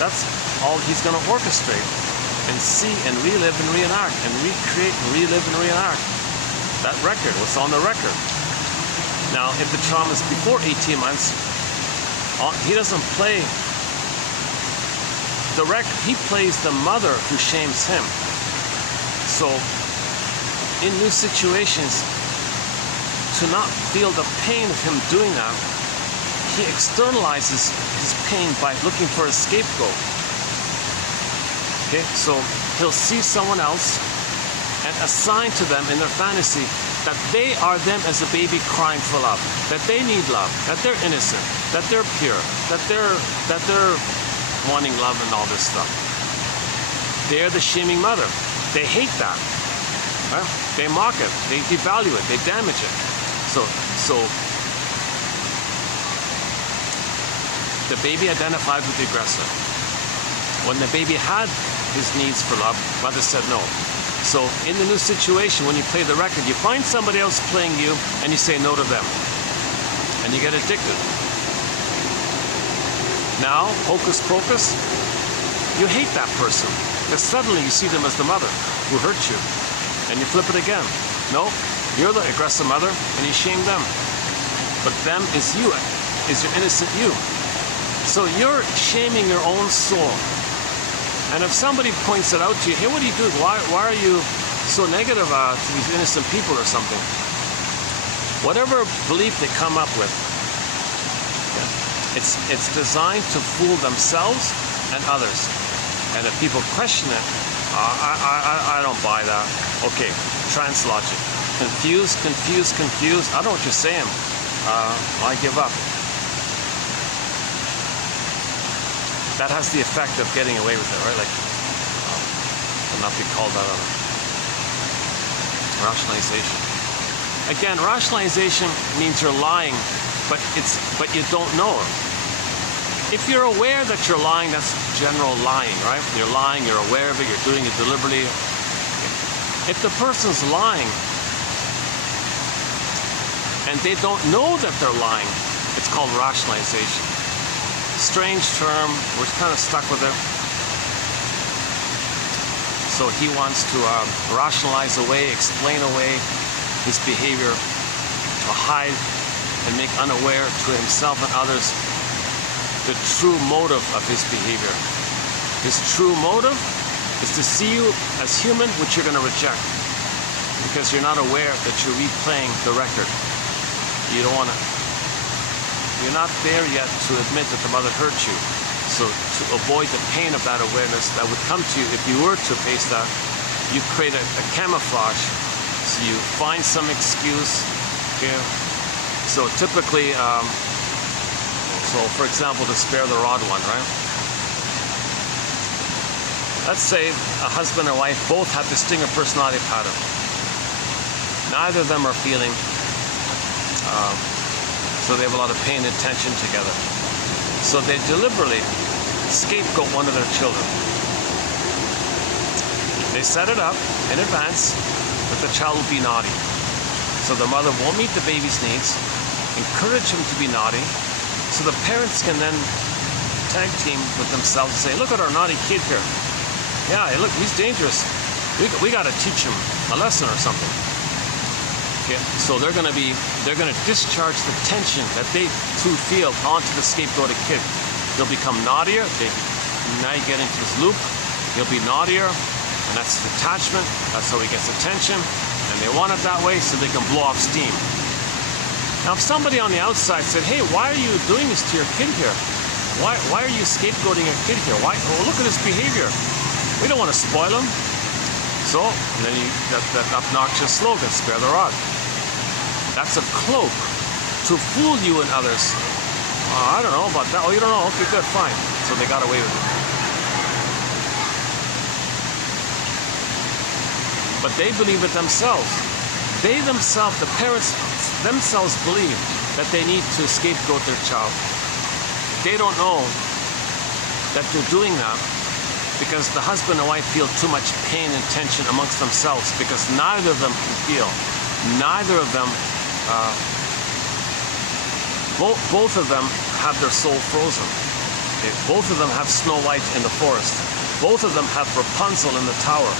that's all he's going to orchestrate and see and relive and reenact and recreate and relive and reenact that record, what's on the record. Now, if the trauma is before 18 months, he doesn't play the record. He plays the mother who shames him. So, in new situations, to not feel the pain of him doing that, he externalizes his pain by looking for a scapegoat. Okay, so he'll see someone else and assign to them in their fantasy that they are them as a baby crying for love, that they need love, that they're innocent, that they're pure, that they're wanting love and all this stuff. They're the shaming mother. They hate that. Right? They mock it. They devalue it. They damage it. So the baby identified with the aggressor. When the baby had his needs for love, mother said no. So in the new situation, when you play the record, you find somebody else playing you and you say no to them. And you get addicted. Now, hocus pocus, you hate that person. Because suddenly you see them as the mother who hurt you. And you flip it again. No, you're the aggressive mother and you shame them. But them is you, is your innocent you. So you're shaming your own soul. And if somebody points it out to you, hey, what are you doing? Why are you so negative to these innocent people or something? Whatever belief they come up with, it's designed to fool themselves and others. And if people question it, I don't buy that. Okay, translogic. Confused. I don't know what you're saying. I give up. That has the effect of getting away with it, right? Like, will not be called out on rationalization. Again, rationalization means you're lying, but you don't know it. If you're aware that you're lying, that's general lying, right? You're lying, you're aware of it, you're doing it deliberately. If the person's lying and they don't know that they're lying, it's called rationalization. Strange term, we're kind of stuck with it. So he wants to rationalize away, explain away his behavior, to hide and make unaware to himself and others the true motive of his behavior. His true motive is to see you as human, which you're going to reject because you're not aware that you're replaying the record. You don't want to. You're not there yet to admit that the mother hurt you. So to avoid the pain of that awareness that would come to you if you were to face that, you create a camouflage. So you find some excuse. Okay? So typically, so for example, to spare the rod one, right? Let's say a husband and wife both have distinct personality pattern. Neither of them are feeling so they have a lot of pain and tension together. So they deliberately scapegoat one of their children. They set it up in advance that the child will be naughty. So the mother won't meet the baby's needs, encourage him to be naughty, so the parents can then tag team with themselves and say, look at our naughty kid here. Yeah, look, he's dangerous. We got to teach him a lesson or something. Okay, so they're going to discharge the tension that they too feel onto the scapegoated kid. They'll become naughtier. Now you get into this loop. He'll be naughtier, and that's detachment. That's how he gets attention, and they want it that way so they can blow off steam. Now, if somebody on the outside said, "Hey, why are you doing this to your kid here? Why are you scapegoating your kid here? Why? Oh, look at his behavior. We don't want to spoil him." So, and then that obnoxious slogan, "Spare the rod." That's a cloak to fool you and others. I don't know about that. Oh, you don't know? Okay, good, fine. So they got away with it. But they believe it themselves. They themselves, the parents themselves believe that they need to scapegoat their child. They don't know that they're doing that because the husband and wife feel too much pain and tension amongst themselves because neither of them can feel. Neither of them, both of them have their soul frozen. Okay? Both of them have Snow White in the forest. Both of them have Rapunzel in the tower.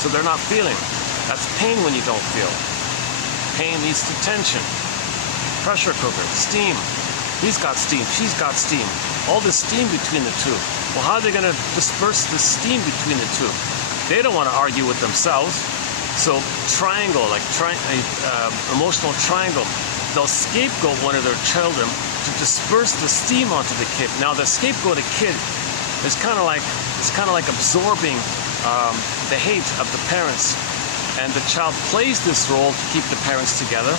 So they're not feeling. That's pain when you don't feel. Pain leads to tension. Pressure cooker, steam. He's got steam, she's got steam. All this steam between the two. Well, how are they going to disperse the steam between the two? They don't want to argue with themselves. So triangle, like emotional triangle. They'll scapegoat one of their children to disperse the steam onto the kid. Now the scapegoated kid is kind of like absorbing the hate of the parents, and the child plays this role to keep the parents together,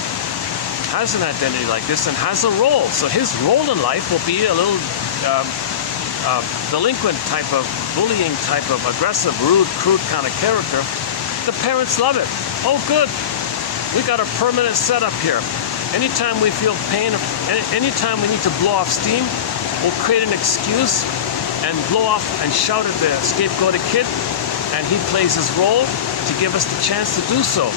has an identity like this, and has a role. So his role in life will be a little delinquent type of, bullying type of, aggressive, rude, crude kind of character. The parents love it. Oh good, we got a permanent setup here. Anytime we feel pain, anytime we need to blow off steam, we'll create an excuse and blow off and shout at the scapegoated kid, and he plays his role to give us the chance to do so.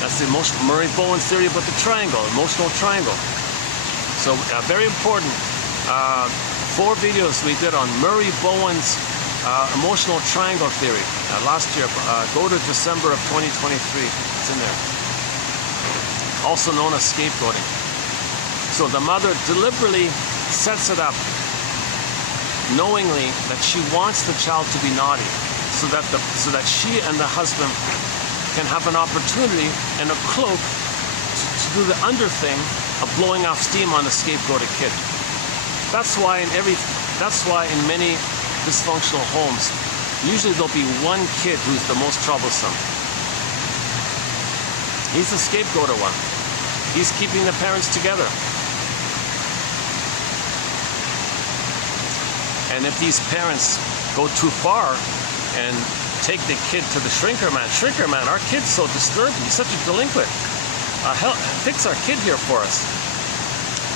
That's the Murray Bowen's theory about the triangle, emotional triangle. So very important. 4 videos we did on Murray Bowen's emotional triangle theory last year. Go to December of 2023. It's in there. Also known as scapegoating. So the mother deliberately sets it up, knowingly that she wants the child to be naughty, so that she and the husband can have an opportunity and a cloak to do the under thing of blowing off steam on the scapegoated kid. That's why in many dysfunctional homes, usually there'll be one kid who's the most troublesome. He's the scapegoated one. He's keeping the parents together. And if these parents go too far and take the kid to the shrinker man, our kid's so disturbing, he's such a delinquent. Fix our kid here for us.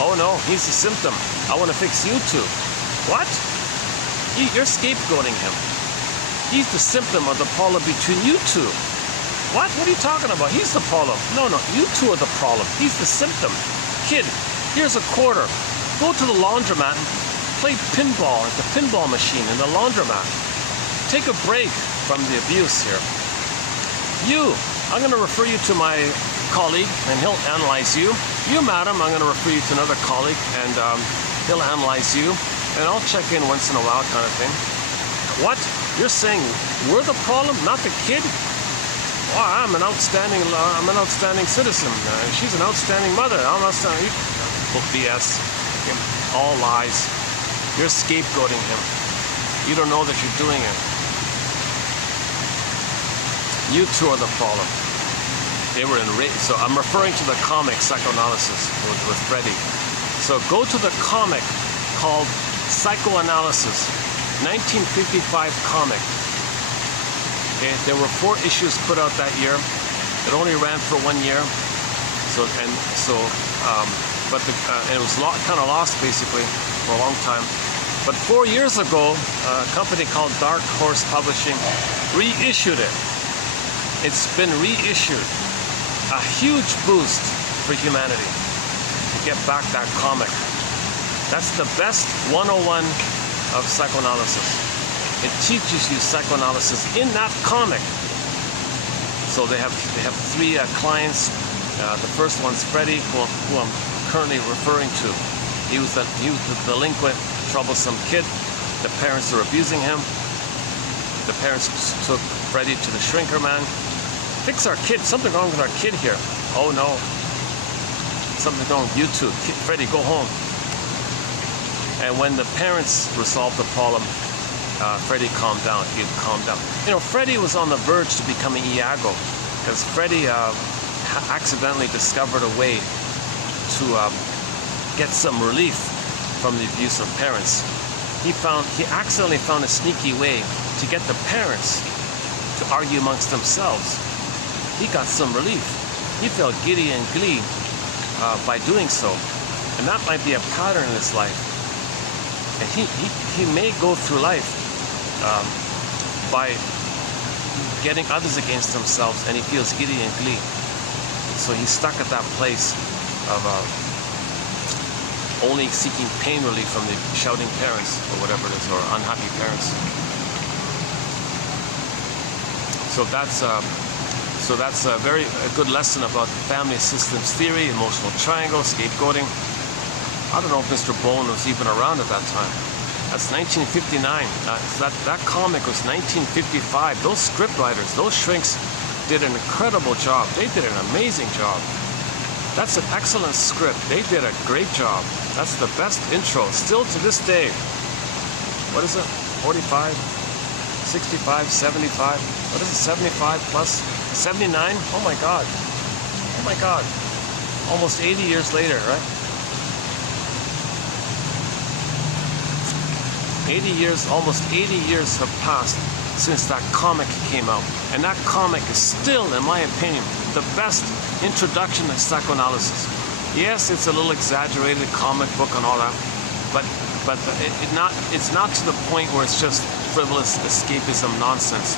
Oh no, he's the symptom. I want to fix you too. What? You're scapegoating him. He's the symptom of the problem between you two. What? What are you talking about? He's the problem. No, you two are the problem. He's the symptom. Kid, here's a quarter. Go to the laundromat and play pinball at the pinball machine in the laundromat. Take a break from the abuse here. I'm going to refer you to my colleague, and he'll analyze you. You, madam, I'm going to refer you to another colleague, and he'll analyze you, and I'll check in once in a while, kind of thing. What? You're saying we're the problem, not the kid? Well, I'm an outstanding citizen. She's an outstanding mother. I'm an outstanding. BS. All lies. You're scapegoating him. You don't know that you're doing it. You two are the problem. They were enraged. So I'm referring to the comic Psychoanalysis with Freddie. So go to the comic called Psychoanalysis, 1955 comic. Okay, there were 4 issues put out that year. It only ran for 1 year. And it was kind of lost basically for a long time. But 4 years ago, a company called Dark Horse Publishing reissued it. It's been reissued. A huge boost for humanity to get back that comic. That's the best 101 of psychoanalysis. It teaches you psychoanalysis in that comic. So they have 3 clients. The first one's Freddie, who I'm currently referring to. He was the delinquent, troublesome kid. The parents are abusing him. The parents took Freddie to the shrinker man. Fix our kid. Something wrong with our kid here. Oh no. Something wrong with you two. Freddie, go home. And when the parents resolved the problem, Freddie calmed down. He calmed down. You know, Freddie was on the verge to becoming Iago, because Freddie accidentally discovered a way to get some relief from the abuse of parents. He accidentally found a sneaky way to get the parents to argue amongst themselves. He got some relief. He felt giddy and glee by doing so. And that might be a pattern in his life. And he may go through life by getting others against themselves, and he feels giddy and glee. So he's stuck at that place of only seeking pain relief from the shouting parents, or whatever it is, or unhappy parents. So that's a very good lesson about family systems theory, emotional triangle, scapegoating. I don't know if Mr. Bone was even around at that time. That's 1959. That comic was 1955. Those script writers, those shrinks, did an incredible job. They did an amazing job. That's an excellent script. They did a great job. That's the best intro, still to this day. What is it? 45, 65, 75. What is it? 75 plus 79? Oh my God. Oh my God. Almost 80 years later, right? 80 years, almost 80 years have passed since that comic came out. And that comic is still, in my opinion, the best introduction to psychoanalysis. Yes, it's a little exaggerated comic book and all that, but it's not to the point where it's just frivolous escapism nonsense.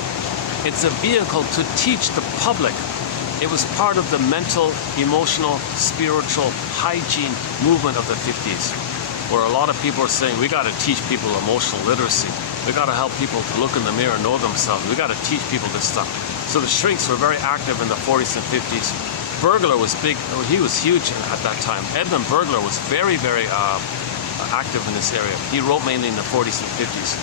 It's a vehicle to teach the public. It was part of the mental, emotional, spiritual hygiene movement of the 50s. Where a lot of people are saying, we got to teach people emotional literacy. We got to help people to look in the mirror and know themselves. We got to teach people this stuff. So the shrinks were very active in the 40s and 50s. Bergler was big. He was huge at that time. Edmund Bergler was very, very active in this area. He wrote mainly in the 40s and 50s.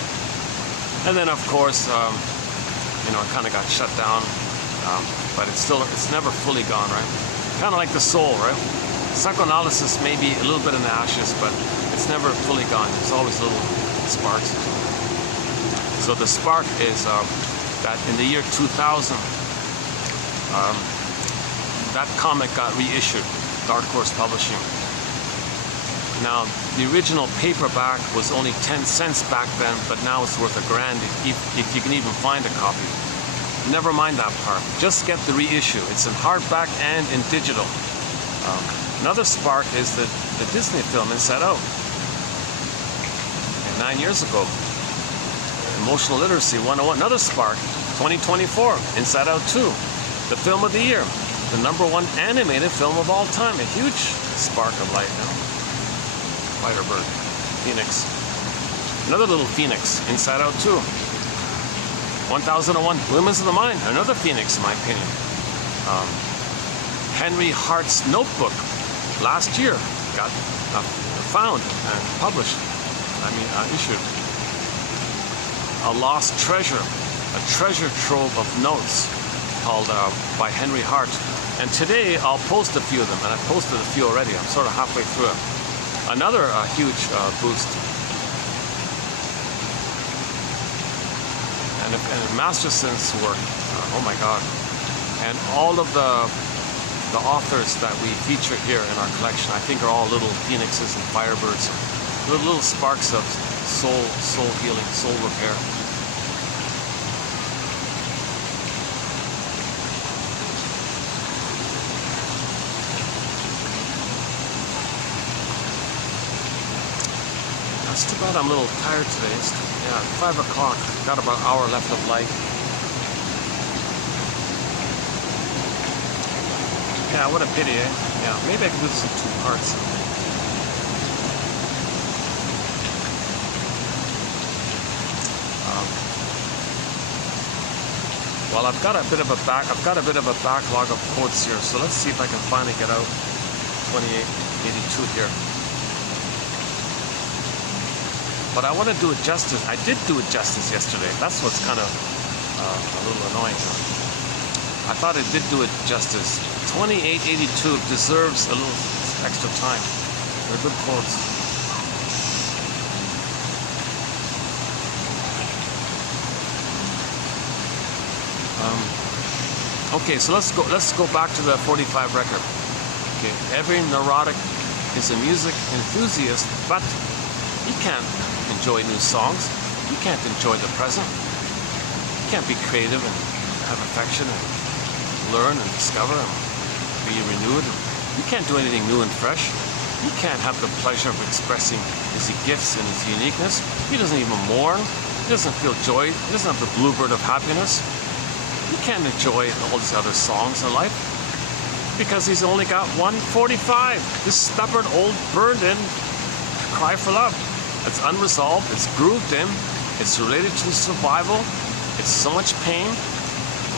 And then, of course, it kind of got shut down. But it's never fully gone, right? Kind of like the soul, right? Psychoanalysis may be a little bit in the ashes, but it's never fully gone. There's always little sparks. So the spark is that in the year 2000, that comic got reissued, Dark Horse Publishing. Now, the original paperback was only 10 cents back then, but now it's worth $1,000 if you can even find a copy. Never mind that part. Just get the reissue. It's in hardback and in digital. Another spark is the Disney film Inside Out. And 9 years ago, Emotional Literacy 101. Another spark, 2024, Inside Out 2, the film of the year, the #1 animated film of all time. A huge spark of light now. Firebird, Phoenix. Another little Phoenix, Inside Out 2. 1001, Women's of the Mind, another Phoenix in my opinion. Henry Hart's Notebook, last year, got found and published, issued. A Lost Treasure, a treasure trove of notes called by Henry Hart. And today I'll post a few of them, and I posted a few already. I'm sort of halfway through it. Another huge boost. And Masterson's work, oh my God. And all of the authors that we feature here in our collection, I think, are all little phoenixes and firebirds, little sparks of soul healing, soul repair. It's too bad I'm a little tired today. It's 5 o'clock. Got about an hour left of light. Yeah, what a pity, eh? Yeah, maybe I can do this in 2 parts. Well, I've got a bit of a backlog of quotes here, so let's see if I can finally get out 2882 here. But I want to do it justice. I did do it justice yesterday. That's what's kind of a little annoying. I thought I did do it justice. 2882 deserves a little extra time. They're good quotes. Okay, so let's go back to the 45 record. Okay, every neurotic is a music enthusiast, but he can't enjoy new songs. You can't enjoy the present. You can't be creative and have affection and learn and discover and be renewed. You can't do anything new and fresh. He can't have the pleasure of expressing his gifts and his uniqueness. He doesn't even mourn. He doesn't feel joy. He doesn't have the bluebird of happiness. He can't enjoy all these other songs in life because he's only got 145. This stubborn old burned-in cry for love. It's unresolved. It's grooved in. It's related to survival. It's so much pain.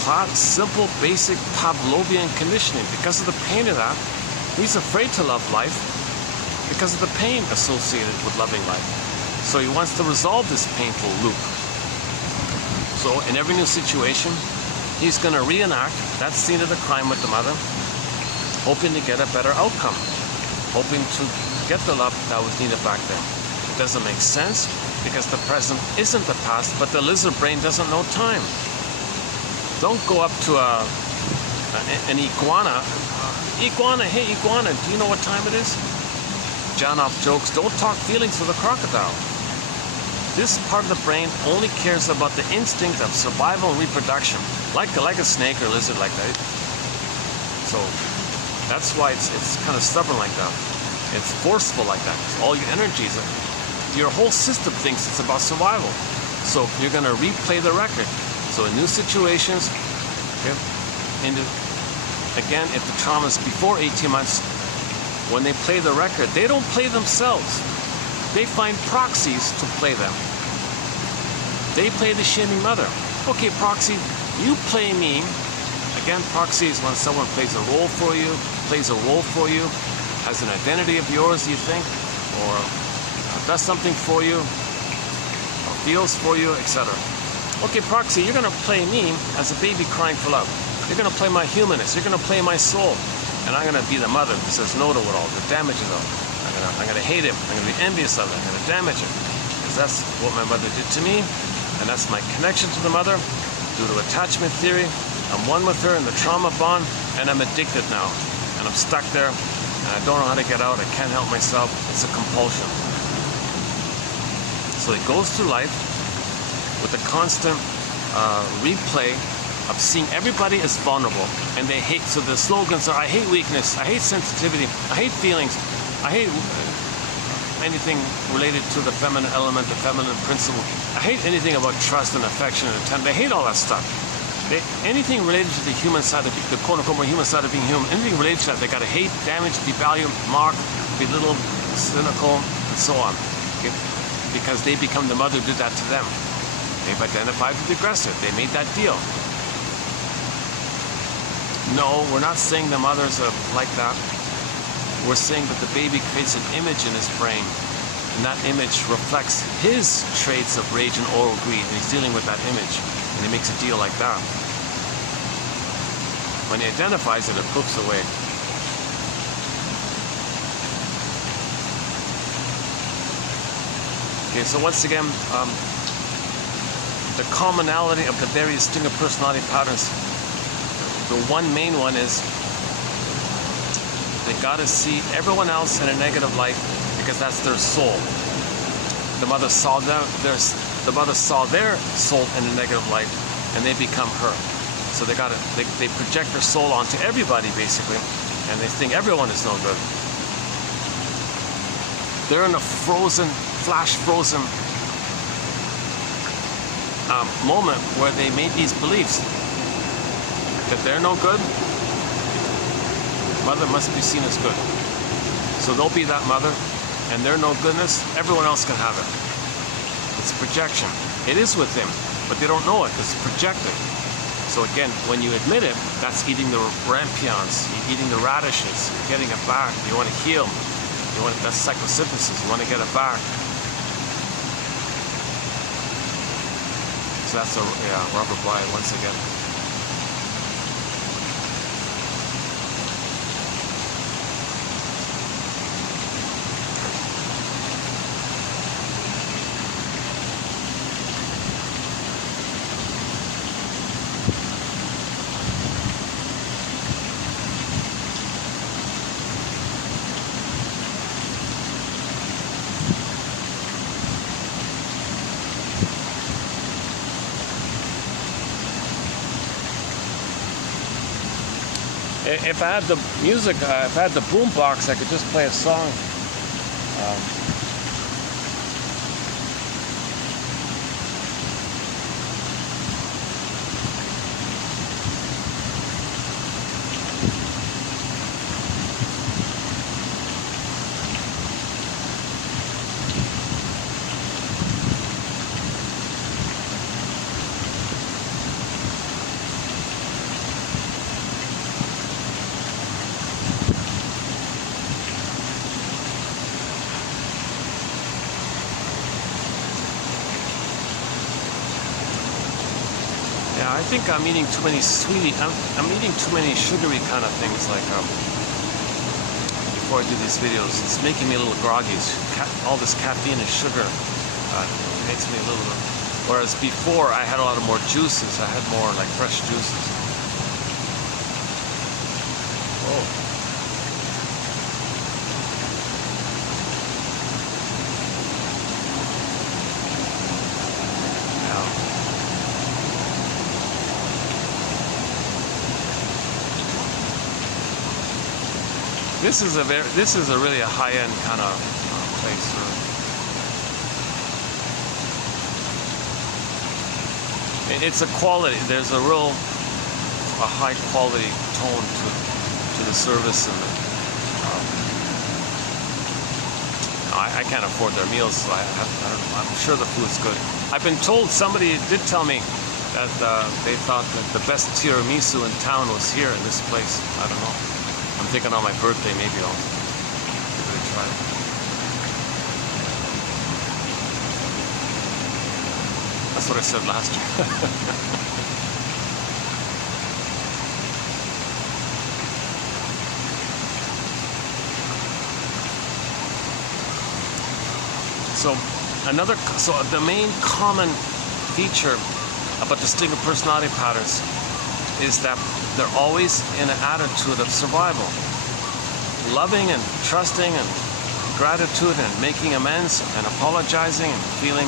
Flat, simple, basic Pavlovian conditioning. Because of the pain of that, he's afraid to love life because of the pain associated with loving life. So he wants to resolve this painful loop. So in every new situation, he's going to reenact that scene of the crime with the mother, hoping to get a better outcome, hoping to get the love that was needed back then. It doesn't make sense because the present isn't the past, but the lizard brain doesn't know time. Don't go up to an iguana. Iguana, hey iguana, do you know what time it is? Janoff jokes, don't talk feelings with a crocodile. This part of the brain only cares about the instinct of survival and reproduction, like a snake or lizard like that. So that's why it's kind of stubborn like that. It's forceful like that. All your energies, your whole system thinks it's about survival. So you're going to replay the record. So in new situations, okay, again, if the trauma is before 18 months, when they play the record, they don't play themselves. They find proxies to play them. They play the shaming mother. Okay, proxy, you play me. Again, proxy is when someone plays a role for you, has an identity of yours, you think, or does something for you, or feels for you, etc. Okay, proxy, you're going to play me as a baby crying for love. You're going to play my humanness. You're going to play my soul. And I'm going to be the mother who says no to it all, that damages it all. I'm going to hate him. I'm going to be envious of it. I'm going to damage him. Because that's what my mother did to me. And that's my connection to the mother. Due to attachment theory, I'm one with her in the trauma bond. And I'm addicted now. And I'm stuck there. And I don't know how to get out. I can't help myself. It's a compulsion. So he goes through life with a constant replay of seeing everybody as vulnerable, and they hate. So the slogans are: I hate weakness, I hate sensitivity, I hate feelings, I hate anything related to the feminine element, the feminine principle. I hate anything about trust and affection and attention. They hate all that stuff. Anything related to the human side of the quote-unquote more human side of being human, anything related to that, they got to hate, damage, devalue, mock, belittle, cynical, and so on. Okay? Because they become the mother who did that to them. They've identified with the aggressor. They made that deal. No, we're not saying the mothers are like that. We're saying that the baby creates an image in his brain, and that image reflects his traits of rage and oral greed, and he's dealing with that image, and he makes a deal like that. When he identifies it, it poofs away. Okay, so once again, the commonality of the various stinger personality patterns. The one main one is they got to see everyone else in a negative light because that's their soul. The mother saw their soul in a negative light, and they become her. So they project their soul onto everybody basically, and they think everyone is no good. They're in a flash frozen moment where they made these beliefs. That they're no good, mother must be seen as good. So they'll be that mother, and their no goodness, everyone else can have it. It's projection. It is with them, but they don't know it. It's projected. So again, when you admit it, that's eating the rampions, eating the radishes, you're getting it back. You want to heal. That's psychosynthesis. You want to get it back. So that's Robert Bly once again. If I had the music, if I had the boom box, I could just play a song. I think I'm eating too many I'm eating too many sugary kind of things, like before I do these videos. It's making me a little groggy. All this caffeine and sugar makes me a little, whereas before I had a lot of more juices. I had more like fresh juices. Oh. This is a really a high-end kind of place. It's a quality. There's a high quality tone to the service, and I can't afford their meals, so I don't know. I'm sure the food's good. I've been told, somebody did tell me that they thought that the best tiramisu in town was here in this place. I don't know. I'm thinking on my birthday, maybe I'll give it a try. That's what I said last year. So the main common feature about distinct personality patterns is that they're always in an attitude of survival. Loving and trusting and gratitude and making amends and apologizing and feeling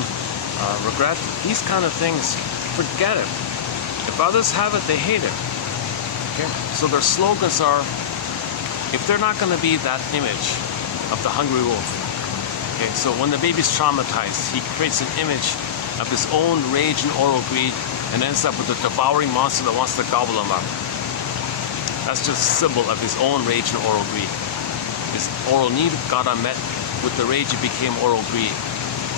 regret. These kind of things, forget it. If others have it, they hate it. Okay? So their slogans are, if they're not going to be that image of the hungry wolf. Okay, so when the baby's traumatized, he creates an image of his own rage and oral greed and ends up with a devouring monster that wants to gobble him up. That's just a symbol of his own rage and oral greed. His oral need got unmet. With the rage, it became oral greed.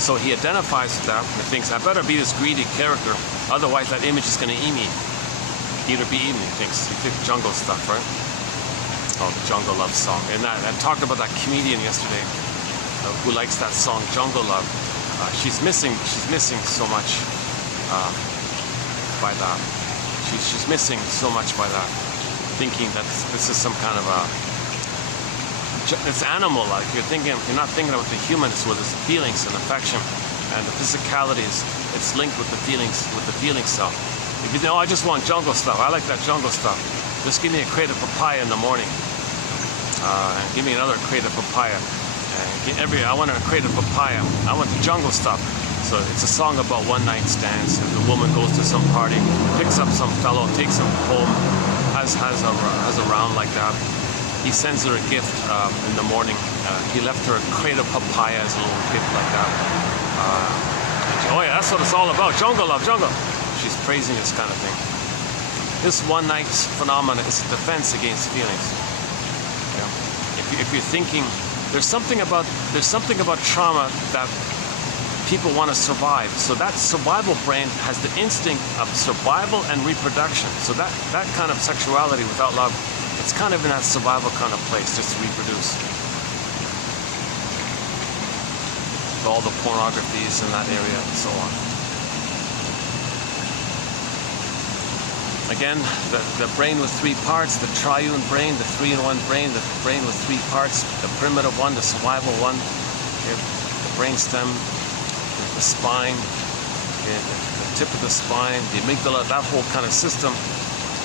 So he identifies with that and thinks, I better be this greedy character, otherwise that image is going to eat me. Eat or be eaten, he thinks. He thinks jungle stuff, right? Oh, the Jungle Love song. And I talked about that comedian yesterday who likes that song, Jungle Love. She's missing so much by that. She's missing so much by that. Thinking that this is some kind of it's animal like. You're not thinking about the humans with its feelings and affection, and the physicality it's linked with the feeling self. If you know, I just want jungle stuff, I like that jungle stuff, just give me a crate of papaya in the morning, and give me another crate of papaya, and I want a crate of papaya, I want the jungle stuff. So it's a song about one night stands, and the woman goes to some party, picks up some fellow, takes him home, has a round like that. He sends her a gift in the morning. He left her a crate of papaya as a little gift like that. Oh yeah, that's what it's all about. Jungle love, jungle. She's praising this kind of thing. This one night phenomenon is a defense against feelings. Yeah. If you're thinking, there's something about trauma that people want to survive. So that survival brain has the instinct of survival and reproduction. So that kind of sexuality without love, it's kind of in that survival kind of place, just to reproduce. All the pornographies in that area and so on. Again, the brain with three parts, the triune brain, the three-in-one brain, the brain with three parts, the primitive one, the survival one, okay, the brain stem, the spine, okay, the tip of the spine, the amygdala, that whole kind of system,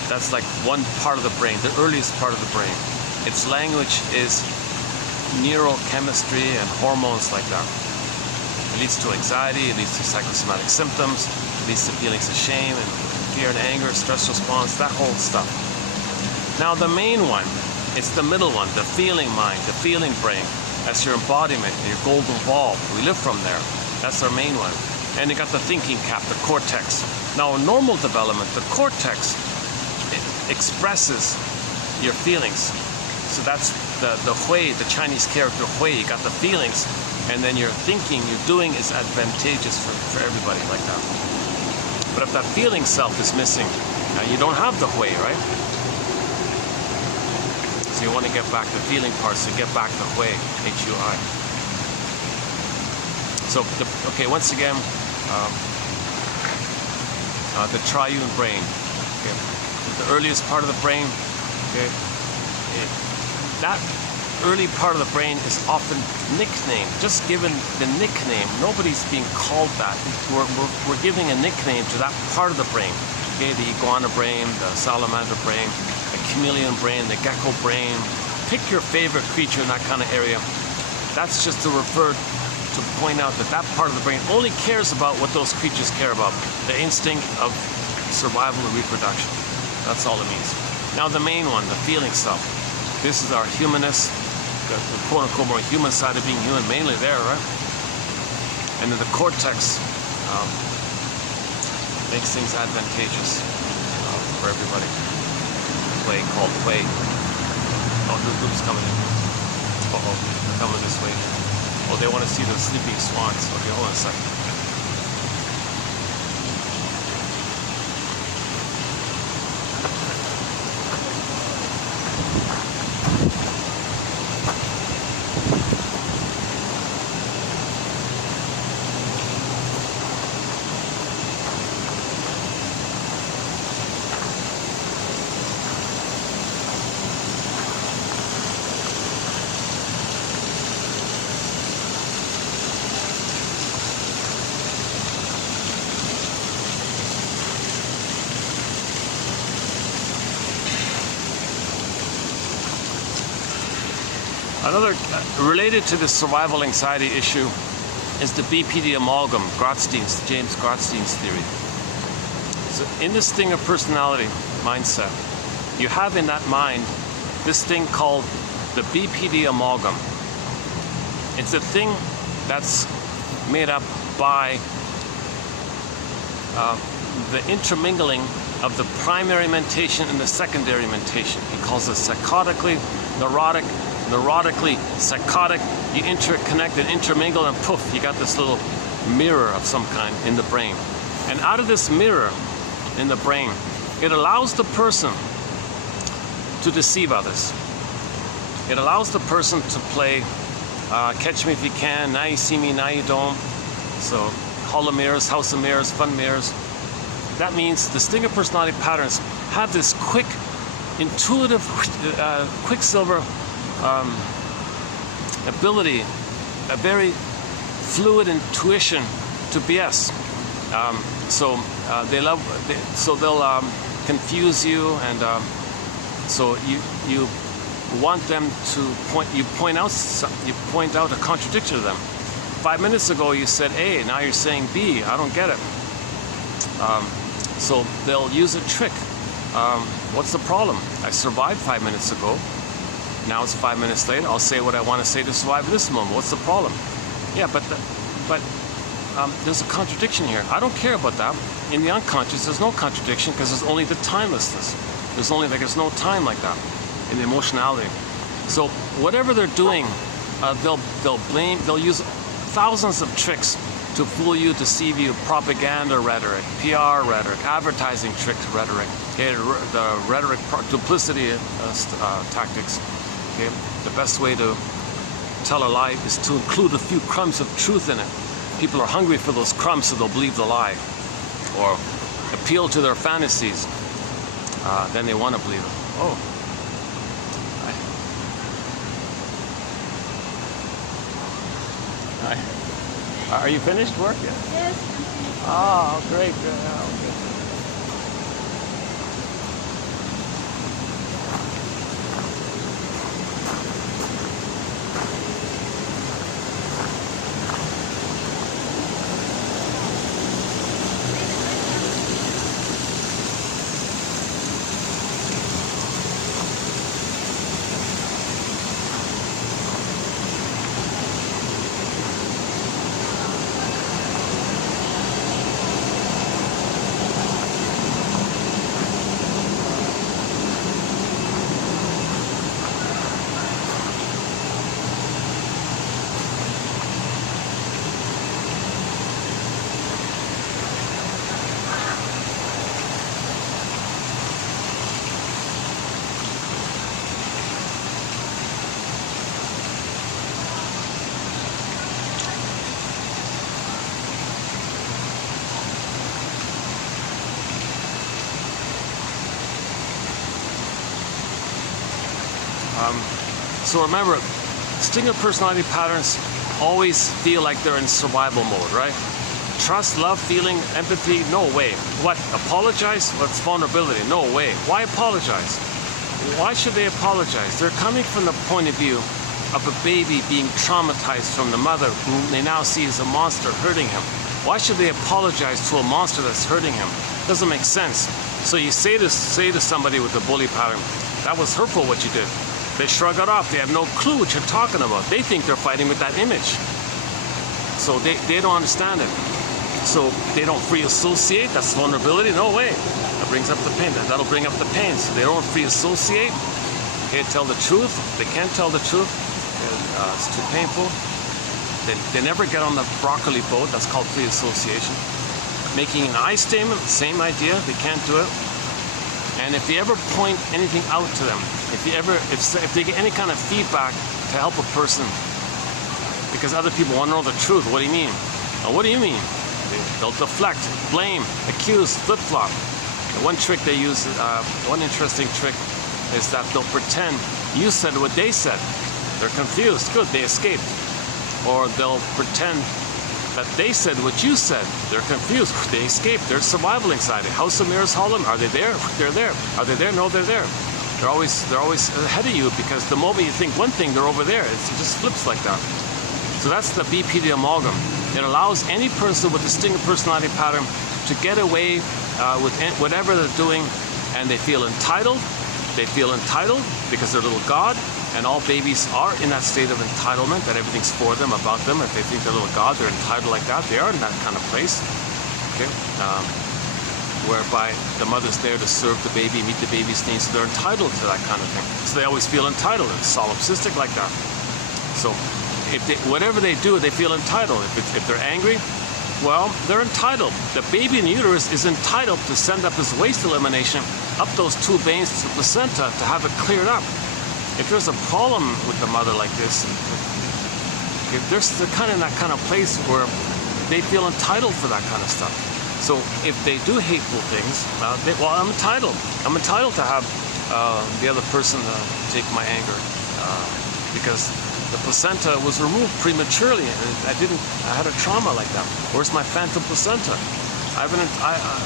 that's like one part of the brain, the earliest part of the brain. Its language is neurochemistry and hormones like that. It leads to anxiety, it leads to psychosomatic symptoms, it leads to feelings of shame and fear and anger, stress response, that whole stuff. Now the main one, it's the middle one, the feeling mind, the feeling brain. That's your embodiment, your golden ball. We live from there. That's our main one. And you got the thinking cap, the cortex. Now in normal development, the cortex, it expresses your feelings. So that's the hui, the Chinese character hui. You got the feelings, and then your thinking, your doing is advantageous for everybody like that. But if that feeling self is missing, you don't have the hui, right? So you want to get back the feeling part, so get back the hui, H-U-I. So, okay, once again, the triune brain. Okay? The earliest part of the brain. Okay? That early part of the brain is often nicknamed, just given the nickname. Nobody's being called that. We're giving a nickname to that part of the brain. Okay, the iguana brain, the salamander brain, the chameleon brain, the gecko brain. Pick your favorite creature in that kind of area. That's just to refer to point out that that part of the brain only cares about what those creatures care about, the instinct of survival and reproduction. That's all it means. Now the main one, the feeling stuff. This is our humanist, the quote-unquote more human side of being human, mainly there, right? And then the cortex makes things advantageous for everybody. Play called play. Oh, the group's coming in. Uh-oh, they're coming this way. Oh, they want to see the sleeping swans. Okay, hold on a second. Another related to the survival anxiety issue is the BPD amalgam, James Grotstein's theory. So in this thing of personality mindset, you have in that mind this thing called the BPD amalgam. It's a thing that's made up by the intermingling of the primary mentation and the secondary mentation. He calls it psychotically, neurotically, psychotic. You interconnect and intermingle, and poof, you got this little mirror of some kind in the brain. And out of this mirror in the brain, it allows the person to deceive others. It allows the person to play catch me if you can, now you see me, now you don't. So Hall of Mirrors, House of Mirrors, Fun Mirrors. That means distinctive personality patterns have this quick, intuitive, quicksilver ability, a very fluid intuition to BS. So they'll confuse you, and so you want them to point out a contradiction to them. 5 minutes ago you said A, now you're saying B. I don't get it. So they'll use a trick. What's the problem? I survived 5 minutes ago. Now it's 5 minutes later. I'll say what I want to say to survive this moment. What's the problem? Yeah, but there's a contradiction here. I don't care about that. In the unconscious, there's no contradiction because there's only the timelessness. There's no time like that in the emotionality. So whatever they're doing, they'll use thousands of tricks to fool you, deceive you, propaganda rhetoric, PR rhetoric, advertising trick rhetoric, okay, the rhetoric duplicity tactics. Okay, the best way to tell a lie is to include a few crumbs of truth in it. People are hungry for those crumbs, so they'll believe the lie, or appeal to their fantasies. Then they want to believe it. Oh. Hi. Are you finished work yet? Yes. Oh, great. Okay. So remember, stinger personality patterns always feel like they're in survival mode, right? Trust, love, feeling, empathy, no way. What? Apologize? What's vulnerability? No way. Why apologize? Why should they apologize? They're coming from the point of view of a baby being traumatized from the mother, whom they now see as a monster hurting him. Why should they apologize to a monster that's hurting him? Doesn't make sense. So you say to somebody with a bully pattern, that was hurtful what you did. They shrug it off. They have no clue what you're talking about. They think they're fighting with that image. So they don't understand it. So they don't free associate. That's vulnerability. No way. That brings up the pain. That'll bring up the pain. So they don't free associate. Can't tell the truth. They can't tell the truth. It's too painful. They never get on the broccoli boat. That's called free association. Making an I statement, same idea. They can't do it. And if you ever point anything out to them, if they get any kind of feedback to help a person, because other people want to know the truth, what do you mean? Now, what do you mean? They'll deflect, blame, accuse, flip-flop. One trick they use, one interesting trick, is that they'll pretend you said what they said. They're confused. Good, they escaped. Or they'll pretend that they said what you said. They're confused. They escaped. There's survival anxiety. House of Mirrors, Harlem. Are they there? They're there. Are they there? No, they're there. They're always ahead of you, because the moment you think one thing, they're over there. It just flips like that. So that's the BPD amalgam. It allows any person with a stinger personality pattern to get away with whatever they're doing, and they feel entitled. They feel entitled because they're a little god. And all babies are in that state of entitlement, that everything's for them, about them. If they think they're a little god, they're entitled like that. They are in that kind of place, okay? Whereby the mother's there to serve the baby, meet the baby's needs. So they're entitled to that kind of thing. So they always feel entitled. It's solipsistic like that. So whatever they do, they feel entitled. If they're angry, well, they're entitled. The baby in the uterus is entitled to send up his waste elimination up those two veins to the placenta to have it cleared up. If there's a problem with the mother like this, if they're kind of in that kind of place where they feel entitled for that kind of stuff. So if they do hateful things, well, I'm entitled. I'm entitled to have the other person take my anger because the placenta was removed prematurely, and I had a trauma like that. Where's my phantom placenta?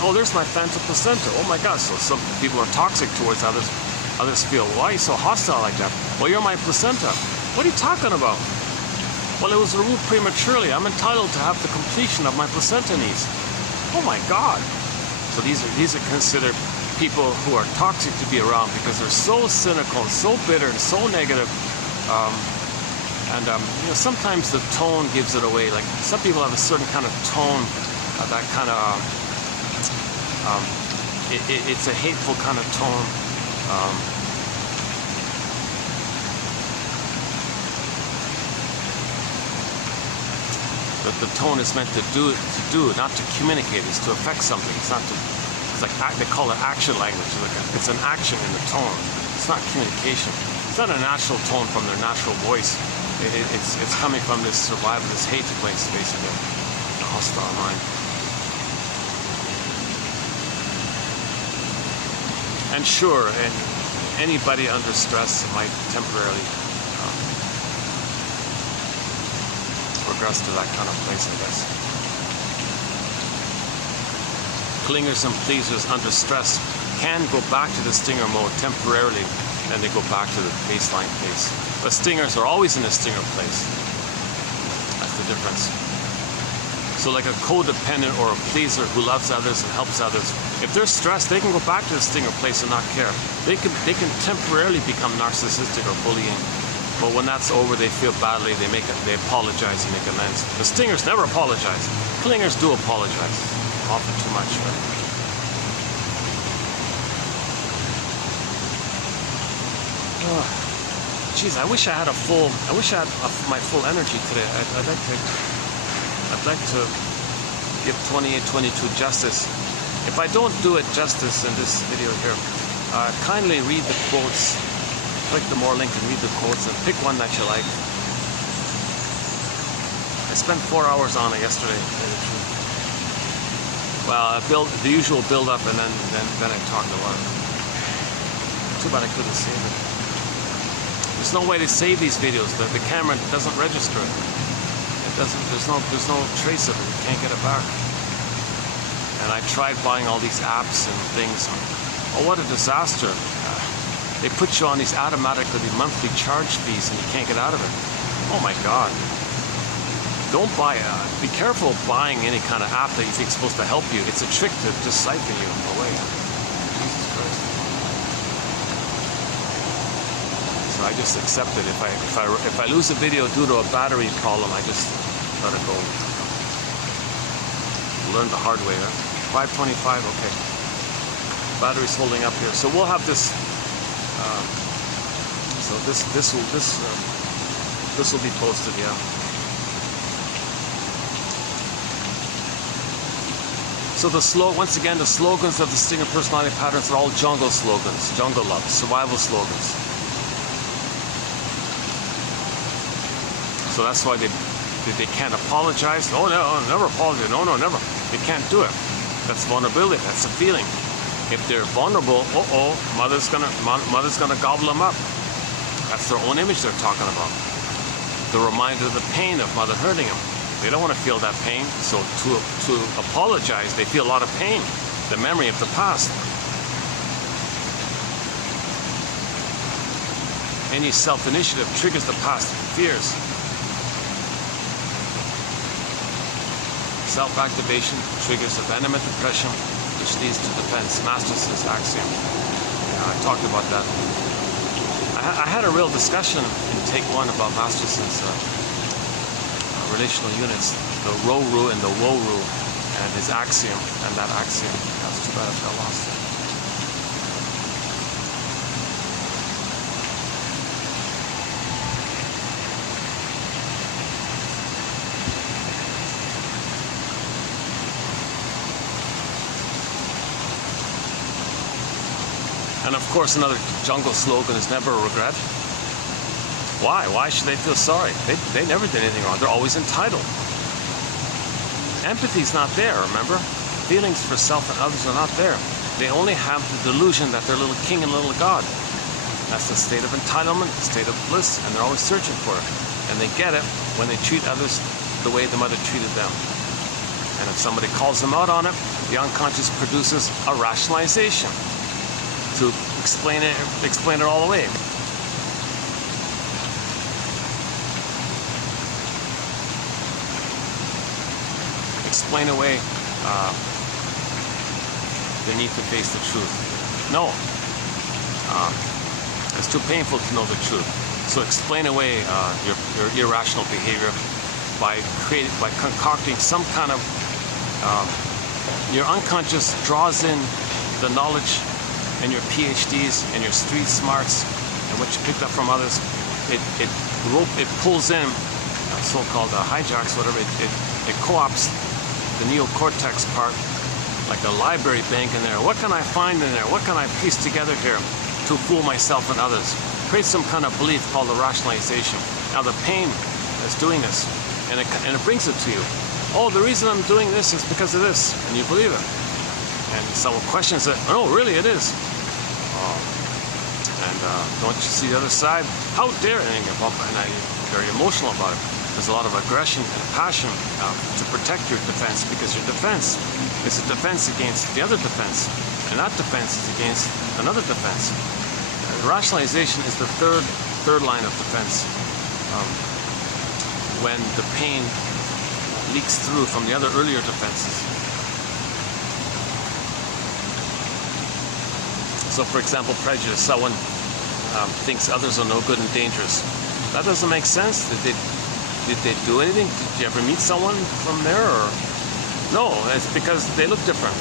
Oh, there's my phantom placenta. Oh my gosh! So some people are toxic towards others. Others feel, why are you so hostile like that? Well, you're my placenta. What are you talking about? Well, it was removed prematurely. I'm entitled to have the completion of my placenta needs. Oh my God. So these are considered people who are toxic to be around because they're so cynical, and so bitter, and so negative. Sometimes the tone gives it away. Like some people have a certain kind of tone, that kind of, it's a hateful kind of tone. The tone is meant to do, not to communicate. It's to affect something. It's not to. It's like they call it action language. It's an action in the tone. It's not communication. It's not a natural tone from their natural voice. It's coming from this survival, this hate place, basically, the hostile mind. And sure, and anybody under stress might temporarily progress to that kind of place, I guess. Clingers and pleasers under stress can go back to the stinger mode temporarily, and they go back to the baseline place. But stingers are always in a stinger place. That's the difference. So like a codependent or a pleaser who loves others and helps others, if they're stressed, they can go back to the stinger place and not care. They can temporarily become narcissistic or bullying, but when that's over, they feel badly. They apologize and make amends. The stingers never apologize. Clingers do apologize, often too much. Right? Geez, I wish I had my full energy today. I'd like to give 2822 justice. If I don't do it justice in this video here, kindly read the quotes. Click the more link and read the quotes and pick one that you like. I spent 4 hours on it yesterday. Well, I built the usual build up and then I talked a lot. Too bad I couldn't save it. There's no way to save these videos. The camera doesn't register it. It doesn't. There's no trace of it. You can't get it back. And I tried buying all these apps and things. Oh, what a disaster! They put you on these automatically monthly charge fees, and you can't get out of it. Oh my God! Don't buy. Be careful buying any kind of app that you think is supposed to help you. It's a trick to just siphon you away. Jesus Christ. So I just accept it. If I lose a video due to a battery problem, I just let it go. Learn the hard way, huh? 525, okay. Battery's holding up here. So we'll have this. So this will be posted, yeah. So once again, the slogans of the Stinger personality patterns are all jungle slogans, jungle love, survival slogans. So that's why they can't apologize. Oh no, never apologize. No, never. They can't do it. That's vulnerability. That's a feeling. If they're vulnerable, mother's gonna gobble them up. That's their own image they're talking about. The reminder of the pain of mother hurting them. They don't want to feel that pain, so to apologize, they feel a lot of pain, the memory of the past. Any self-initiative triggers the past fears. Self-activation triggers abandonment depression, which leads to defense. Masterson's axiom. I talked about that. I had a real discussion in take 1 about Masterson's relational units, the Ro-Ru and the Wo-Ru, and his axiom, and that axiom. That's too bad I got lost there. And of course, another jungle slogan is never a regret. Why? Why should they feel sorry? They never did anything wrong. They're always entitled. Empathy's not there, remember? Feelings for self and others are not there. They only have the delusion that they're little king and little god. That's the state of entitlement, the state of bliss, and they're always searching for it. And they get it when they treat others the way the mother treated them. And if somebody calls them out on it, the unconscious produces a rationalization to explain it all away. Explain away the need to face the truth. No, it's too painful to know the truth. So explain away your irrational behavior by concocting some kind of your unconscious draws in the knowledge and your PhDs and your street smarts and what you picked up from others. It pulls in so-called hijacks, whatever. It co-opts the neocortex part, like a library bank in there. What can I find in there? What can I piece together here to fool myself and others? Create some kind of belief called the rationalization. Now the pain is doing this, and it brings it to you. Oh, the reason I'm doing this is because of this, and you believe it. And someone questions it. Oh, really, it is. Don't you see the other side? How dare? And you're very emotional about it. There's a lot of aggression and passion to protect your defense, because your defense is a defense against the other defense, and that defense is against another defense. Rationalization is the third line of defense. When the pain leaks through from the other earlier defenses. So, for example, prejudice. Someone thinks others are no good and dangerous. That doesn't make sense. Did they do anything? Did you ever meet someone from there? Or? No, it's because they look different.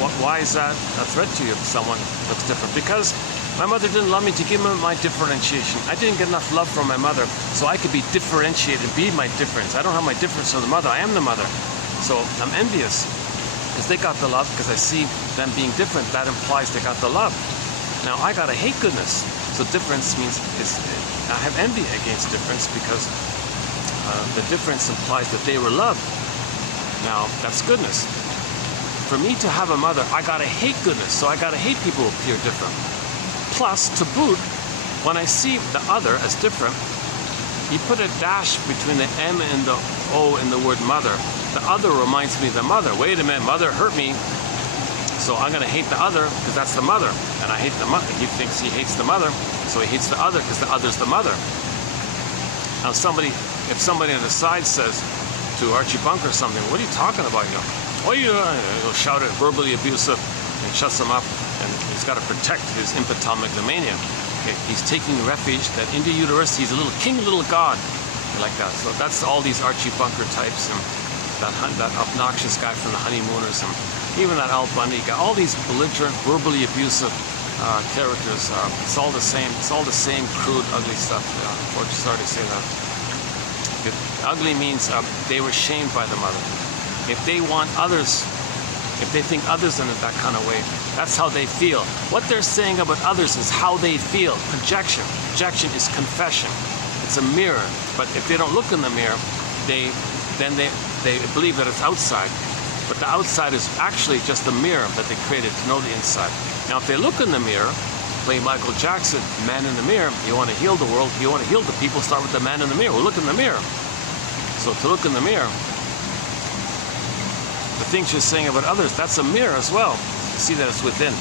Well, why is that a threat to you if someone looks different? Because my mother didn't love me to give me my differentiation. I didn't get enough love from my mother, so I could be differentiated, be my difference. I don't have my difference from the mother. I am the mother. So I'm envious because they got the love, because I see them being different. That implies they got the love. Now I got to hate goodness. So difference means I have envy against difference, because the difference implies that they were loved. Now, that's goodness. For me to have a mother, I gotta hate goodness, so I gotta hate people who appear different. Plus, to boot, when I see the other as different, you put a dash between the M and the O in the word mother. The other reminds me of the mother. Wait a minute, mother hurt me, so I'm going to hate the other because that's the mother. And I hate the mother. He thinks he hates the mother, so he hates the other because the other's the mother. Now if somebody on the side says to Archie Bunker something, what are you talking about? You know, what are you doing? He'll shout it, verbally abusive, and shuts him up, and he's got to protect his infantile megalomania. Okay, he's taking refuge that in the uterus he's a little king, little god, like that. So that's all these Archie Bunker types, and that obnoxious guy from the Honeymooners, and even that Al Bundy guy. All these belligerent, verbally abusive characters. It's all the same. It's all the same crude, ugly stuff. Sorry to say that. Ugly means they were shamed by the mother. If they want others, if they think others in that kind of way, that's how they feel. What they're saying about others is how they feel. Projection. Projection is confession. It's a mirror. But if they don't look in the mirror, they believe that it's outside. But the outside is actually just a mirror that they created to know the inside. Now, if they look in the mirror, play Michael Jackson, Man in the Mirror. You want to heal the world, you want to heal the people, start with the man in the mirror. Well, look in the mirror. So to look in the mirror, the things you're saying about others, that's a mirror as well. You see that it's within.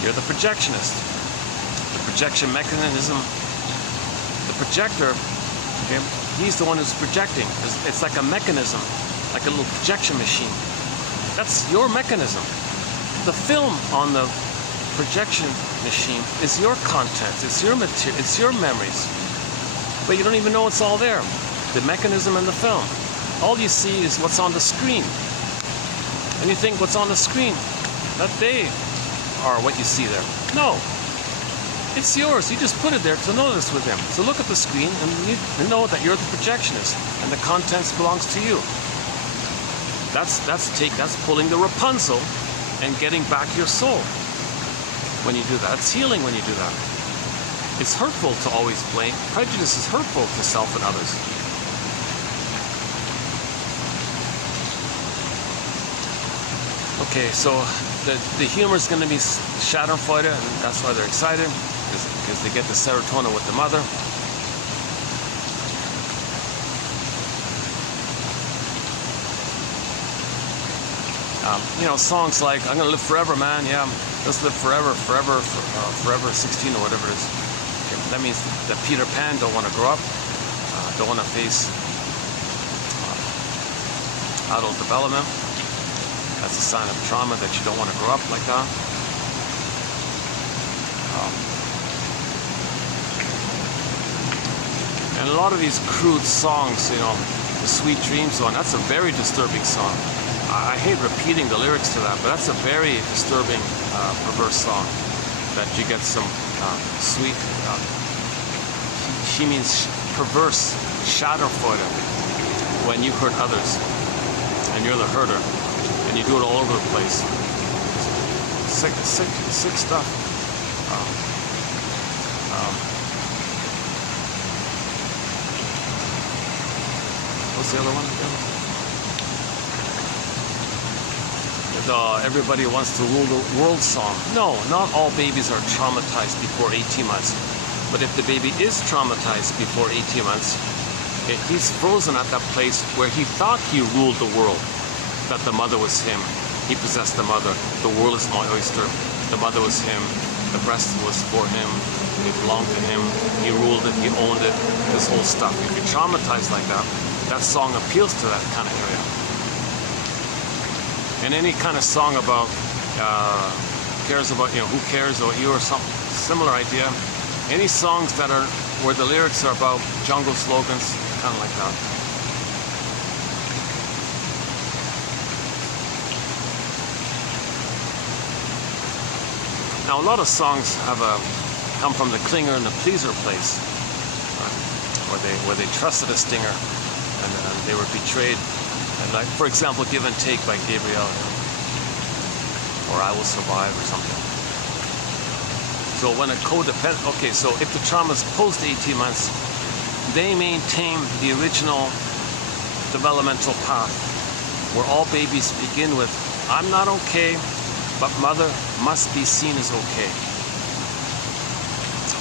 You're the projectionist. The projection mechanism, the projector, okay, he's the one who's projecting. It's like a mechanism, like a little projection machine. That's your mechanism. The film on the projection machine is your content, it's your material, it's your memories. But you don't even know it's all there. The mechanism and the film. All you see is what's on the screen. And you think what's on the screen, that they are what you see there. No. It's yours. You just put it there to notice with them. So look at the screen and you know that you're the projectionist and the contents belongs to you. That's pulling the Rapunzel and getting back your soul. When you do that, it's healing when you do that. It's hurtful to always blame. Prejudice is hurtful to self and others. Okay, so the humor is going to be Schadenfreude, and that's why they're excited, because they get the serotonin with the mother. Songs like "I'm gonna live forever, man." Yeah, let's live forever, 16 or whatever it is. Okay, that means that Peter Pan don't want to grow up, don't want to face adult development. That's a sign of trauma that you don't want to grow up like that. And a lot of these crude songs, the Sweet Dreams one, that's a very disturbing song. I hate repeating the lyrics to that, but that's a very disturbing, perverse song. That you get some sweet, she means perverse, Schadenfreude, when you hurt others, and you're the hurter, and you do it all over the place. Sick stuff. What's the other one again? Everybody wants to rule the world song. No, not all babies are traumatized before 18 months. But if the baby is traumatized before 18 months, he's frozen at that place where he thought he ruled the world, that the mother was him. He possessed the mother. The world is my oyster. The mother was him. The breast was for him. It belonged to him. He ruled it. He owned it. This whole stuff. If you're traumatized like that, that song appeals to that kind of area. And any kind of song about cares about who cares about you or some similar idea. Any songs that are where the lyrics are about jungle slogans, kind of like that. Now a lot of songs have come from the clinger and the pleaser place, where they trusted a stinger and they were betrayed. And like, for example, Give and Take by Gabrielle, or I Will Survive or something. So when a codependent, okay, so if the trauma's post 18 months, they maintain the original developmental path where all babies begin with, I'm not okay, but mother must be seen as okay.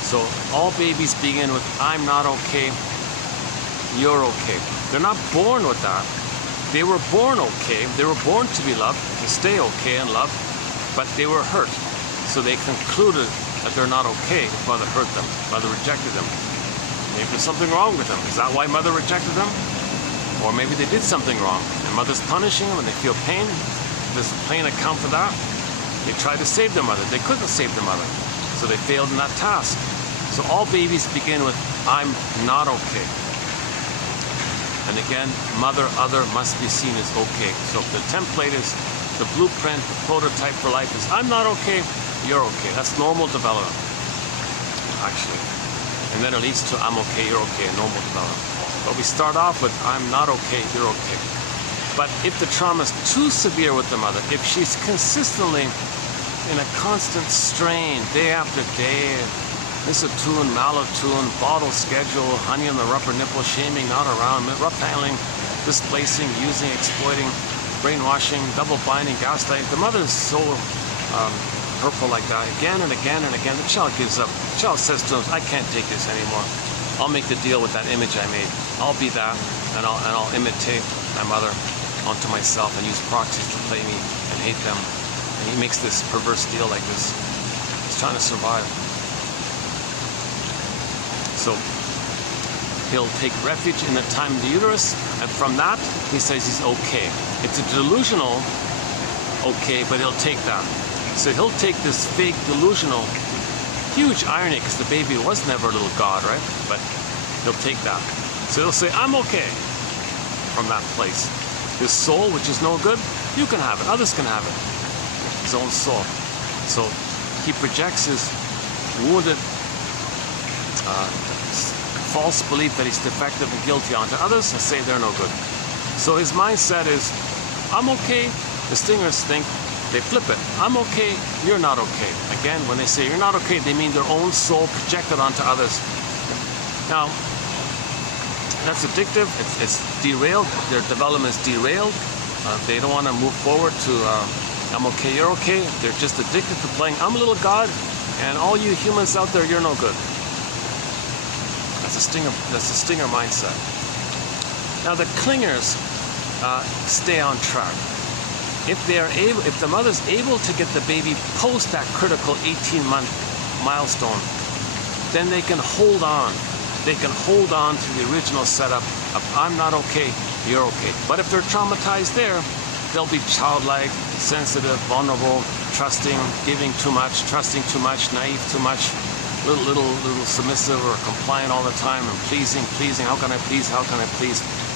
So all babies begin with, I'm not okay, you're okay. They're not born with that. They were born okay. They were born to be loved, to stay okay and loved, but they were hurt. So they concluded that they're not okay if mother hurt them, mother rejected them. Maybe there's something wrong with them. Is that why mother rejected them? Or maybe they did something wrong and mother's punishing them and they feel pain. There's a plain account for that. They tried to save their mother. They couldn't save their mother. So they failed in that task. So all babies begin with, I'm not okay. And again, mother, other must be seen as okay. So the template is, the blueprint, the prototype for life is, I'm not okay, you're okay. That's normal development, actually. And then it leads to, I'm okay, you're okay, normal development. But we start off with, I'm not okay, you're okay. But if the trauma is too severe with the mother, if she's consistently in a constant strain, day after day, misattuned, malattuned, bottle schedule, honey on the upper nipple, shaming, not around, rough handling, displacing, using, exploiting, brainwashing, double binding, gaslighting. The mother is so hurtful like that, again and again and again. The child gives up. The child says to him, I can't take this anymore. I'll make the deal with that image I made. I'll be that, and I'll imitate my mother onto myself and use proxies to play me and hate them. And he makes this perverse deal like this. He's trying to survive. So he'll take refuge in the time of the uterus, and from that, he says he's okay. It's a delusional okay, but he'll take that. So he'll take this fake delusional, huge irony, because the baby was never a little god, right? But he'll take that. So he'll say, I'm okay, from that place. His soul, which is no good, you can have it, others can have it. His own soul. So he projects his wounded, false belief that he's defective and guilty onto others and say they're no good. So his mindset is, I'm okay. The stingers think, they flip it. I'm okay, you're not okay. Again, when they say you're not okay, they mean their own soul projected onto others. Now, that's addictive. It's derailed. Their development is derailed. They don't want to move forward to I'm okay, you're okay. They're just addicted to playing I'm a little god, and all you humans out there, you're no good. That's a stinger mindset. Now the clingers stay on track. If the mother's able to get the baby post that critical 18-month milestone, then they can hold on. They can hold on to the original setup of I'm not okay, you're okay. But if they're traumatized there, they'll be childlike, sensitive, vulnerable, trusting, giving too much, trusting too much, naive too much, little submissive or compliant all the time, and pleasing, how can I please,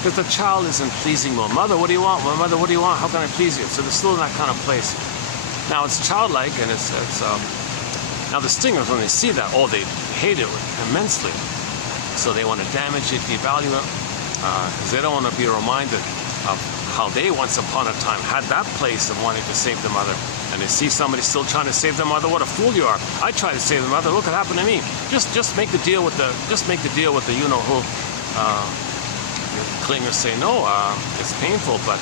Because the child is in pleasing mode. Mother, what do you want? Well, mother, what do you want? How can I please you? So they're still in that kind of place. Now it's childlike, and it's now the stingers, when they see that, they hate it immensely. So they want to damage it, devalue it, because they don't want to be reminded of how they once upon a time had that place of wanting to save the mother. And they see somebody still trying to save the mother. What a fool you are! I try to save the mother. Look what happened to me. Just make the deal with the you know who. Clingers say no. It's painful, but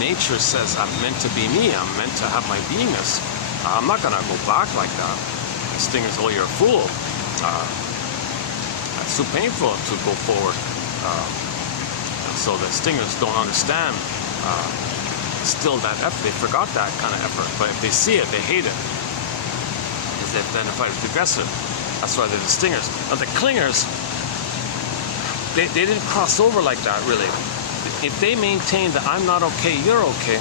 nature says I'm meant to be me. I'm meant to have my beingness. I'm not gonna go back like that. The stingers, you're a fool. That's too painful to go forward. So the stingers don't understand. Still that effort, they forgot that kind of effort, but if they see it, they hate it, because they identify with the aggressive. That's why they're the stingers. Now the clingers, they didn't cross over like that, really. If they maintain that I'm not okay, you're okay,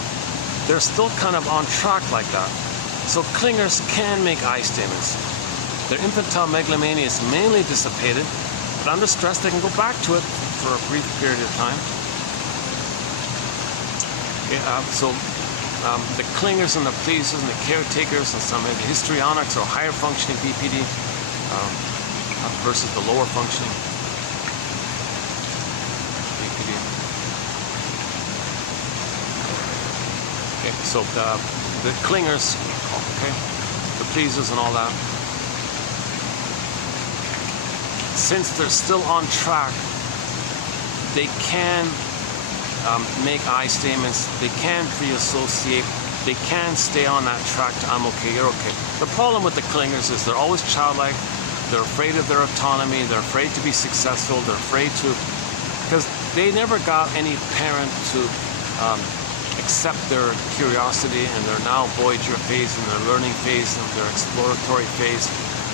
they're still kind of on track like that. So clingers can make I statements. Their infantile megalomania is mainly dissipated, but under stress they can go back to it for a brief period of time. The clingers and the pleasers and the caretakers and some of the histrionics or higher functioning BPD versus the lower functioning BPD. Okay, so the clingers, okay, the pleasers and all that, since they're still on track, they can make I statements, they can free associate, they can stay on that track to I'm okay, you're okay. The problem with the clingers is they're always childlike, they're afraid of their autonomy, they're afraid to be successful, they're afraid to, because they never got any parent to accept their curiosity and their now voyager phase and their learning phase and their exploratory phase.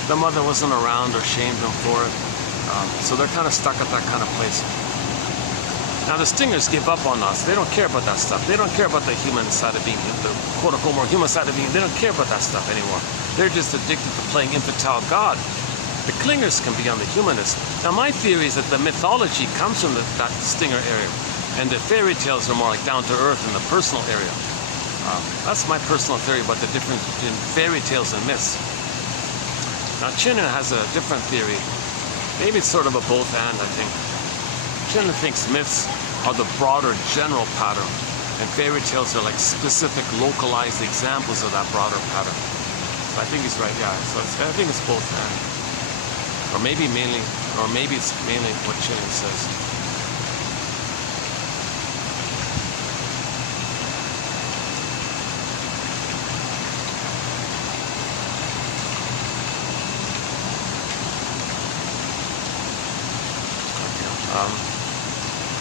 The mother wasn't around or shamed them for it. So they're kind of stuck at that kind of place. Now the stingers give up on us. They don't care about that stuff. They don't care about the human side of being, the quote-unquote more human side of being. They don't care about that stuff anymore. They're just addicted to playing infantile God. The clingers can be on the humanist. Now my theory is that the mythology comes from that stinger area, and the fairy tales are more like down to earth in the personal area. That's my personal theory about the difference between fairy tales and myths. Now Chinnan has a different theory. Maybe it's sort of a both and, I think. Chinnan thinks myths are the broader general pattern, and fairy tales are like specific localized examples of that broader pattern. So I think he's right, yeah. So I think it's both and. Or maybe it's mainly what Chinnan says.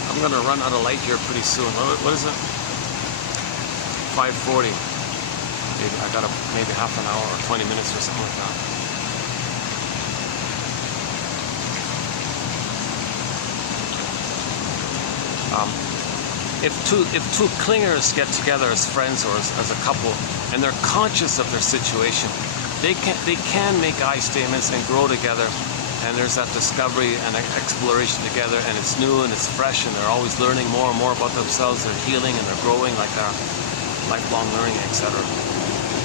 I'm gonna run out of light here pretty soon. What is it? 5:40. Maybe I got maybe half an hour or 20 minutes or something like that. If two clingers get together as friends or as a couple, and they're conscious of their situation, they can make I statements and grow together. And there's that discovery and exploration together, and it's new and it's fresh, and they're always learning more and more about themselves. They're healing and they're growing, like their lifelong learning, etc.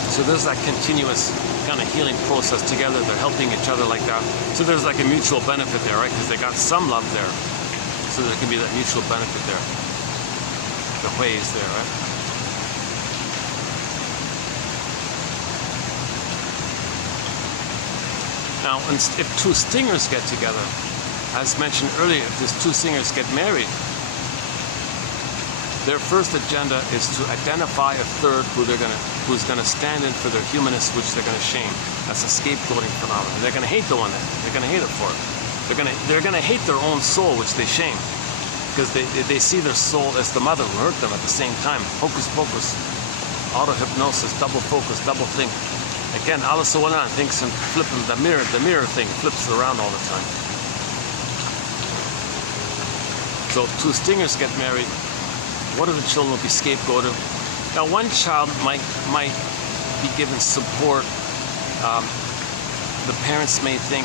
So there's that continuous kind of healing process together. They're helping each other like that. So there's like a mutual benefit there, right? Because they got some love there. So there can be that mutual benefit there. The way is there, right? Now, if two stingers get together, as mentioned earlier, if these two stingers get married, their first agenda is to identify a third who's gonna stand in for their humanists, which they're gonna shame. That's a scapegoating phenomenon. They're gonna hate the one that they're gonna hate it for it. They're gonna hate their own soul, which they shame, because they see their soul as the mother who hurt them at the same time. Hocus pocus, auto-hypnosis, double focus, double think. Again, Alice Owanan thinks and flipping the mirror thing flips around all the time. So two stingers get married. One of the children will be scapegoated. Now one child might be given support. The parents may think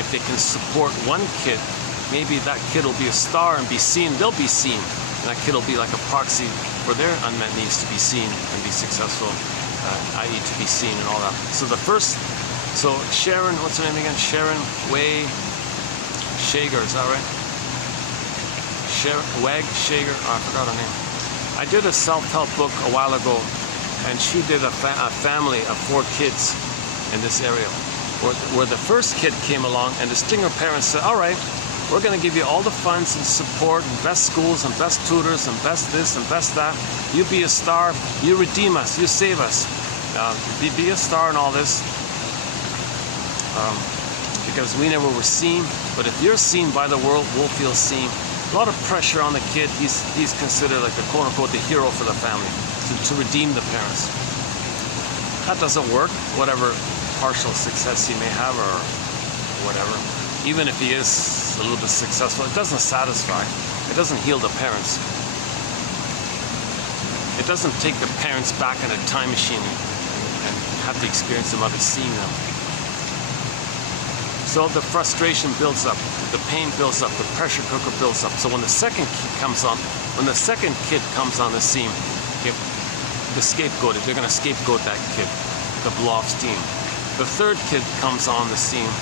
if they can support one kid, maybe that kid will be a star and be seen. They'll be seen. And that kid will be like a proxy for their unmet needs to be seen and be successful. I need to be seen and all that. So Sharon, what's her name again? Sharon Way Shager, is that right? Weg Shager, oh, I forgot her name. I did a self-help book a while ago, and she did a family of 4 kids in this area, where the first kid came along, and the stinger parents said, all right, we're going to give you all the funds and support and best schools and best tutors and best this and best that. You be a star, you redeem us, you save us. Be a star and all this. Because we never were seen, but if you're seen by the world, we'll feel seen. A lot of pressure on the kid. He's considered like the quote-unquote the hero for the family, to redeem the parents. That doesn't work, whatever partial success he may have or whatever. Even if he is a little bit successful, it doesn't satisfy. It doesn't heal the parents. It doesn't take the parents back in a time machine and have the experience of others seeing them. So the frustration builds up, the pain builds up, the pressure cooker builds up. So when the second kid comes on, the scene, the scapegoat, they're going to scapegoat that kid, the blow off steam. The third kid comes on the scene,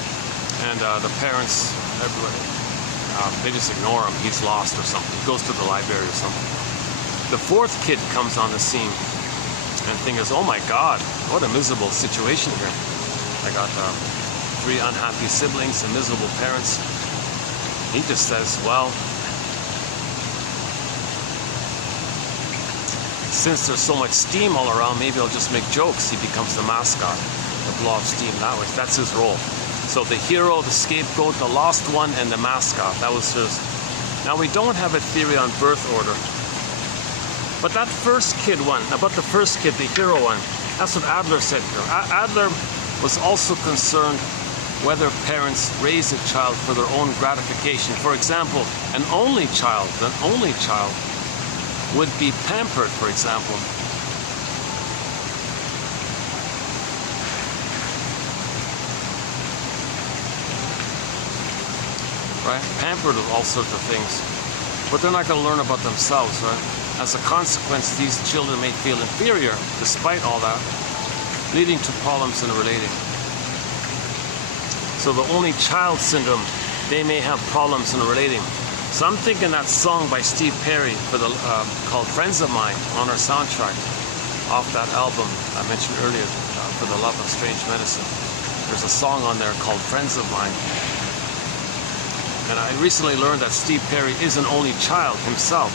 and the parents, everybody, they just ignore him. He's lost or something. He goes to the library or something. The fourth kid comes on the scene, and thinks, oh my God, what a miserable situation here. I got 3 unhappy siblings and miserable parents. He just says, well, since there's so much steam all around, maybe I'll just make jokes. He becomes the mascot, the blow off steam that way. That's his role. So the hero, the scapegoat, the lost one, and the mascot. That was his. Now we don't have a theory on birth order. But that first kid one, about the first kid, the hero one, that's what Adler said here. Adler was also concerned whether parents raise a child for their own gratification. For example, an only child would be pampered, for example. Right? Pampered with all sorts of things. But they're not going to learn about themselves, right? As a consequence, these children may feel inferior despite all that, leading to problems in relating. So the only child syndrome, they may have problems in relating. So I'm thinking that song by Steve Perry for the called Friends of Mine on our soundtrack off that album I mentioned earlier, For the Love of Strange Medicine. There's a song on there called Friends of Mine. And I recently learned that Steve Perry is an only child himself.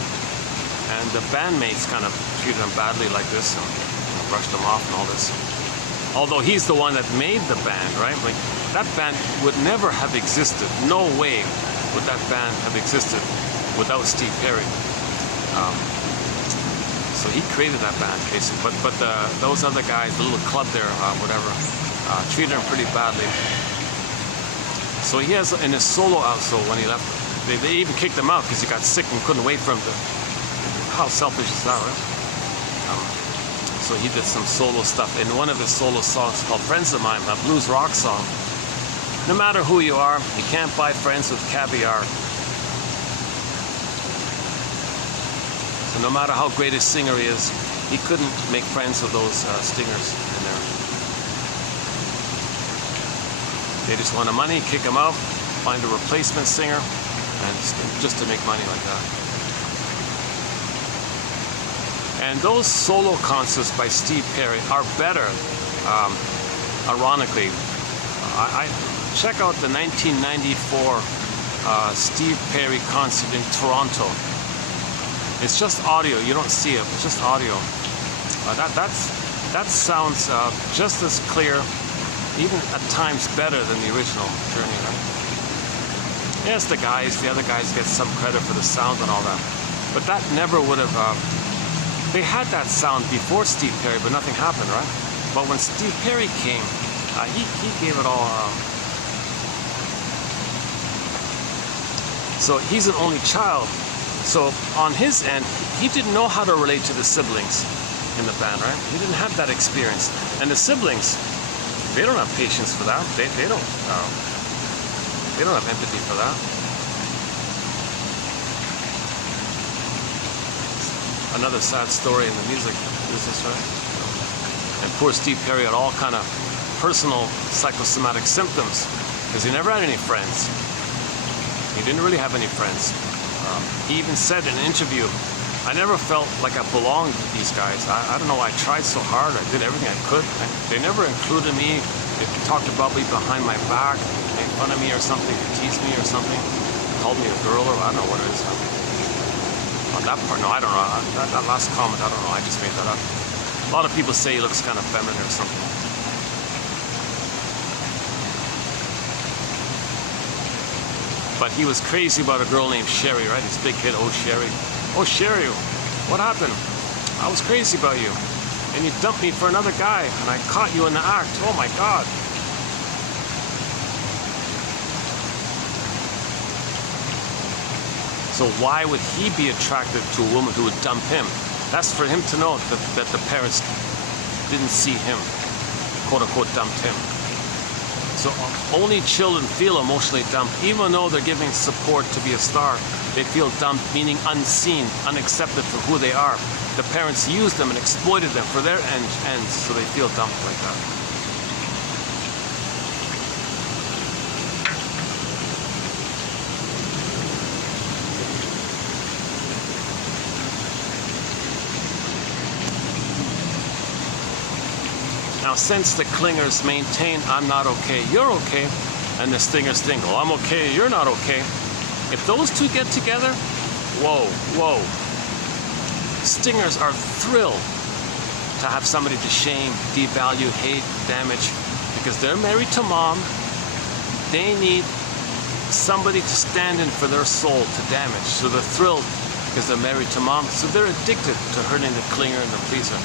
And the bandmates kind of treated him badly like this and brushed him off and all this. Although he's the one that made the band, right? Like, that band would never have existed. No way would that band have existed without Steve Perry. So he created that band, basically. But those other guys, the little club there, whatever, treated him pretty badly. So he has, in his solo also, when he left, they even kicked him out because he got sick and couldn't wait for him to. How selfish is that, right? So he did some solo stuff. In one of his solo songs called Friends of Mine, a blues rock song. No matter who you are, you can't buy friends with caviar. So no matter how great a singer he is, he couldn't make friends with those stingers in there. They just want the money, kick him out, find a replacement singer, and just to make money like that. And those solo concerts by Steve Perry are better, ironically. I check out the 1994 Steve Perry concert in Toronto. It's just audio, you don't see it, it's just audio. That sounds just as clear, even at times better than the original Journey, right? Yes, the other guys get some credit for the sound and all that. But that never would have, they had that sound before Steve Perry, but nothing happened, right? But when Steve Perry came, he gave it all. So he's an only child. So on his end, he didn't know how to relate to the siblings in the band, right? He didn't have that experience. And the siblings, they don't have patience for that. They don't have empathy for that. Another sad story in the music business, right? And poor Steve Perry had all kind of personal psychosomatic symptoms because he never had any friends. He didn't really have any friends. He even said in an interview, I never felt like I belonged with these guys. I don't know, I tried so hard, I did everything I could. They never included me. They talked about me behind my back, made fun of me or something, teased me or something, called me a girl or I don't know what it is. On that part, no, I don't know. That last comment, I don't know, I just made that up. A lot of people say he looks kind of feminine or something. But he was crazy about a girl named Sherry, right? This big hit, Oh Sherry. Oh Sherry, what happened? I was crazy about you. And you dumped me for another guy, and I caught you in the act. Oh my God. So why would he be attracted to a woman who would dump him? That's for him to know that the parents didn't see him, quote unquote, dumped him. So only children feel emotionally dumped, even though they're giving support to be a star. They feel dumped, meaning unseen, unaccepted for who they are. The parents used them and exploited them for their ends, so they feel dumped like that. Now, since the clingers maintain I'm not okay, you're okay, and the stingers think, oh, I'm okay, you're not okay. If those two get together, whoa. stingers are thrilled to have somebody to shame, devalue, hate, damage, because they're married to mom. They need somebody to stand in for their soul to damage. So they're thrilled because they're married to mom. So they're addicted to hurting the clinger and the pleaser.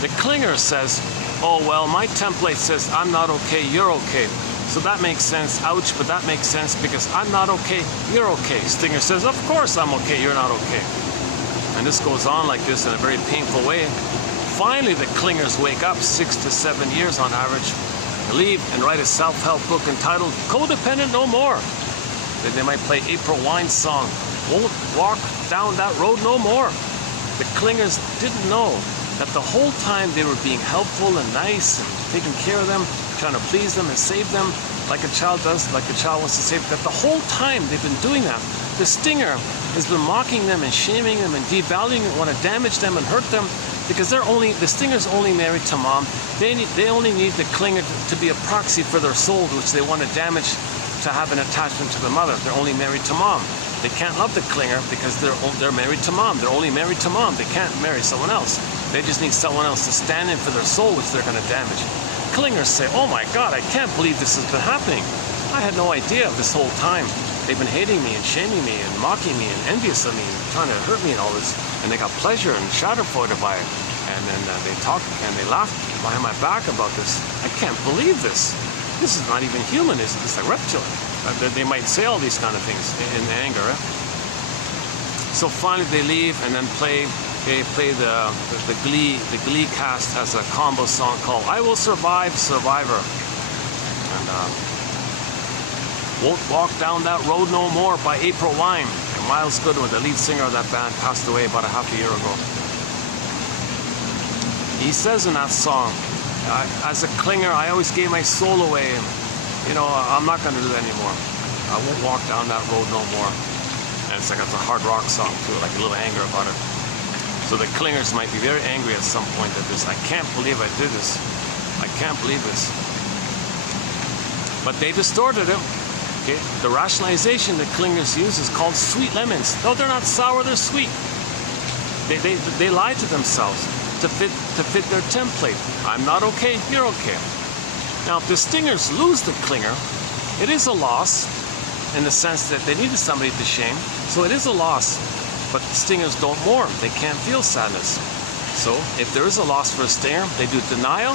The clinger says, oh, well, my template says I'm not okay, you're okay. So that makes sense. Ouch, but that makes sense because I'm not okay, you're okay. Stinger says, of course I'm okay, you're not okay. And this goes on like this in a very painful way. Finally, the clingers wake up 6 to 7 years on average, leave and write a self-help book entitled Codependent No More. Then they might play April Wine's song, Won't Walk Down That Road No More. The clingers didn't know that the whole time they were being helpful and nice and taking care of them, trying to please them and save them like a child does, like a child wants to save, that the whole time they've been doing that, the stinger has been mocking them and shaming them and devaluing and want to damage them and hurt them because the stinger's only married to mom. They only need the clinger to be a proxy for their soul, which they want to damage to have an attachment to the mother. They're only married to mom. They can't love the clinger because they're married to mom. They're only married to mom. They can't marry someone else. They just need someone else to stand in for their soul, which they're going to damage. Clingers say, oh my God, I can't believe this has been happening. I had no idea this whole time. They've been hating me and shaming me and mocking me and envious of me and trying to hurt me and all this. And they got pleasure and schadenfreude by it. And then they talk and they laugh behind my back about this. I can't believe this. This is not even human. It's like reptile. They might say all these kind of things in anger. Eh? So finally they leave and then they play the Glee cast has a combo song called I Will Survive, Survivor. And Won't Walk Down That Road No More by April Wine. And Miles Goodwin, the lead singer of that band, passed away about a half a year ago. He says in that song, as a clinger, I always gave my soul away. And, I'm not going to do that anymore. I won't walk down that road no more. And it's a hard rock song too, like a little anger about it. So the clingers might be very angry at some point at this. I can't believe I did this. I can't believe this. But they distorted it. Okay? The rationalization the clingers use is called sweet lemons. No, they're not sour, they're sweet. They lie to themselves to fit their template. I'm not okay, you're okay. Now, if the stingers lose the clinger, it is a loss in the sense that they needed somebody to shame. So it is a loss. But stingers don't mourn. They can't feel sadness. So if there is a loss for a stinger, they do denial,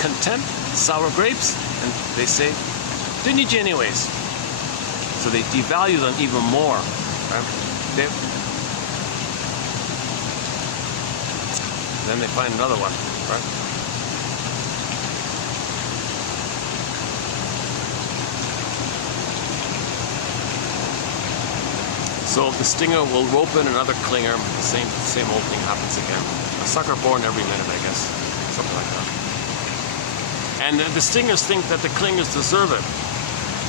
contempt, sour grapes, and they say, didn't need you anyways. So they devalue them even more. Right? Then they find another one. Right? So the stinger will rope in another clinger. The same old thing happens again. A sucker born every minute, I guess. Something like that. And the stingers think that the clingers deserve it.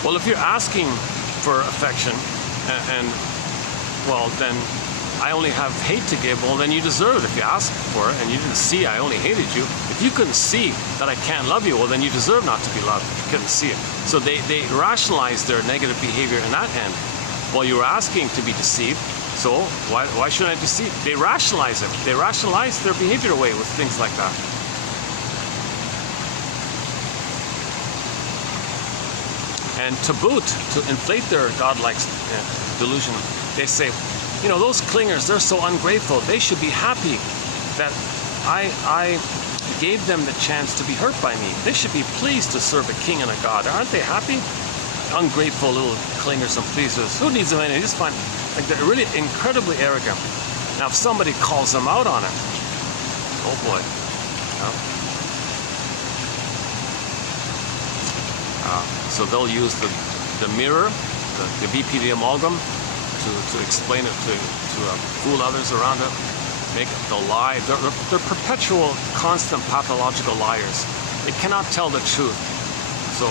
Well, if you're asking for affection, well, then I only have hate to give. Well, then you deserve it if you ask for it and you didn't see I only hated you. If you couldn't see that I can't love you, well, then you deserve not to be loved. You couldn't see it. So they rationalize their negative behavior in that end. Well, you were asking to be deceived, so why should I deceive? They rationalize it. They rationalize their behavior away with things like that. And to boot, to inflate their godlike delusion, they say, those clingers, they're so ungrateful. They should be happy that I gave them the chance to be hurt by me. They should be pleased to serve a king and a god. Aren't they happy? Ungrateful little clingers and pleasers. Who needs them anyway? Just find, they're really incredibly arrogant. Now, if somebody calls them out on it, oh boy. So they'll use the mirror, the BPD amalgam, to explain it, to fool others around it, make it the lie. They're perpetual, constant pathological liars. They cannot tell the truth. So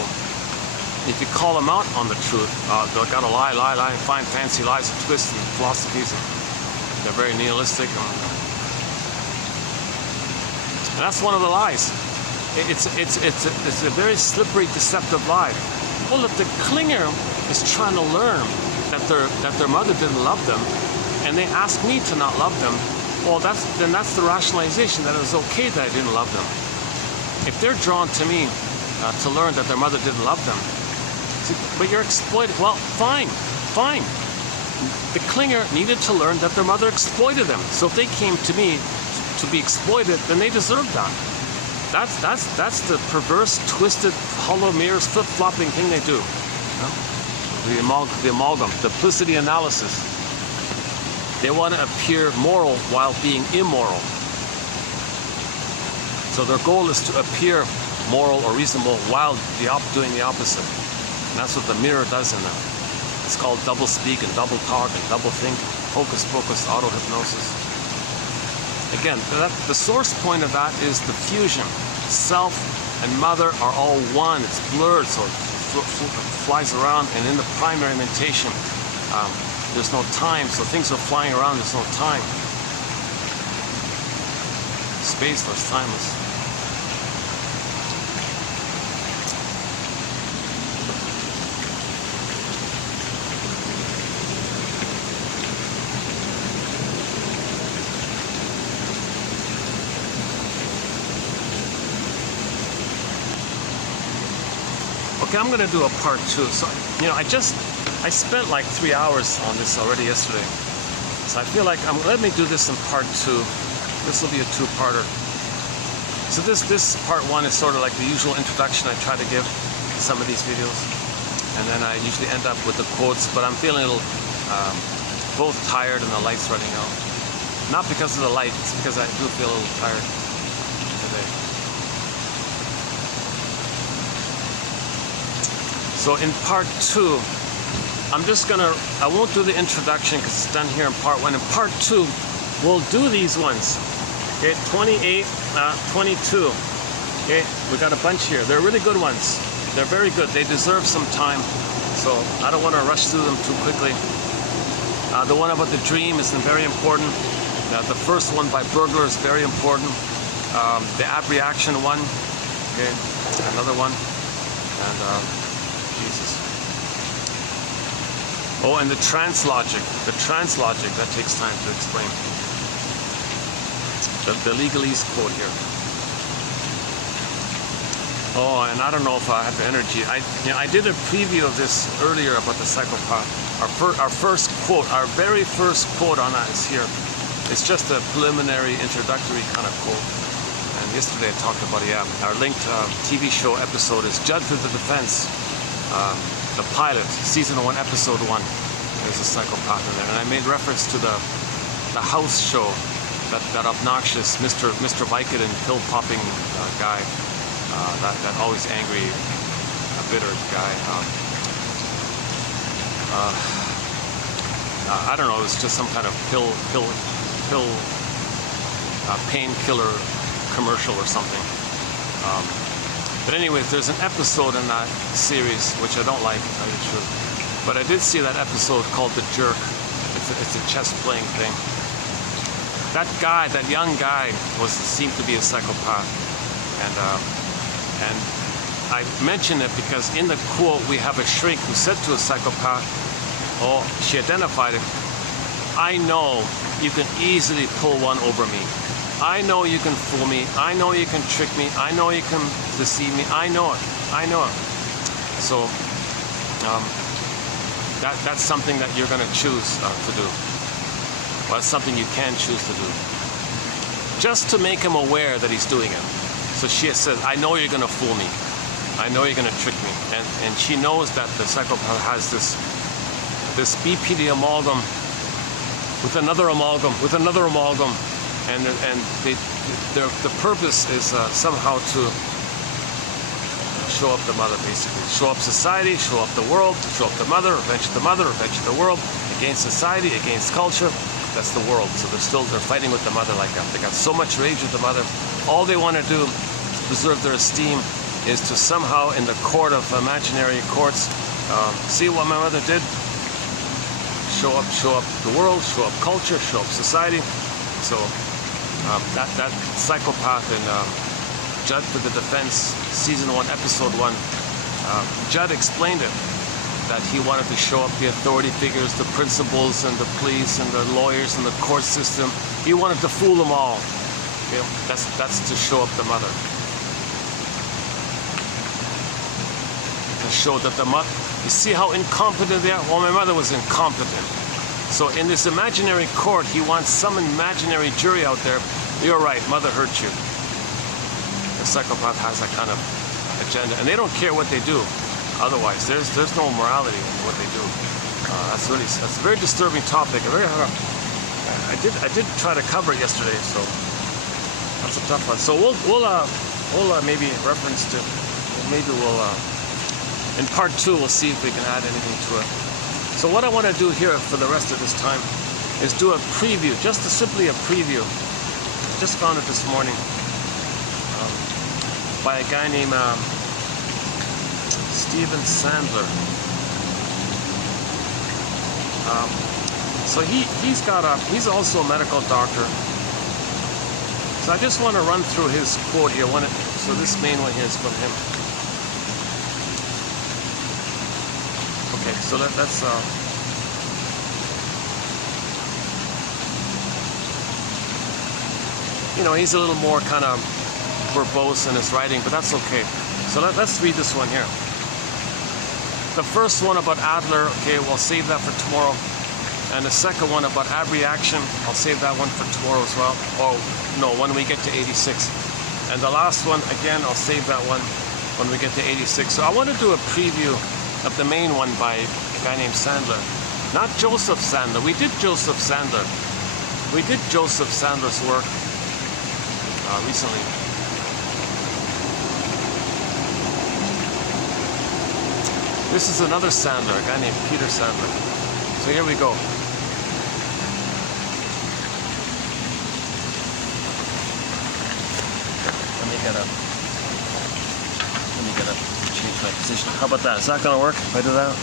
if you call them out on the truth, they've got to lie, and find fancy lies and twists and philosophies. And they're very nihilistic. And that's one of the lies. It's a very slippery, deceptive lie. Well, if the clinger is trying to learn that their mother didn't love them, and they ask me to not love them, Well, that's the rationalization that it was okay that I didn't love them. If they're drawn to me to learn that their mother didn't love them, see, but you're exploited. Well, fine. The clinger needed to learn that their mother exploited them. So if they came to me to be exploited, then they deserve that. That's the perverse, twisted, hollow mirrors, flip-flopping thing they do. The amalgam, duplicity analysis. They want to appear moral while being immoral. So their goal is to appear moral or reasonable while doing the opposite. And that's what the mirror does in them. It's called double speak and double talk and double think, hocus pocus, auto-hypnosis. Again, the source point of that is the fusion. Self and mother are all one. It's blurred, so it flies around. And in the primary mentation, there's no time, so things are flying around. There's no time. Spaceless, timeless. Okay, I'm gonna do a part 2. So, I spent like 3 hours on this already yesterday. So I feel like let me do this in part 2. This will be a 2-parter. So this part 1 is sort of like the usual introduction I try to give in some of these videos. And then I usually end up with the quotes, but I'm feeling a little both tired and the light's running out. Not because of the light, it's because I do feel a little tired today. So in part 2, I won't do the introduction because it's done here in part 1. In part 2, we'll do these ones. Okay, 28, 22. Okay, we got a bunch here. They're really good ones. They're very good. They deserve some time. So I don't want to rush through them too quickly. The one about the dream is very important. The first one by Bergler is very important. The abreaction one. Okay, another one. And Jesus. Oh, and the translogic. The translogic, that takes time to explain. The legalese quote here. Oh, and I don't know if I have the energy. I did a preview of this earlier about the psychopath. Our first quote, our very first quote on that is here. It's just a preliminary, introductory kind of quote. And yesterday I talked about it. Yeah, our linked TV show episode is Judge of the Defense. The pilot, season 1, episode 1. There's a psychopath in there, and I made reference to the house show, that obnoxious Mr. Vicodin pill popping guy, that always angry, bitter guy. I don't know. It was just some kind of pill painkiller commercial or something. But anyways, there's an episode in that series which I don't like, to tell you the truth. But I did see that episode called The Jerk. It's a chess playing thing. That guy, that young guy, seemed to be a psychopath. And I mention it because in the quote we have a shrink who said to a psychopath, oh, she identified it, I know you can easily pull one over me. I know you can fool me. I know you can trick me. I know you can deceive me. I know it. So that's something that you're going to choose to do. Well, that's something you can choose to do. Just to make him aware that he's doing it. So she says, I know you're going to fool me. I know you're going to trick me. And she knows that the psychopath has this BPD amalgam with another amalgam, with another amalgam. And the purpose is somehow to show up the mother, basically. Show up society, show up the world, show up the mother, revenge the mother, revenge the world, against society, against culture. That's the world. So they're fighting with the mother like that. They got so much rage with the mother. All they want to do to preserve their esteem is to somehow, in the court of imaginary courts, see what my mother did. Show up the world, show up culture, show up society. So that psychopath in Judge for the Defense, season 1, episode 1, Judd explained it. that he wanted to show up the authority figures, the principals and the police and the lawyers and the court system. He wanted to fool them all. Okay? That's to show up the mother. To show that the mother, you see how incompetent they are? Well, my mother was incompetent. So in this imaginary court, he wants some imaginary jury out there. You're right, mother hurt you. The psychopath has that kind of agenda, and they don't care what they do. Otherwise, there's no morality in what they do. That's a very disturbing topic. I did try to cover it yesterday, so that's a tough one. So we'll maybe reference to, in part 2 we'll see if we can add anything to it. So what I want to do here for the rest of this time is do a preview, simply a preview. Just found it this morning by a guy named Steven Sandler. So he's also a medical doctor. So I just want to run through his quote here. So this main one here is from him. Okay, so that's he's a little more kind of verbose in his writing, but that's okay. So let's read this one here. The first one about Adler, okay, we'll save that for tomorrow. And the second one about abreaction, I'll save that one for tomorrow as well. Oh, no, when we get to 86. And the last one, again, I'll save that one when we get to 86. So I want to do a preview of the main one by a guy named Sandler. Not Joseph Sandler. We did Joseph Sandler. We did Joseph Sandler's work recently. This is another Sandler, a guy named Peter Sandler. So here we go. Let me get up, change my position. How about that? Is that gonna work if I do that?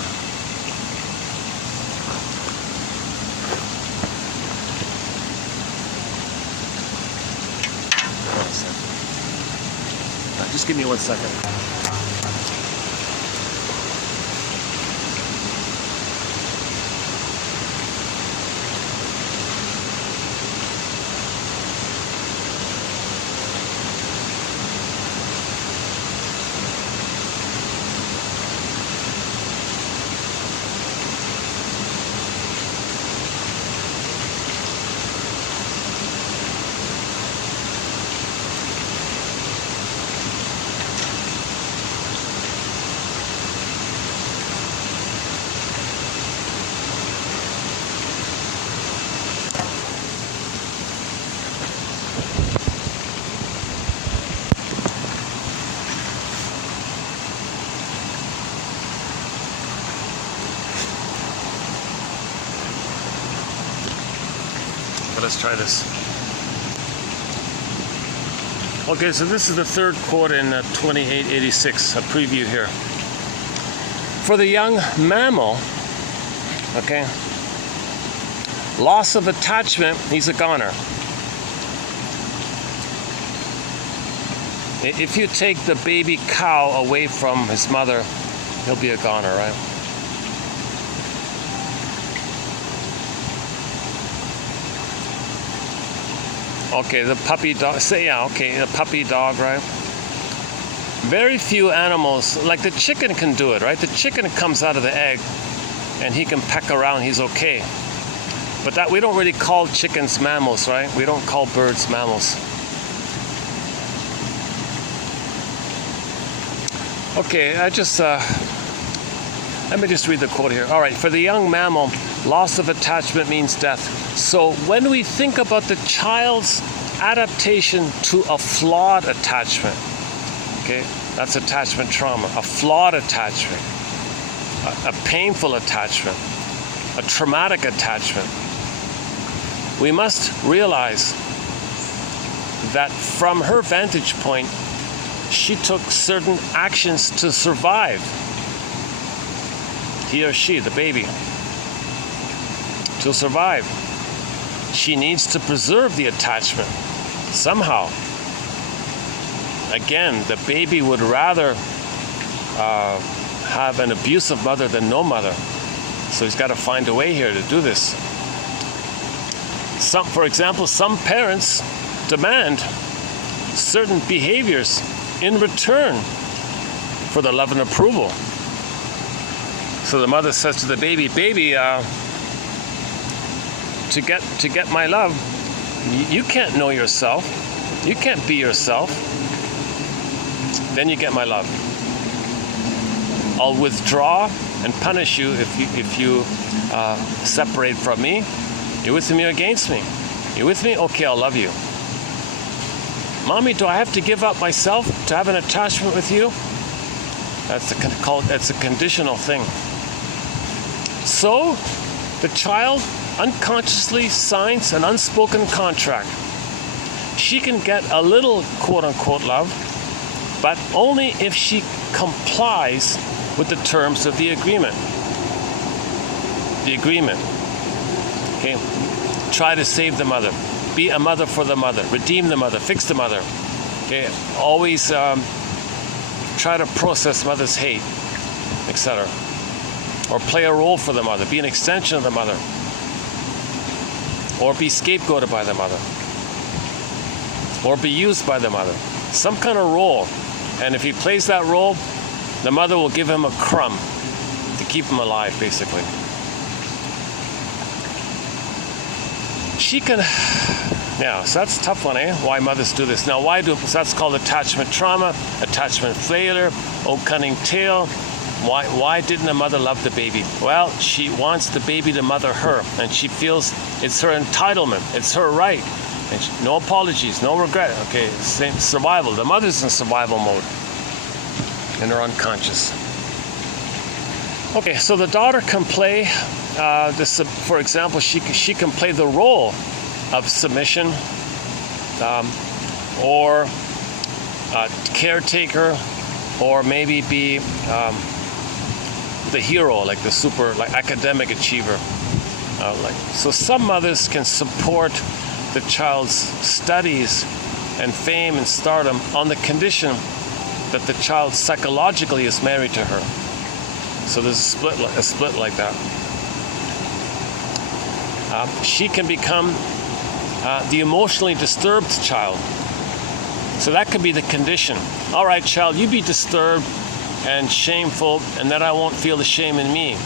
Just give me 1 second. Let's try this. Okay, so this is the third quote in 2886, a preview here. For the young mammal, okay, loss of attachment, he's a goner. If you take the baby cow away from his mother, he'll be a goner, right? Okay, the puppy dog, the puppy dog, right? Very few animals, like the chicken can do it, right? The chicken comes out of the egg and he can peck around, he's okay. But that we don't really call chickens mammals, right? We don't call birds mammals. Okay, let me just read the quote here. All right, for the young mammal, loss of attachment means death. So when we think about the child's adaptation to a flawed attachment, okay, that's attachment trauma, a flawed attachment, a painful attachment, a traumatic attachment, we must realize that from her vantage point, she took certain actions to survive. He or she, the baby, to survive. She needs to preserve the attachment somehow. Again, the baby would rather have an abusive mother than no mother. So he's got to find a way here to do this. For example, some parents demand certain behaviors in return for the love and approval. So the mother says to the baby, to get my love, you can't know yourself. You can't be yourself. Then you get my love. I'll withdraw and punish you if you separate from me. You're with me or against me? You're with me? Okay, I'll love you. Mommy, do I have to give up myself to have an attachment with you? That's a conditional thing. So the child unconsciously signs an unspoken contract. She can get a little quote-unquote love, but only if she complies with the terms of the agreement. The agreement. Okay? Try to save the mother. Be a mother for the mother. Redeem the mother. Fix the mother. Okay? Always try to process mother's hate, etc. Or play a role for the mother. Be an extension of the mother. Or be scapegoated by the mother. Or be used by the mother. Some kind of role. And if he plays that role, the mother will give him a crumb to keep him alive, basically. She can... Yeah, so that's a tough one, eh? Why mothers do this. Now, so that's called attachment trauma, attachment failure, cunning tale. Why didn't the mother love the baby? Well, she wants the baby to mother her, and she feels it's her entitlement, it's her right. And no apologies, no regret. Okay, same survival. The mother's in survival mode, and they're unconscious. Okay, so the daughter can play for example, she can play the role of submission or caretaker, or maybe be the hero, like academic achiever. So some mothers can support the child's studies and fame and stardom on the condition that the child psychologically is married to her. So there's a split like that. She can become the emotionally disturbed child. So that could be the condition. All right, child, you be disturbed and shameful, and then I won't feel the shame in me.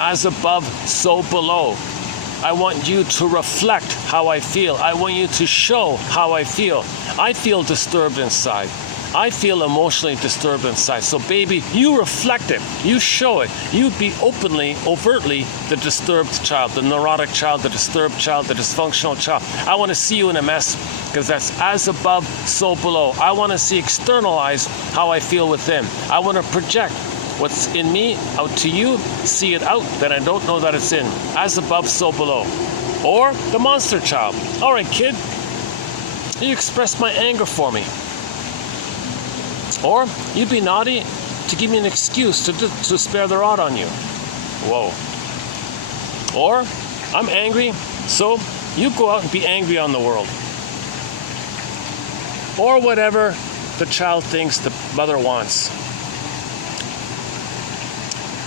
As above, so below. I want you to reflect how I feel. I want you to show how I feel. I feel disturbed inside. I feel emotionally disturbed inside. So baby, you reflect it. You show it. You be openly, overtly the disturbed child, the neurotic child, the disturbed child, the dysfunctional child. I want to see you in a mess, because that's as above, so below. I want to see externalize how I feel within. I want to project what's in me out to you, see it out, that I don't know that it's in. As above, so below. Or the monster child. All right, kid, you express my anger for me. Or you'd be naughty to give me an excuse to spare the rod on you. Whoa. Or I'm angry, so you go out and be angry on the world. Or whatever the child thinks the mother wants.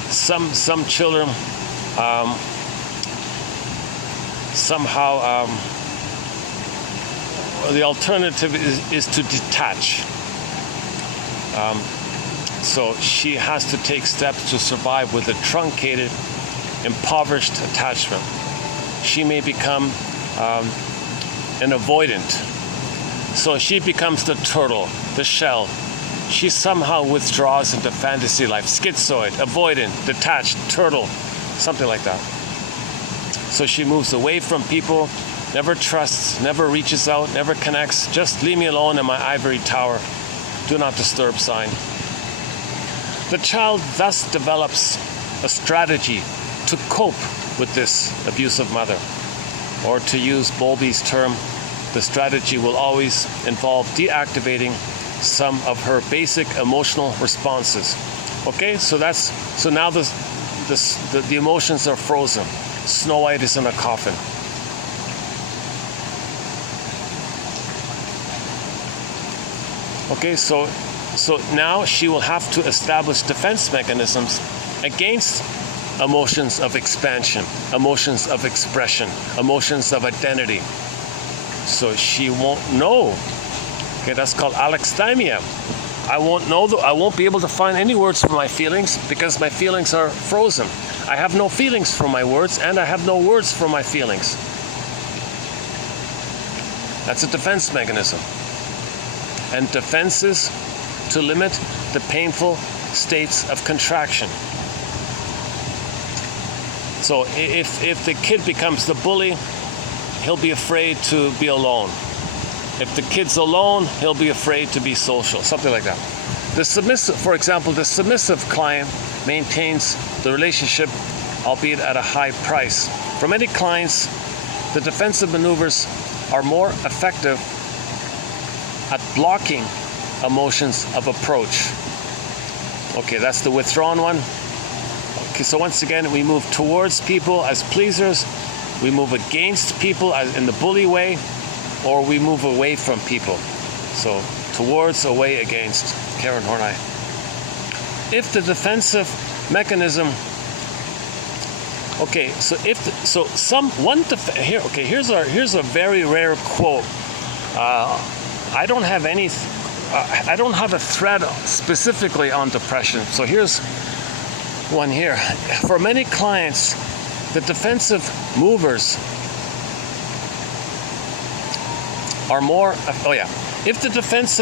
Some children somehow the alternative is to detach. So she has to take steps to survive with a truncated, impoverished attachment. She may become an avoidant. So she becomes the turtle, the shell. She somehow withdraws into fantasy life. Schizoid, avoidant, detached, turtle, something like that. So she moves away from people, never trusts, never reaches out, never connects. Just leave me alone in my ivory tower. Do not disturb sign. The child thus develops a strategy to cope with this abusive mother. Or to use Bowlby's term, the strategy will always involve deactivating some of her basic emotional responses. Okay, so now the emotions are frozen. Snow White is in a coffin. Okay, so So now she will have to establish defense mechanisms against emotions of expansion, emotions of expression, emotions of identity. So she won't know. Okay, that's called alexithymia. I won't know. I won't be able to find any words for my feelings because my feelings are frozen. I have no feelings for my words, and I have no words for my feelings. That's a defense mechanism. And defenses to limit the painful states of contraction. So if the kid becomes the bully, he'll be afraid to be alone. If the kid's alone, he'll be afraid to be social, something like that. The submissive, for example, the submissive client maintains the relationship, albeit at a high price. For many clients, the defensive maneuvers are more effective at blocking emotions of approach. Okay, that's the withdrawn one. Okay, so once again, we move towards people as pleasers, we move against people as in the bully way, or we move away from people. So towards, away, against. Karen Horney. If the defensive mechanism, okay, so here's a very rare quote. I don't have any. I don't have a thread specifically on depression. So here's one here. For many clients, the defensive movers are more. If the defense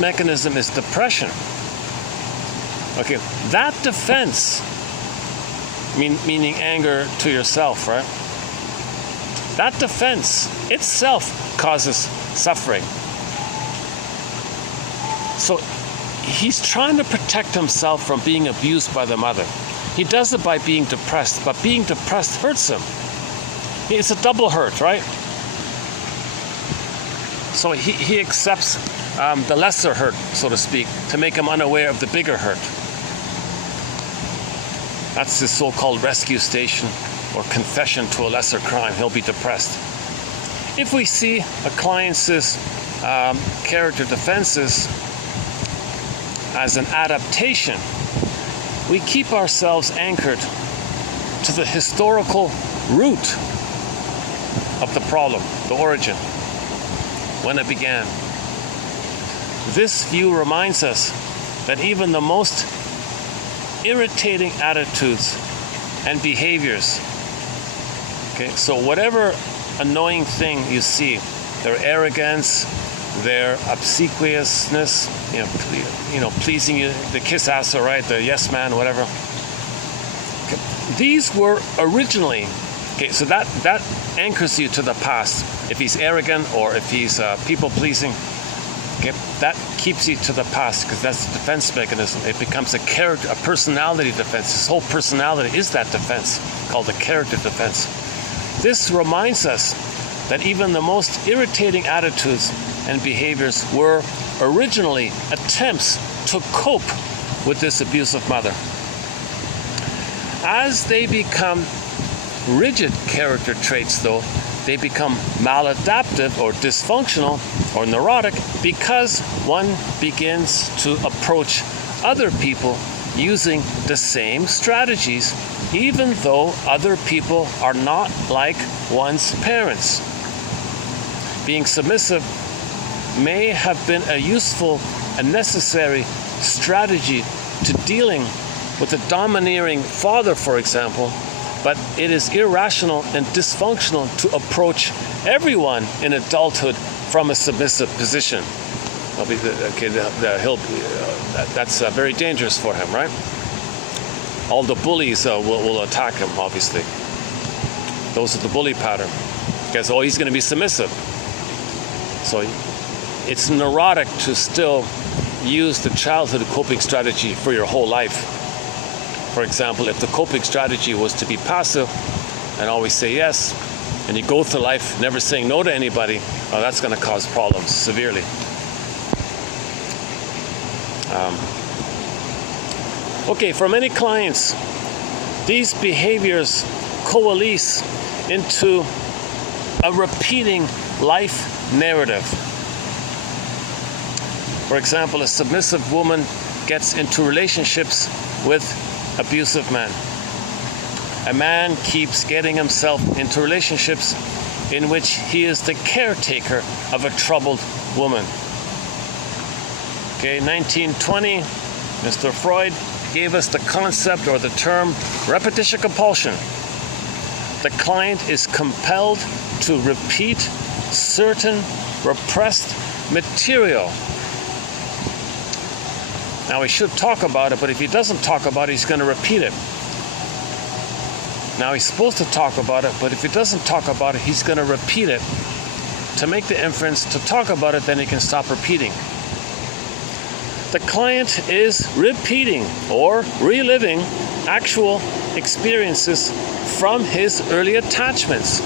mechanism is depression, okay, that defense, meaning anger to yourself, right? That defense itself causes suffering. So he's trying to protect himself from being abused by the mother. He does it by being depressed, but being depressed hurts him. It's a double hurt, right? So he accepts the lesser hurt, so to speak, to make him unaware of the bigger hurt. That's his so-called rescue station or confession to a lesser crime. He'll be depressed. If we see a client's character defenses as an adaptation, we keep ourselves anchored to the historical root of the problem, the origin, when it began. This view reminds us that even the most irritating attitudes and behaviors, okay, so whatever annoying thing you see, their arrogance, their obsequiousness, pleasing you, the kiss ass, right, the yes man, whatever. Okay. These were originally, okay, so that anchors you to the past. If he's arrogant or if he's people pleasing, okay, that keeps you to the past because that's the defense mechanism. It becomes a character, a personality defense. His whole personality is that defense called the character defense. This reminds us that even the most irritating attitudes and behaviors were originally attempts to cope with this abusive mother. As they become rigid character traits, though, they become maladaptive or dysfunctional or neurotic because one begins to approach other people using the same strategies, even though other people are not like one's parents. Being submissive may have been a useful and necessary strategy to dealing with a domineering father, for example, but it is irrational and dysfunctional to approach everyone in adulthood from a submissive position. That's very dangerous for him, right? All the bullies will attack him, obviously. Those are the bully pattern. Because, he's going to be submissive. So it's neurotic to still use the childhood coping strategy for your whole life. For example, if the coping strategy was to be passive and always say yes, and you go through life never saying no to anybody, that's going to cause problems severely. For many clients, these behaviors coalesce into a repeating life narrative. For example, a submissive woman gets into relationships with abusive men. A man keeps getting himself into relationships in which he is the caretaker of a troubled woman. Okay, 1920, Mr. Freud gave us the concept or the term repetition compulsion. The client is compelled to repeat certain repressed material. Now, he should talk about it, but if he doesn't talk about it, he's going to repeat it. Now, he's supposed to talk about it, but if he doesn't talk about it, he's going to repeat it to make the inference to talk about it, then he can stop repeating. The client is repeating or reliving actual experiences from his early attachments.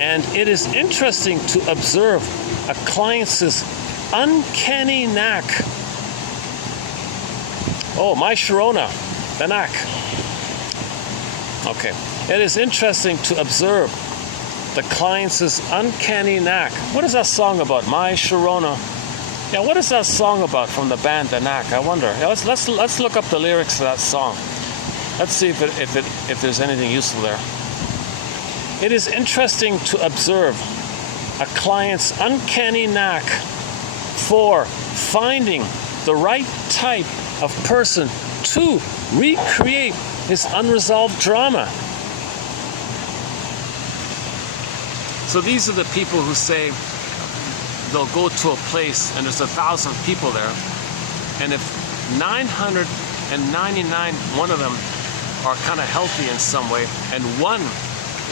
And it is interesting to observe a client's uncanny knack. Oh, my Sharona, the knack. Okay. It is interesting to observe the client's uncanny knack. What is that song about? My Sharona. Yeah, what is that song about from the band The Knack? I wonder. Yeah, let's look up the lyrics to that song. Let's see if there's anything useful there. It is interesting to observe a client's uncanny knack for finding the right type of person to recreate his unresolved drama. So these are the people who say they'll go to a place and there's 1,000 people there, and if 999, one of them are kind of healthy in some way, and one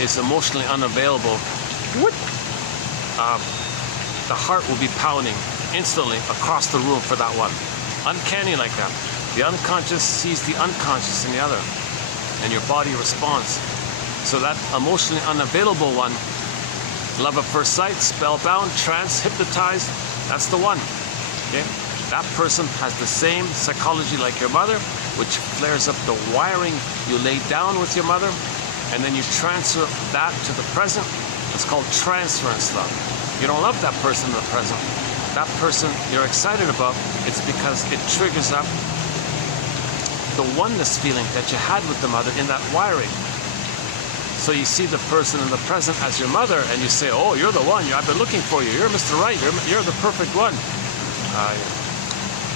is emotionally unavailable, the heart will be pounding instantly across the room for that one. Uncanny like that. The unconscious sees the unconscious in the other, and your body responds. So that emotionally unavailable one, love at first sight, spellbound, trance, hypnotized, that's the one. Okay? That person has the same psychology like your mother, which flares up the wiring you laid down with your mother, and then you transfer that to the present. It's called transference love. You don't love that person in the present. That person you're excited about, it's because it triggers up the oneness feeling that you had with the mother in that wiring. So you see the person in the present as your mother, and you say, oh, you're the one, I've been looking for you, you're Mr. Right, you're the perfect one.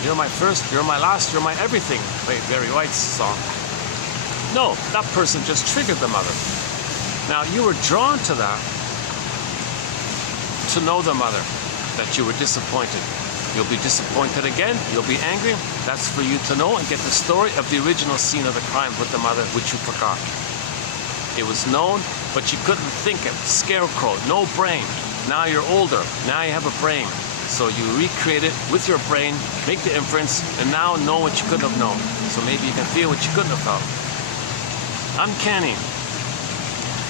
You're my first, you're my last, you're my everything. Play Barry White's song. No, that person just triggered the mother. Now, you were drawn to that to know the mother, that you were disappointed. You'll be disappointed again, you'll be angry. That's for you to know and get the story of the original scene of the crime with the mother, which you forgot. It was known, but you couldn't think it. Scarecrow, no brain. Now you're older, now you have a brain. So you recreate it with your brain, make the inference, and now know what you couldn't have known. So maybe you can feel what you couldn't have felt. Uncanny.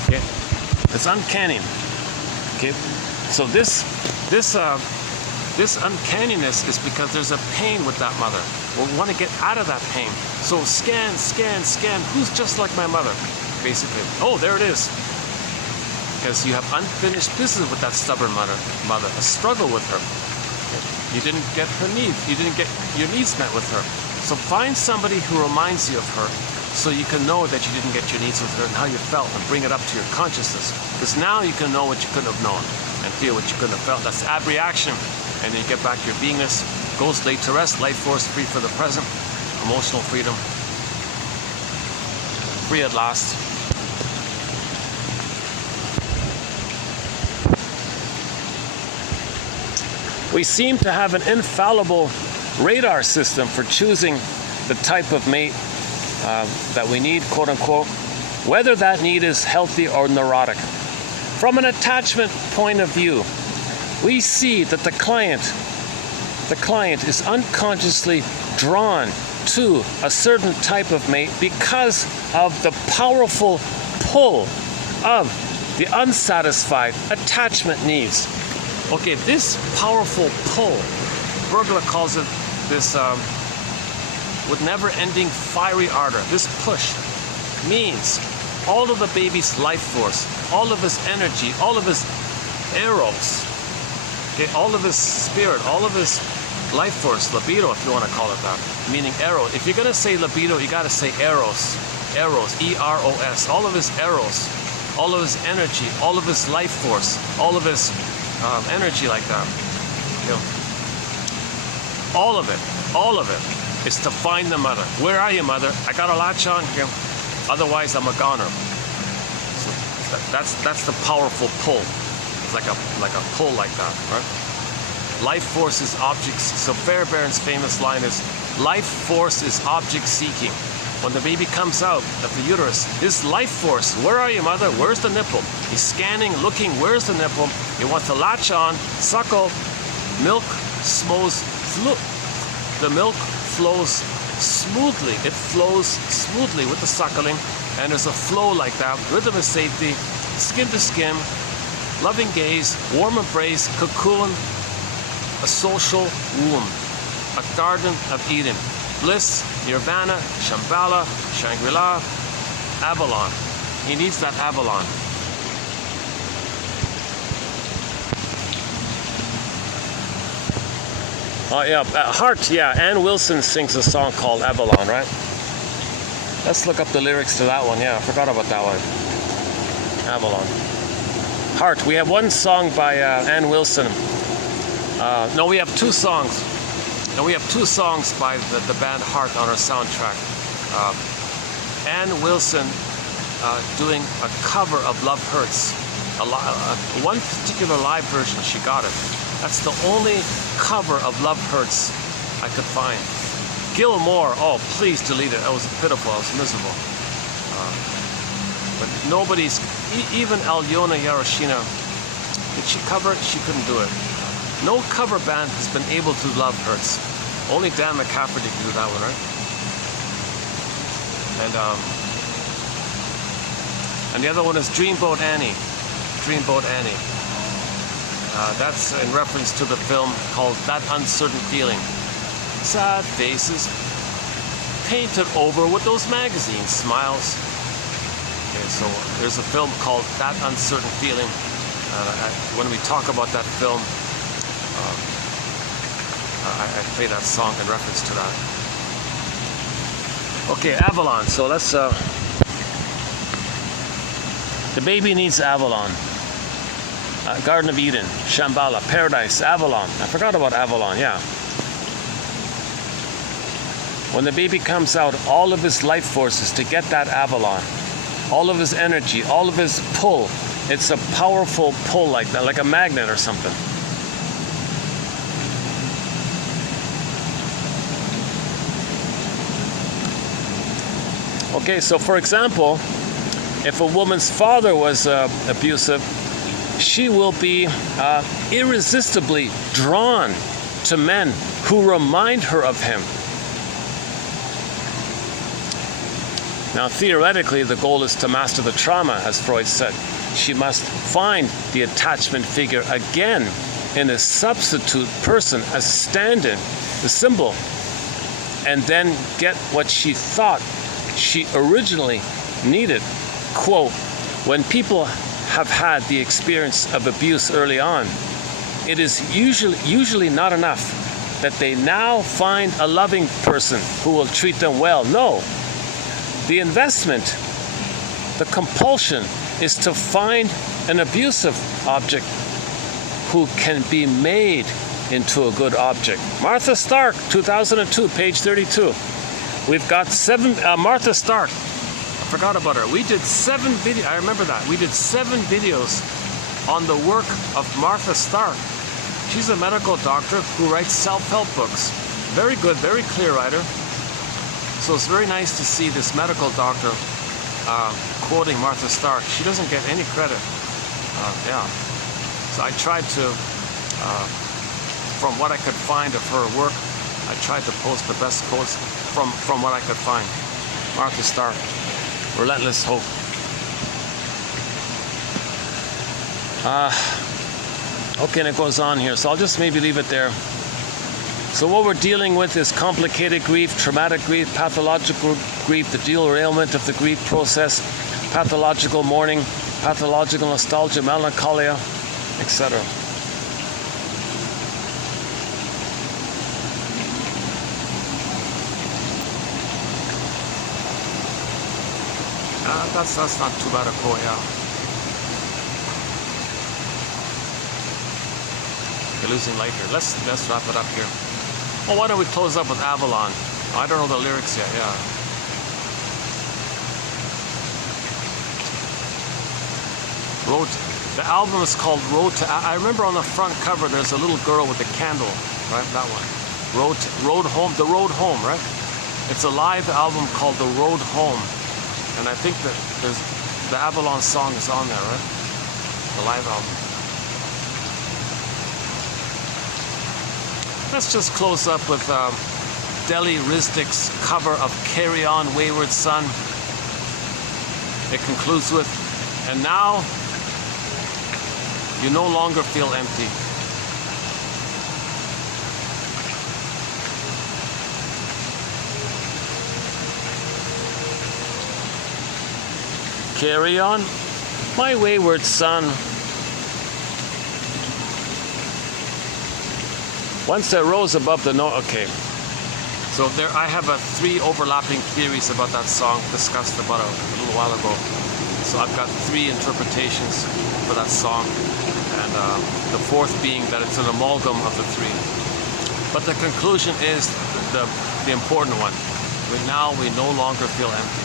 Okay, it's uncanny. Okay, so this uncanniness is because there's a pain with that mother. We want to get out of that pain. So scan, scan, scan. Who's just like my mother? Basically. Oh, there it is. Because you have unfinished business with that stubborn mother, a struggle with her. You didn't get her needs. You didn't get your needs met with her. So find somebody who reminds you of her, so you can know that you didn't get your needs with her and how you felt, and bring it up to your consciousness. Because now you can know what you couldn't have known and feel what you couldn't have felt. That's abreaction. And then you get back your beingness, ghost laid to rest, life force free for the present, emotional freedom, free at last. We seem to have an infallible radar system for choosing the type of mate that we need, quote unquote, whether that need is healthy or neurotic. From an attachment point of view, we see that the client is unconsciously drawn to a certain type of mate because of the powerful pull of the unsatisfied attachment needs. Okay, this powerful pull, Bergler calls it this with never-ending fiery ardor. This push means all of the baby's life force, all of his energy, all of his arrows, Okay, all of his spirit, all of his life force, libido, if you want to call it that, meaning arrow. If you're gonna say libido, you gotta say eros, eros, E-R-O-S. All of his eros, all of his energy, all of his life force, all of his energy like that. You know, all of it is to find the mother. Where are you, mother? I got a latch on. You know, otherwise, I'm a goner. So that's the powerful pull. It's like a pull like that, right? Life force is objects. So Fairbairn's famous line is, life force is object seeking. When the baby comes out of the uterus, his life force, where are you, mother? Where's the nipple? He's scanning, looking, where's the nipple? He wants to latch on, suckle, milk flows, the milk flows smoothly. It flows smoothly with the suckling, and there's a flow like that. Rhythm of safety, skin to skin, loving gaze, warm embrace, cocoon, a social womb, a garden of Eden, bliss, nirvana, Shambhala, Shangri-La, Avalon. He needs that Avalon. Oh yeah, Hart, yeah, Ann Wilson sings a song called Avalon, right? Let's look up the lyrics to that one. Yeah, I forgot about that one. Avalon. Hart, we have one song by Ann Wilson. No, we have two songs. No, we have two songs by the band Hart on our soundtrack. Ann Wilson doing a cover of Love Hurts. One particular live version, she got it. That's the only cover of Love Hurts I could find. Gil Moore, oh, please delete it. I was pitiful, I was miserable. But nobody's, even Alyona Yaroshina, did she cover it? She couldn't do it. No cover band has been able to Love Hurts. Only Dan McCafferty can do that one, right? And the other one is Dreamboat Annie. Dreamboat Annie. That's in reference to the film called That Uncertain Feeling. Sad faces painted over with those magazine smiles. Okay, so there's a film called That Uncertain Feeling. When we talk about that film, I play that song in reference to that. Okay, Avalon. So let's. The baby needs Avalon. Garden of Eden, Shambhala, Paradise, Avalon. I forgot about Avalon, yeah. When the baby comes out, all of his life forces to get that Avalon, all of his energy, all of his pull, it's a powerful pull like that, like a magnet or something. Okay, so for example, if a woman's father was abusive, she will be irresistibly drawn to men who remind her of him. Now, theoretically, the goal is to master the trauma, as Freud said. She must find the attachment figure again in a substitute person, a stand-in, the symbol, and then get what she thought she originally needed. Quote, when people have had the experience of abuse early on, it is usually not enough that they now find a loving person who will treat them well. No, the investment, the compulsion is to find an abusive object who can be made into a good object. Martha Stark, 2002, page 32. We've got Martha Stark. I forgot about her. We did 7 videos. I remember that. We did 7 videos on the work of Martha Stark. She's a medical doctor who writes self-help books. Very good, very clear writer. So it's very nice to see this medical doctor quoting Martha Stark. She doesn't get any credit. Yeah. So I tried to, from what I could find of her work, I tried to post the best quotes from what I could find. Martha Stark. Relentless hope. Okay, and it goes on here, so I'll just maybe leave it there. So what we're dealing with is complicated grief, traumatic grief, pathological grief, the dual ailment of the grief process, pathological mourning, pathological nostalgia, melancholia, etc. That's not too bad a quote, yeah. You're losing light here. Let's wrap it up here. Well, why don't we close up with Avalon? I don't know the lyrics yet, yeah. The album is called Road to... I remember on the front cover there's a little girl with a candle, right? That one. Road Home, The Road Home, right? It's a live album called The Road Home. And I think that the Avalon song is on there, right? The live album. Let's just close up with Deli Rizdick's cover of Carry On Wayward Son. It concludes with, and now you no longer feel empty. Carry on, my wayward son. Once I rose above the note. Okay. So there, I have 3 overlapping theories about that song discussed about a little while ago. So I've got 3 interpretations for that song, and the 4th being that it's an amalgam of the 3. But the conclusion is the important one. Now we no longer feel empty.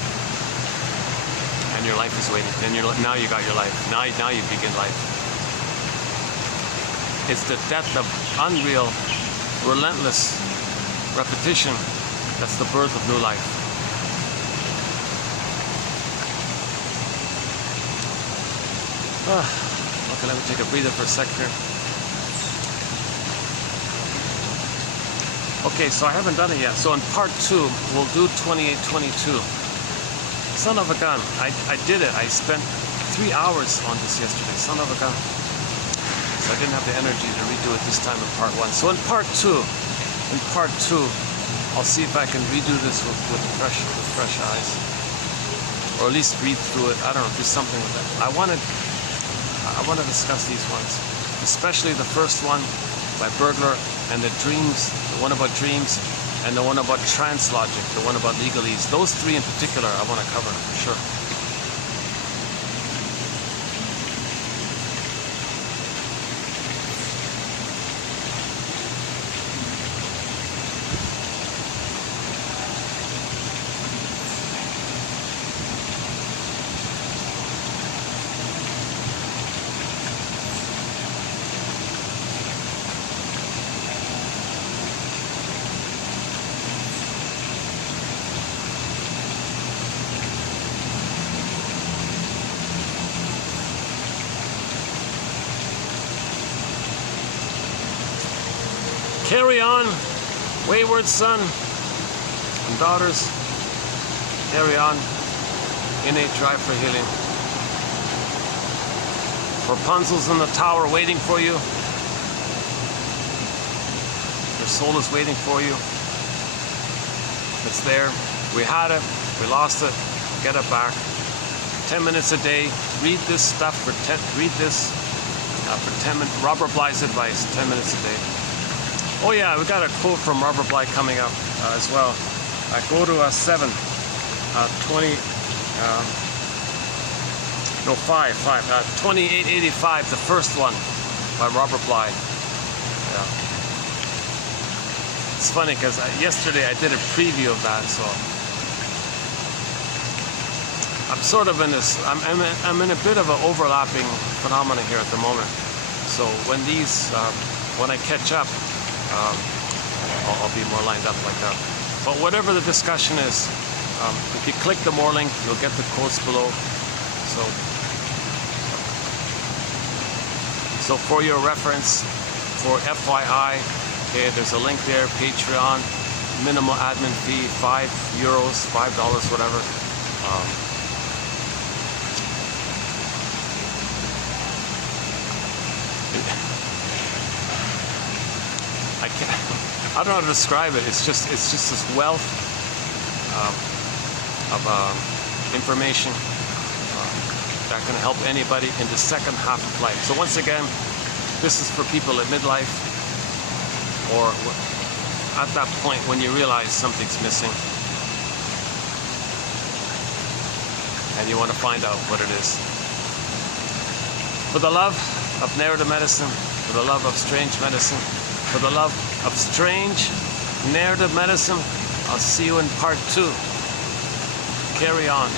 And your life is waiting. And now you got your life. Now you begin life. It's the death of unreal, relentless repetition that's the birth of new life. Okay, let me take a breather for a sec here. Okay, so I haven't done it yet. So in part 2, we'll do 2822. Son of a gun. I did it. I spent 3 hours on this yesterday. Son of a gun. So I didn't have the energy to redo it this time in part 1. So in part 2, I'll see if I can redo this with fresh eyes. Or at least read through it. I don't know, do something with it. I want to discuss these ones. Especially the first one by Bergler and the dreams, the one about dreams, and the one about translogic, the one about legalese. Those 3 in particular I want to cover for sure. Carry on, wayward son and daughters. Carry on, innate drive for healing. Rapunzel's in the tower waiting for you. Your soul is waiting for you. It's there. We had it. We lost it. Get it back. 10 minutes a day. Read this stuff. Read this for 10 minutes. Robert Bly's advice. 10 minutes a day. Oh yeah, we got a quote from Robert Bly coming up as well. Go to 7, 2885, the first one by Robert Bly. Yeah. It's funny because yesterday I did a preview of that, so I'm sort of in this. I'm in a bit of an overlapping phenomena here at the moment. So when I catch up. I'll be more lined up like that. But whatever the discussion is, if you click the more link, you'll get the quotes below. So for your reference, for FYI, okay, there's a link there, Patreon, minimal admin fee, €5, $5, whatever. I don't know how to describe it. It's just this wealth of information that can help anybody in the second half of life. So once again, this is for people at midlife or at that point when you realize something's missing. and you want to find out what it is. For the love of narrative medicine, for the love of strange medicine, for the love of strange narrative medicine, I'll see you in part 2. Carry on.